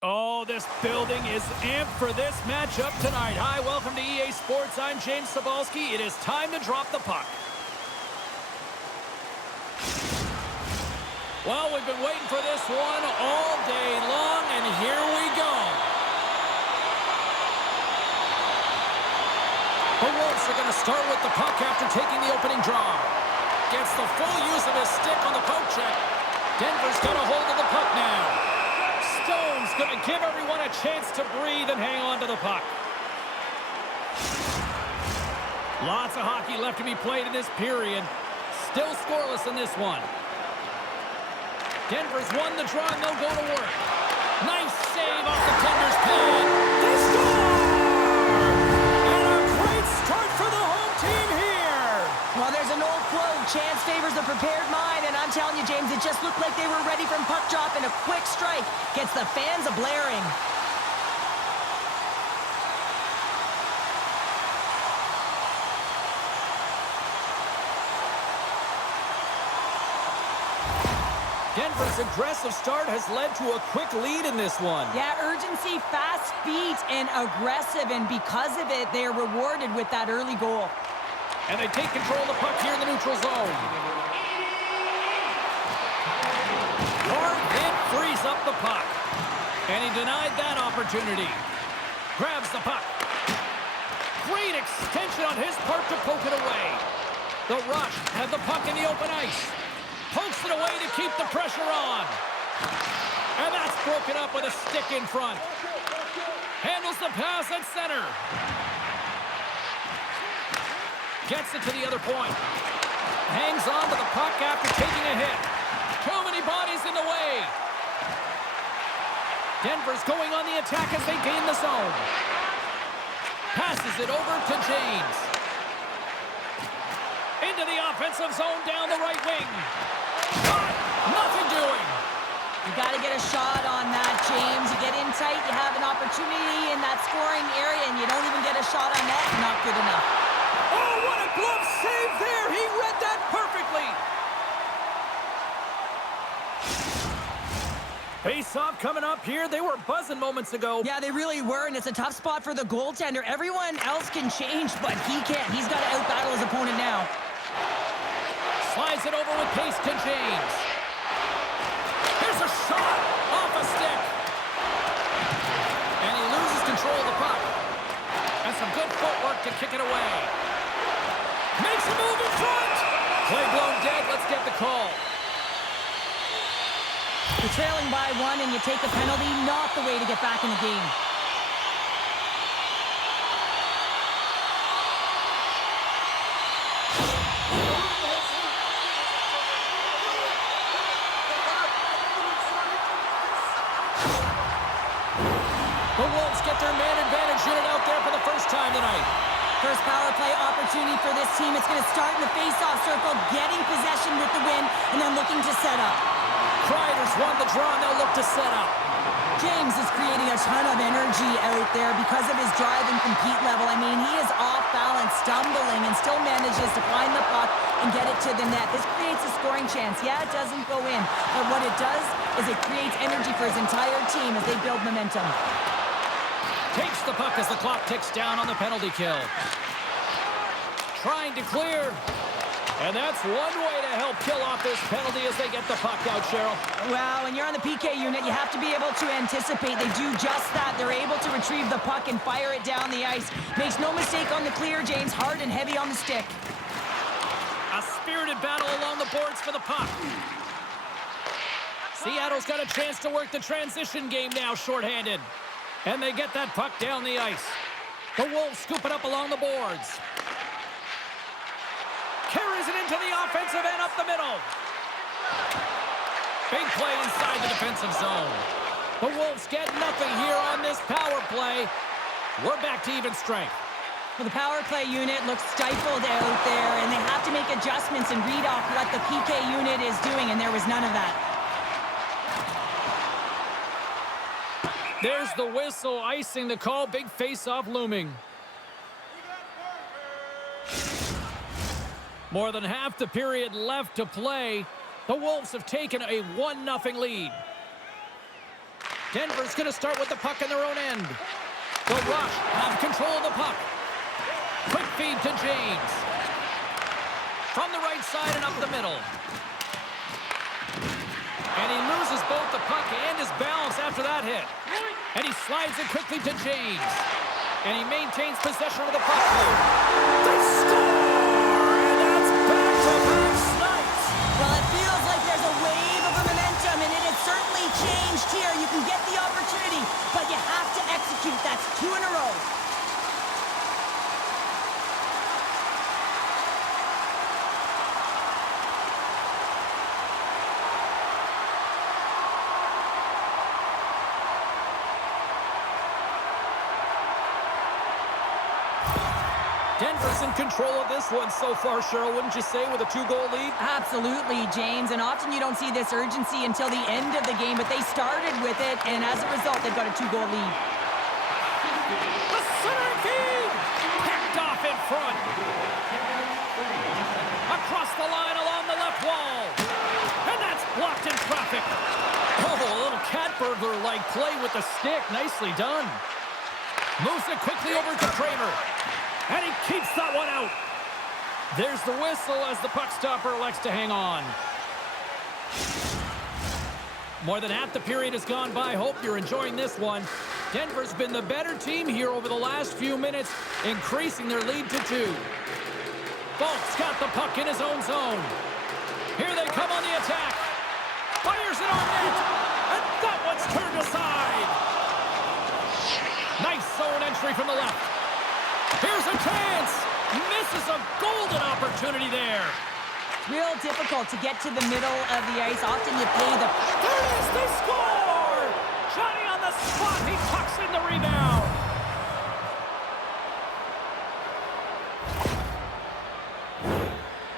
Oh, this building is amped for this matchup tonight. Hi, welcome to EA Sports. I'm James Cebulski. It is time to drop the puck. Well, we've been waiting for this one all day long, and here we go. The Wolves are going to start with the puck after taking the opening draw. Gets the full use of his stick on the poke check. Denver's got a hold of the puck now. Stone's going to give everyone a chance to breathe and hang on to the puck. Lots of hockey left to be played in this period. Still scoreless in this one. Denver's won the draw and they'll go to work. Nice save off the tender's pad. They score! And a great start for the home team here. Well, there's an old quote, chance favors a prepared mind, and I'm telling you, James, it just looked like they were ready from puck drop, and a quick strike gets the fans a-blaring. Denver's aggressive start has led to a quick lead in this one. Yeah, urgency, fast feet, and aggressive, and because of it, they are rewarded with that early goal. And they take control of the puck here in the neutral zone. Hard-hit frees up the puck. And he denied that opportunity. Grabs the puck. Great extension on his part to poke it away. The Rush have the puck in the open ice. Pokes it away to keep the pressure on. And that's broken up with a stick in front. Handles the pass at center. Gets it to the other point. Hangs on to the puck after taking a hit. Too many bodies in the way. Denver's going on the attack as they gain the zone. Passes it over to James. Into the offensive zone down the right wing. Nothing doing. You got to get a shot on that, James. You get in tight, you have an opportunity in that scoring area, and you don't even get a shot on net. Not good enough. Oh, what a glove save there! He read that perfectly! Face-off coming up here. They were buzzing moments ago. Yeah, they really were, and it's a tough spot for the goaltender. Everyone else can change, but he can't. He's got to out-battle his opponent now. Slides it over with pace to James. Here's a shot off a stick. And he loses control of the puck. And some good footwork to kick it away. Makes a move in front. Play blown dead. Let's get the call. You're trailing by one and you take a penalty, not the way to get back in the game. The Wolves get their man advantage unit out there for the first time tonight. First power play opportunity for this team. It's going to start in the face-off circle, getting possession with the win, and then looking to set up. Kreider's won the draw, and they'll look to set up. James is creating a ton of energy out there because of his drive and compete level. I mean, he is off balance, stumbling, and still manages to find the puck and get it to the net. This creates a scoring chance. Yeah, it doesn't go in, but what it does is it creates energy for his entire team as they build momentum. Takes the puck as the clock ticks down on the penalty kill. Trying to clear. And that's one way to help kill off this penalty as they get the puck out, Cheryl. Well, when you're on the PK unit, you have to be able to anticipate. They do just that. They're able to retrieve the puck and fire it down the ice. Makes no mistake on the clear, James. Hard and heavy on the stick. A spirited battle along the boards for the puck. Seattle's got a chance to work the transition game now, shorthanded. And they get that puck down the ice. The Wolves scoop it up along the boards. Carries it into the offensive end up the middle. Big play inside the defensive zone. The Wolves get nothing here on this power play. We're back to even strength. Well, the power play unit looks stifled out there, and they have to make adjustments and read off what the PK unit is doing, and there was none of that. There's the whistle, icing the call. Big face-off looming. More than half the period left to play. The Wolves have taken a 1-0 lead. Denver's going to start with the puck in their own end. The Rush have control of the puck. Quick feed to James. From the right side and up the middle. And he loses both the puck and his balance after that hit. And he slides it quickly to James. And he maintains possession of the puck. They score! And that's back-to-back snipes. Well, it feels like there's a wave of momentum, and it has certainly changed here. You can get the opportunity, but you have to execute. That's 2 in a row. Denver's in control of this one so far, Cheryl, wouldn't you say, with a 2-goal lead? Absolutely, James, and often you don't see this urgency until the end of the game, but they started with it, and as a result, they've got a 2-goal lead. The centering feed! Picked off in front. Across the line along the left wall. And that's blocked in traffic. Oh, a little cat burglar-like play with the stick. Nicely done. Moves it quickly over to Kramer. And he keeps that one out. There's the whistle as the puck stopper elects to hang on. More than half the period has gone by. Hope you're enjoying this one. Denver's been the better team here over the last few minutes, increasing their lead to 2. Folks got the puck in his own zone. Here they come on the attack. Fires it on net. And that one's turned aside. Nice zone entry from the left. Here's a chance. Misses a golden opportunity there. Real difficult to get to the middle of the ice. Often you pay the... There it is. They score. Johnny on the spot. He tucks in the rebound.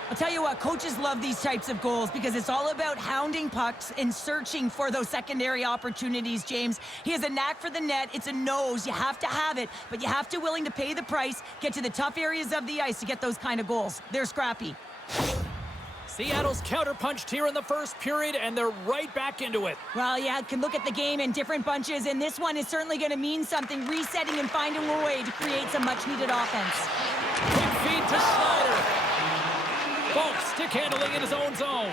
I'll tell you what, coaches love these types of goals because it's all about hounding pucks and searching for those secondary opportunities, James. He has a knack for the net. It's a nose. You have to have it, but you have to willing to pay the price, get to the tough areas of the ice to get those kind of goals. They're scrappy. Seattle's counterpunched here in the first period, and they're right back into it. Well, yeah, can look at the game in different bunches, and this one is certainly going to mean something, resetting and finding a way to create some much-needed offense. Quick feed to Schneider. Falk stick handling in his own zone.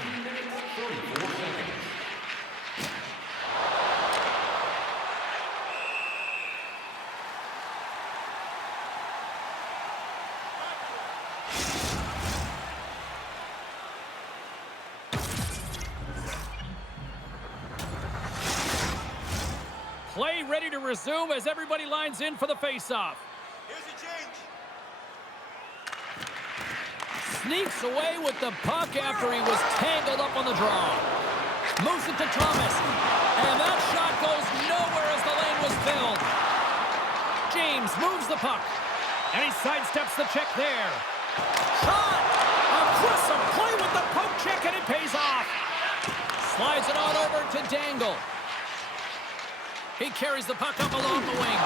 Play ready to resume as everybody lines in for the face-off. Here's a change. Sneaks away with the puck after he was tangled up on the draw. Moves it to Thomas. And that shot goes nowhere as the lane was filled. James moves the puck. And he sidesteps the check there. Shot! Aggressive play with the poke check, and it pays off. Slides it on over to Dangle. He carries the puck up along the wing.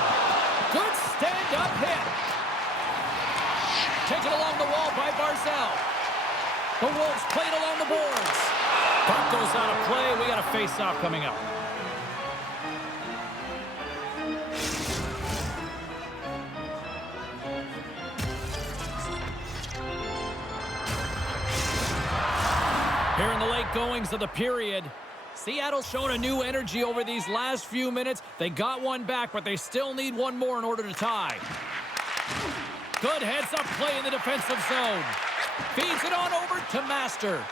Good stand-up hit. Taken along the wall by Barzell. The Wolves played along the boards. Puck goes out of play. We got a face-off coming up. Here in the late goings of the period, Seattle's shown a new energy over these last few minutes. They got one back, but they still need one more in order to tie. Good heads-up play in the defensive zone. Feeds it on over to Master.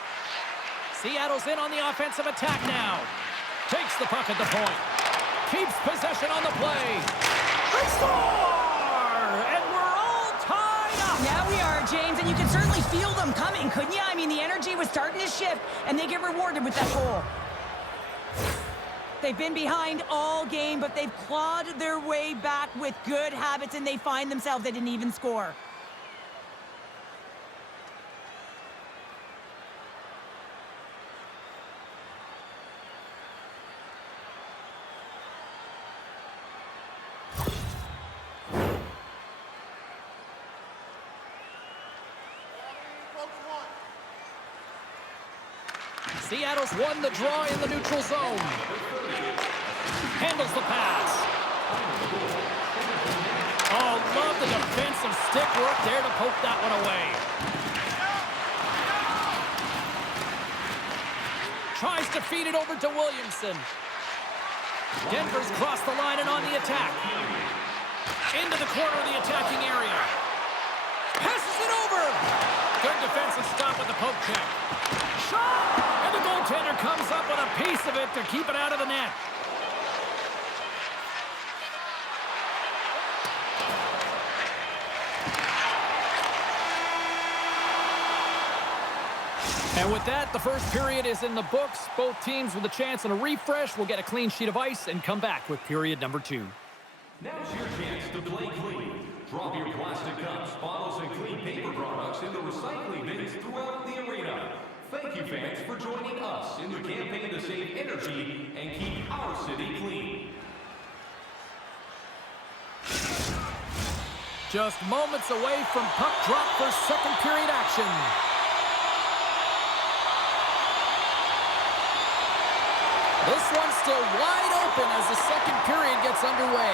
Seattle's in on the offensive attack now. Takes the puck at the point. Keeps possession on the play. They score! And we're all tied up. Yeah, we are, James, and you can certainly feel them coming, couldn't you? I mean, the energy was starting to shift, and they get rewarded with that goal. They've been behind all game, but they've clawed their way back with good habits, and they find themselves at an even score. Seattle's won the draw in the neutral zone. Handles the pass. Oh, love the defensive stick work there to poke that one away. Tries to feed it over to Williamson. Denver's crossed the line and on the attack. Into the corner of the attacking area. Passes it over. Good defensive stop with the poke check. Shot! And the goaltender comes up with a piece of it to keep it out of the net. And with that, the first period is in the books. Both teams with a chance and a refresh will get a clean sheet of ice and come back with period number 2. Now's your chance to play clean. Drop your plastic cups, bottles, and clean paper products in the recycling bins throughout the arena. Thank you, fans, for joining us in the campaign to save energy and keep our city clean. Just moments away from puck drop for second period action. This one's still wide open as the second period gets underway.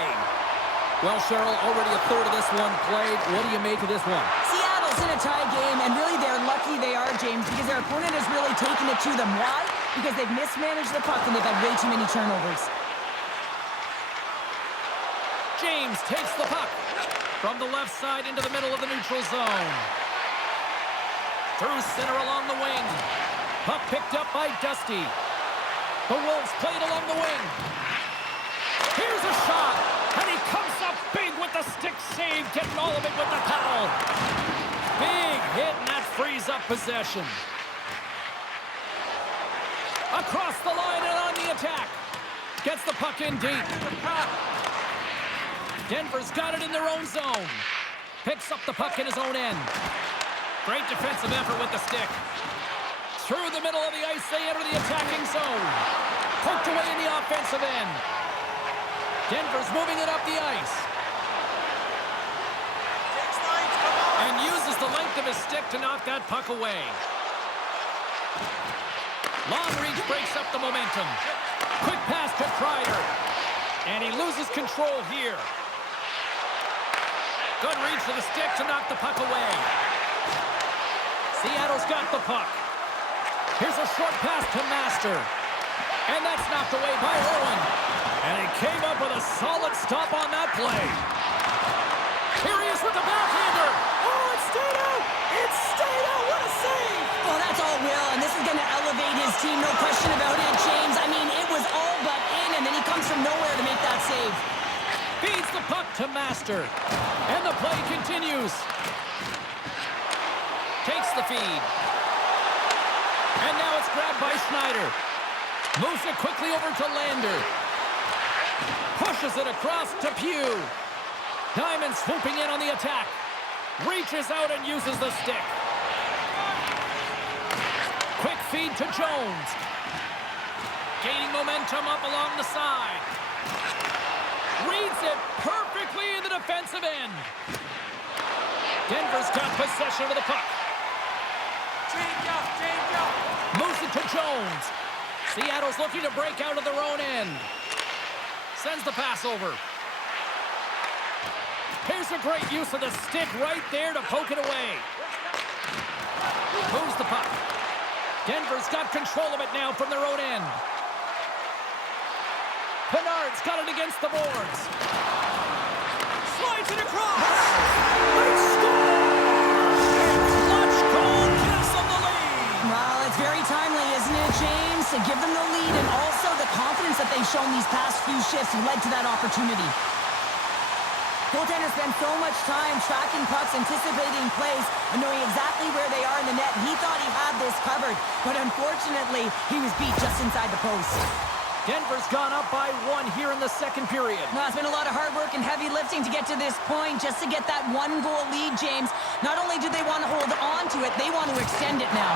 Well, Cheryl, already a third of this one played. What do you make of this one? Seattle's in a tie game, and really they're lucky they are, James, because their opponent has really taken it to them. Why? Because they've mismanaged the puck and they've had way too many turnovers. James takes the puck from the left side into the middle of the neutral zone. Through center along the wing. Puck picked up by Dusty. The Wolves play it along the wing. Here's a shot, and he comes up big with the stick save, getting all of it with the paddle. Big hit, and that frees up possession. Across the line and on the attack. Gets the puck in deep. Denver's got it in their own zone. Picks up the puck in his own end. Great defensive effort with the stick. Through the middle of the ice, they enter the attacking zone. Poked away in the offensive end. Denver's moving it up the ice. And uses the length of his stick to knock that puck away. Long reach breaks up the momentum. Quick pass to Kreider. And he loses control here. Good reach to the stick to knock the puck away. Seattle's got the puck. Here's a short pass to Master. And that's knocked away by Owen. And he came up with a solid stop on that play. Here he is with the backhander. Oh, it stayed out. It stayed out. What a save. Well, that's all Will, and this is going to elevate his team, no question about it, James. I mean, it was all but in, and then he comes from nowhere to make that save. Feeds the puck to Master. And the play continues. Takes the feed. And now it's grabbed by Schneider. Moves it quickly over to Lander. Pushes it across to Pugh. Diamond swooping in on the attack. Reaches out and uses the stick. Quick feed to Jones. Gaining momentum up along the side. Reads it perfectly in the defensive end. Denver's got possession of the puck. Change up. Moves it to Jones. Seattle's looking to break out of their own end. Sends the pass over. Here's a great use of the stick right there to poke it away. Moves the puck. Denver's got control of it now from their own end. Pinard's got it against the boards. Slides it across. They score! A clutch goal gives them the lead. Well, it's very timely, isn't it, James? To give them the lead, and also the confidence that they've shown these past few shifts led to that opportunity. Goaltender spent so much time tracking pucks, anticipating plays, and knowing exactly where they are in the net. He thought he had this covered, but unfortunately, he was beat just inside the post. Denver's gone up by 1 here in the second period. Well, it's been a lot of hard work and heavy lifting to get to this point, just to get that 1-goal lead, James. Not only do they want to hold on to it, they want to extend it now.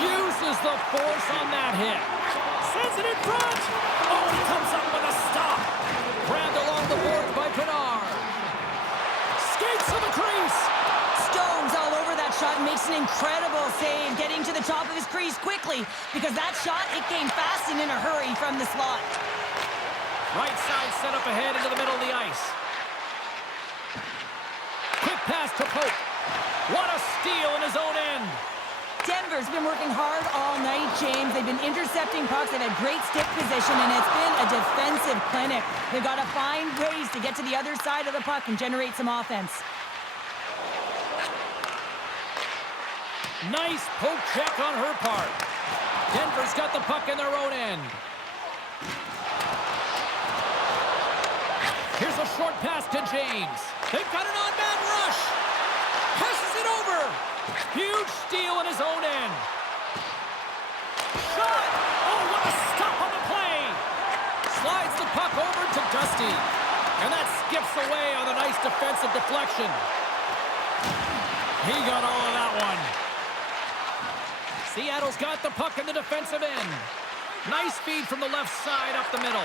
Uses the force on that hit. Sends it in front. Oh, and he comes up with a stop. Grabbed along the boards by Pinard. Skates to the crease. Stones all over that shot and makes an incredible save, getting to the top of his crease quickly, because that shot, it came fast and in a hurry from the slot. Right side set up ahead into the middle of the ice. Quick pass to Pope. What a steal in his own end. Denver's been working hard all night, James. They've been intercepting pucks. They've had great stick position, and it's been a defensive clinic. They've got to find ways to get to the other side of the puck and generate some offense. Nice poke check on her part. Denver's got the puck in their own end. Here's a short pass to James. They've got an on-man rush. Passes it over. Huge steal in his own end. Shot! Oh, what a stop on the play! Slides the puck over to Dusty. And that skips away on a nice defensive deflection. He got all of that one. Seattle's got the puck in the defensive end. Nice feed from the left side up the middle.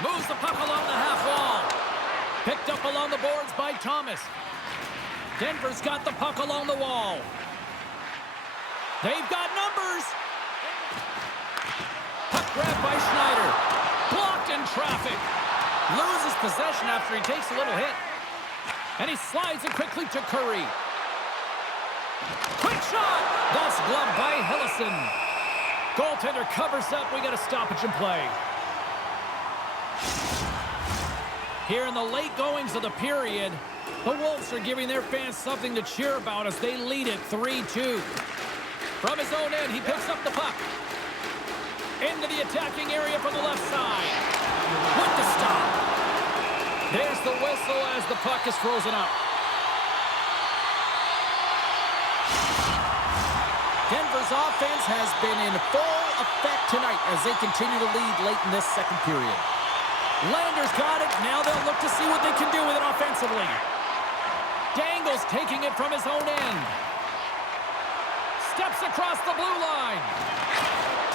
Moves the puck along the half wall. Picked up along the boards by Thomas. Denver's got the puck along the wall. They've got numbers. Puck grabbed by Schneider. Blocked in traffic. Loses possession after he takes a little hit. And he slides it quickly to Curry. Quick shot! That's gloved by Hillison. Goaltender covers up. We got a stoppage in play. Here in the late goings of the period, the Wolves are giving their fans something to cheer about as they lead it 3-2. From his own end, he picks up the puck. Into the attacking area from the left side. With the stop. There's the whistle as the puck is frozen up. Denver's offense has been in full effect tonight as they continue to lead late in this second period. Lander's got it. Now they'll look to see what they can do with it offensively. Dangle's taking it from his own end. Steps across the blue line.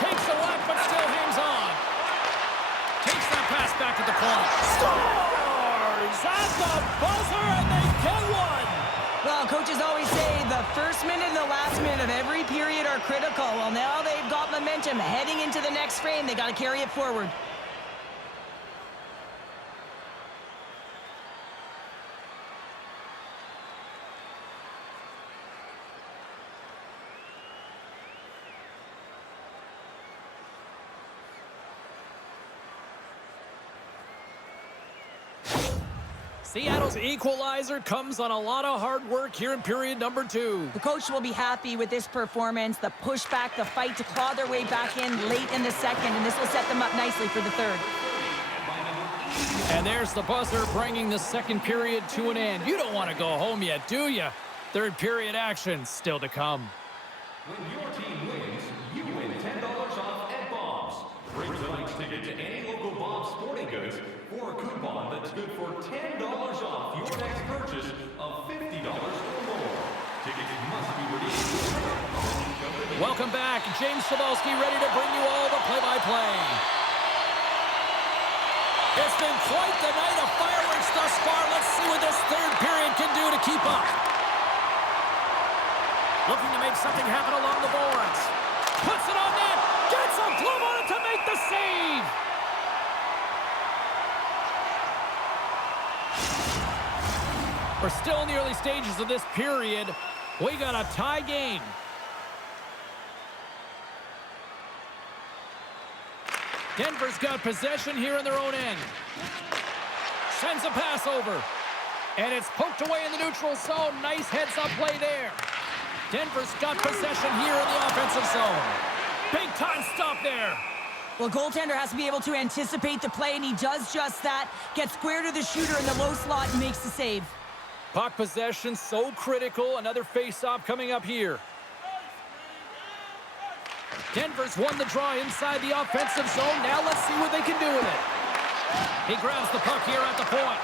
Takes a whack, but still hangs on. Takes that pass back at the point. Scores at the buzzer, and they get one. Well, coaches always say the first minute and the last minute of every period are critical. Well, now they've got momentum heading into the next frame. They got to carry it forward. Seattle's equalizer comes on a lot of hard work here in period number 2. The coach will be happy with this performance, the pushback, the fight to claw their way back in late in the second, and this will set them up nicely for the third. And there's the buzzer bringing the second period to an end. You don't want to go home yet, do you? Third period action still to come. When your team wins, you win $10 off at Bob's. Bring tonight's ticket to any local Bob's Sporting Goods for a coupon that's good for $10 off your next purchase of $50 or more. Tickets must be redeemed. Welcome back. James Cebulski ready to bring you all the play-by-play. It's been quite the night of fireworks thus far. Let's see what this third period can do to keep up. Looking to make something happen along the boards. Puts it on net. Gets a glove on it to make the save. We're still in the early stages of this period. We got a tie game. Denver's got possession here in their own end. Sends a pass over. And it's poked away in the neutral zone. Nice heads-up play there. Denver's got possession here in the offensive zone. Big-time stop there. Well, goaltender has to be able to anticipate the play, and he does just that. Gets square to the shooter in the low slot and makes the save. Puck possession so critical. Another face-off coming up here. Denver's won the draw inside the offensive zone. Now let's see what they can do with it. He grabs the puck here at the point.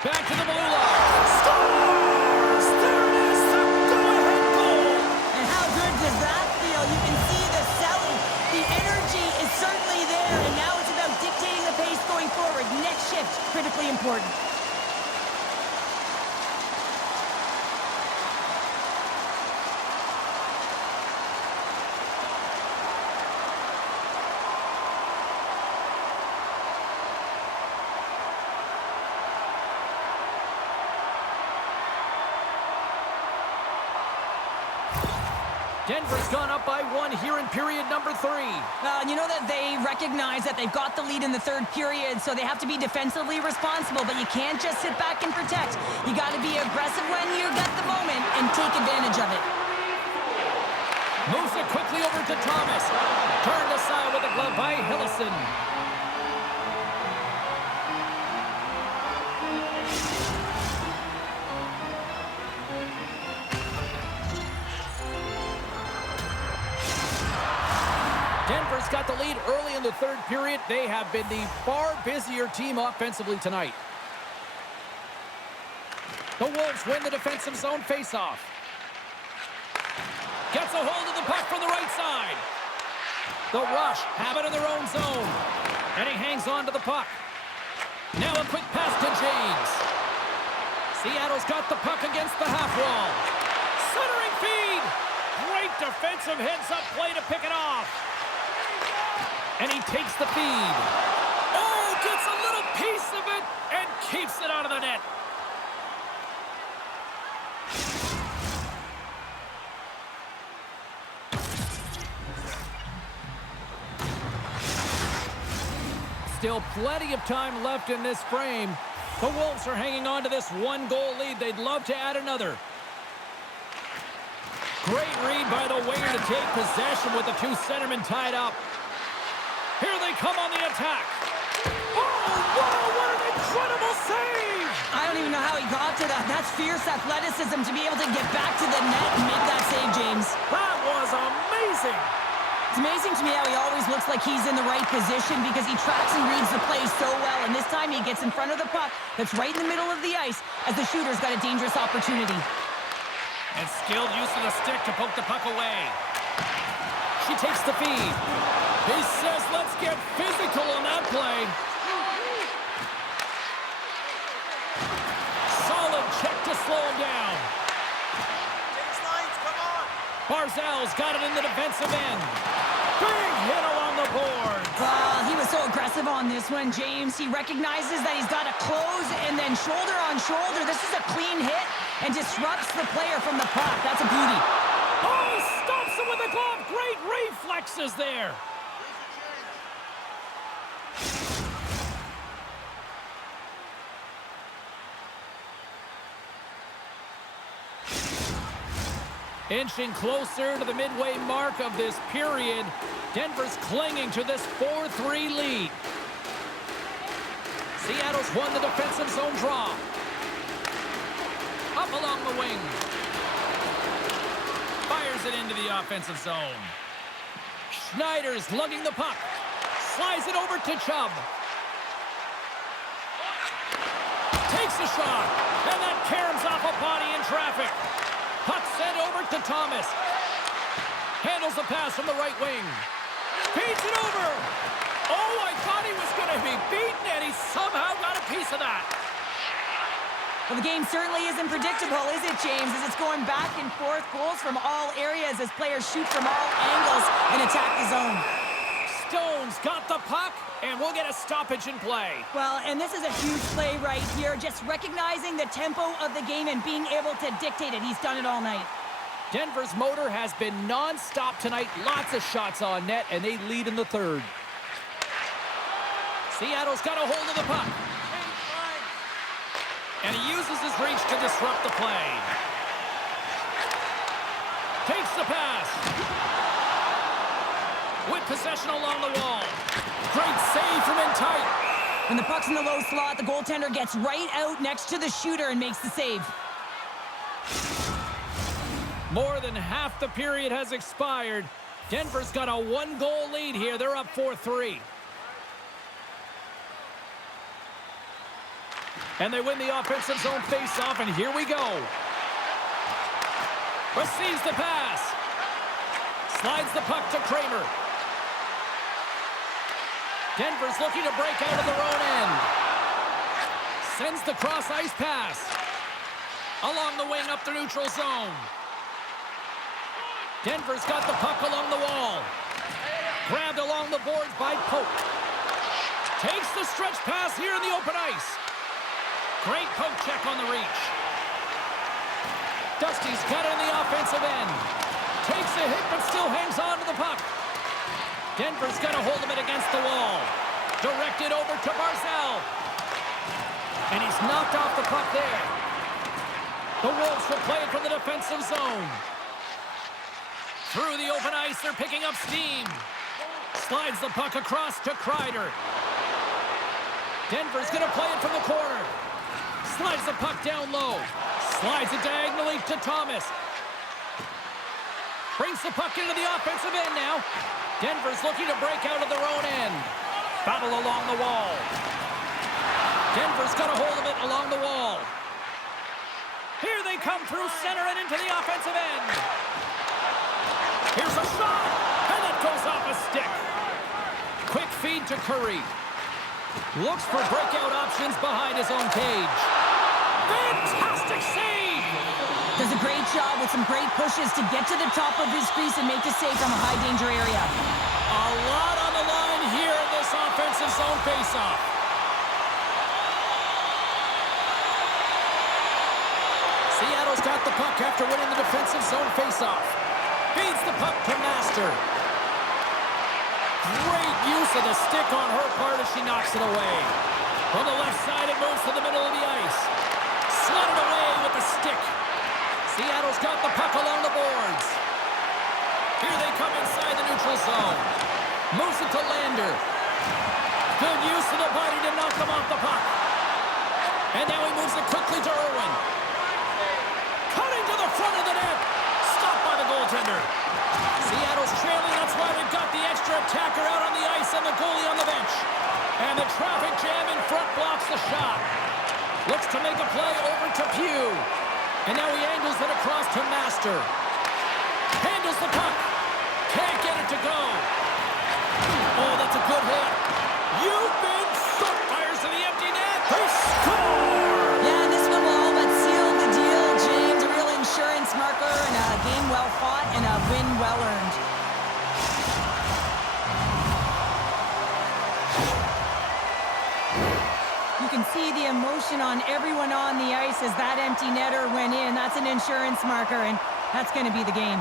Back to the blue line. Scores! There it is, the go-ahead goal! And how good does that feel? You can see the selling. The energy is certainly there, and now it's about dictating the pace going forward. Next shift, critically important. Denver's gone up by 1 here in period number 3. You know that they recognize that they've got the lead in the third period, so they have to be defensively responsible, but you can't just sit back and protect. You got to be aggressive when you get the moment and take advantage of it. Moves it quickly over to Thomas. Turned aside with a glove by Hillison. Denver's got the lead early in the third period. They have been the far busier team offensively tonight. The Wolves win the defensive zone faceoff. Gets a hold of the puck from the right side. The Rush have it in their own zone. And he hangs on to the puck. Now a quick pass to James. Seattle's got the puck against the half wall. Centering feed. Great defensive heads-up play to pick it off. And he takes the feed. Oh, gets a little piece of it and keeps it out of the net. Still plenty of time left in this frame. The Wolves are hanging on to this 1-goal lead. They'd love to add another. Great read by the winger to take possession with the two centermen tied up. Here they come on the attack. Oh, wow, what an incredible save! I don't even know how he got to that. That's fierce athleticism to be able to get back to the net and make that save, James. That was amazing! It's amazing to me how he always looks like he's in the right position because he tracks and reads the play so well. And this time he gets in front of the puck that's right in the middle of the ice as the shooter's got a dangerous opportunity. And skilled use of the stick to poke the puck away. She takes the feed. He says, let's get physical on that play. Solid check to slow him down. Change lines, come on. Barzal's got it in the defensive end. Big hit along the board. He was so aggressive on this one, James. He recognizes that he's got to close and then shoulder on shoulder. This is a clean hit and disrupts the player from the puck. That's a beauty. Oh, he stops him with a glove. Great reflexes there. Inching closer to the midway mark of this period. Denver's clinging to this 4-3 lead. Seattle's won the defensive zone draw. Up along the wing. Fires it into the offensive zone. Schneider's lugging the puck. Slides it over to Chubb. Takes a shot. And that caroms off a body in traffic. Puck sent over to Thomas. Handles the pass from the right wing. Feeds it over. Oh, I thought he was going to be beaten, and he somehow got a piece of that. Well, the game certainly isn't predictable, is it, James? As it's going back and forth, goals from all areas as players shoot from all angles and attack the zone. Stone's got the puck, and we'll get a stoppage in play. Well, and this is a huge play right here, just recognizing the tempo of the game and being able to dictate it. He's done it all night. Denver's motor has been non-stop tonight. Lots of shots on net, and they lead in the third. Seattle's got a hold of the puck. And he uses his reach to disrupt the play. Takes the pass. With possession along the wall. Great save from in tight. When the puck's in the low slot, the goaltender gets right out next to the shooter and makes the save. More than half the period has expired. Denver's got a 1-goal lead here. They're up 4-3. And they win the offensive zone face-off, and here we go. Receives the pass. Slides the puck to Kramer. Denver's looking to break out of their own end. Sends the cross-ice pass. Along the wing up the neutral zone. Denver's got the puck along the wall. Grabbed along the boards by Pope. Takes the stretch pass here in the open ice. Great poke check on the reach. Dusty's got it in the offensive end. Takes a hit, but still hangs on to the puck. Denver's got a hold of it against the wall. Directed over to Barzal. And he's knocked off the puck there. The Wolves will play it from the defensive zone. Through the open ice, they're picking up steam. Slides the puck across to Kreider. Denver's going to play it from the corner. Slides the puck down low. Slides it diagonally to Thomas. Brings the puck into the offensive end now. Denver's looking to break out of their own end. Battle along the wall. Denver's got a hold of it along the wall. Here they come through center and into the offensive end. Here's a shot, and it goes off a stick. Quick feed to Curry. Looks for breakout options behind his own cage. Fantastic save! Does a great job with some great pushes to get to the top of his crease and make the save from a high-danger area. A lot on the line here in this offensive zone faceoff. Seattle's got the puck after winning the defensive zone faceoff. Feeds the puck to Master. Great use of the stick on her part as she knocks it away. From the left side, it moves to the middle of the ice. Slotted away with the stick. Seattle's got the puck along the boards. Here they come inside the neutral zone. Moves it to Lander. Good use of the body to knock them off the puck. And now he moves it quickly to Irwin. Cutting to the front of the net. Stopped by the goaltender. Seattle's trailing. That's why they've got the extra attacker out on the ice and the goalie on the bench. And the traffic jam in front blocks the shot. Looks to make a play over to Pugh. And now he angles it across to Master. Handles the puck. Can't get it to go. Oh, that's a good hit. You've been struck. Fires to the empty net. They score! Yeah, this one will all but seal the deal, James. A real insurance marker and a game well fought and a win well earned. You can see the emotion on everyone on the ice as that empty netter went in. That's an insurance marker, and that's going to be the game.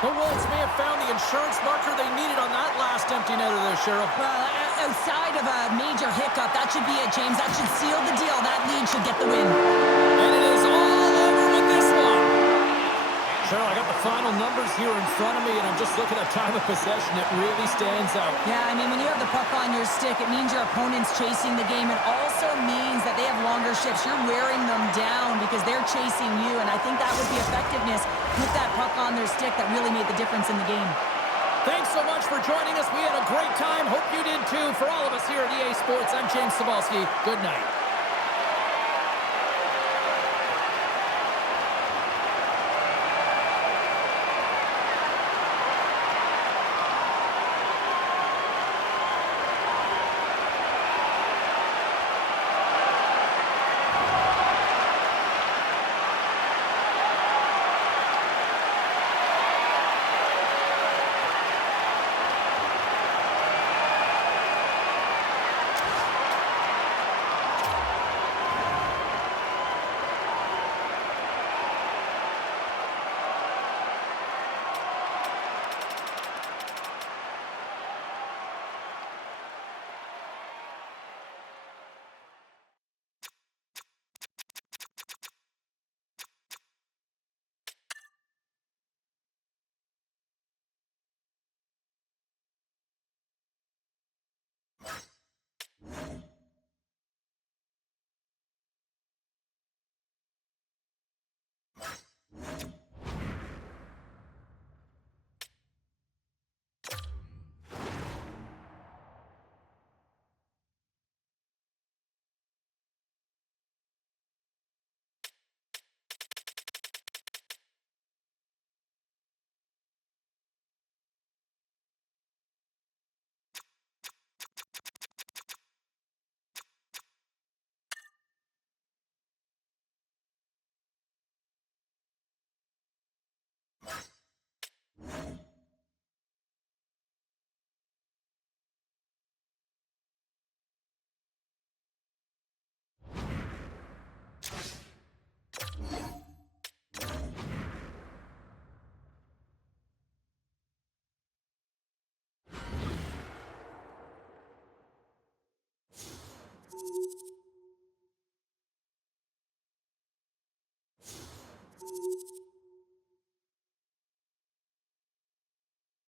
The Wolves may have found the insurance marker they needed on that last empty netter there, Cheryl. Well, outside of a major hiccup, that should be it, James. That should seal the deal. That lead should get the win. And it is all over with this one. Cheryl, I got the final numbers here in front of me, and I'm just looking at time of possession. It really stands out. Yeah, I mean, when you have the puck on your stick, it means your opponent's chasing the game. It also means that they have longer shifts. You're wearing them down because they're chasing you, and I think that was the effectiveness with that puck on their stick that really made the difference in the game. Thanks so much for joining us. We had a great time. Hope you did too. For all of us here at EA Sports, I'm James Cebulski. Good night.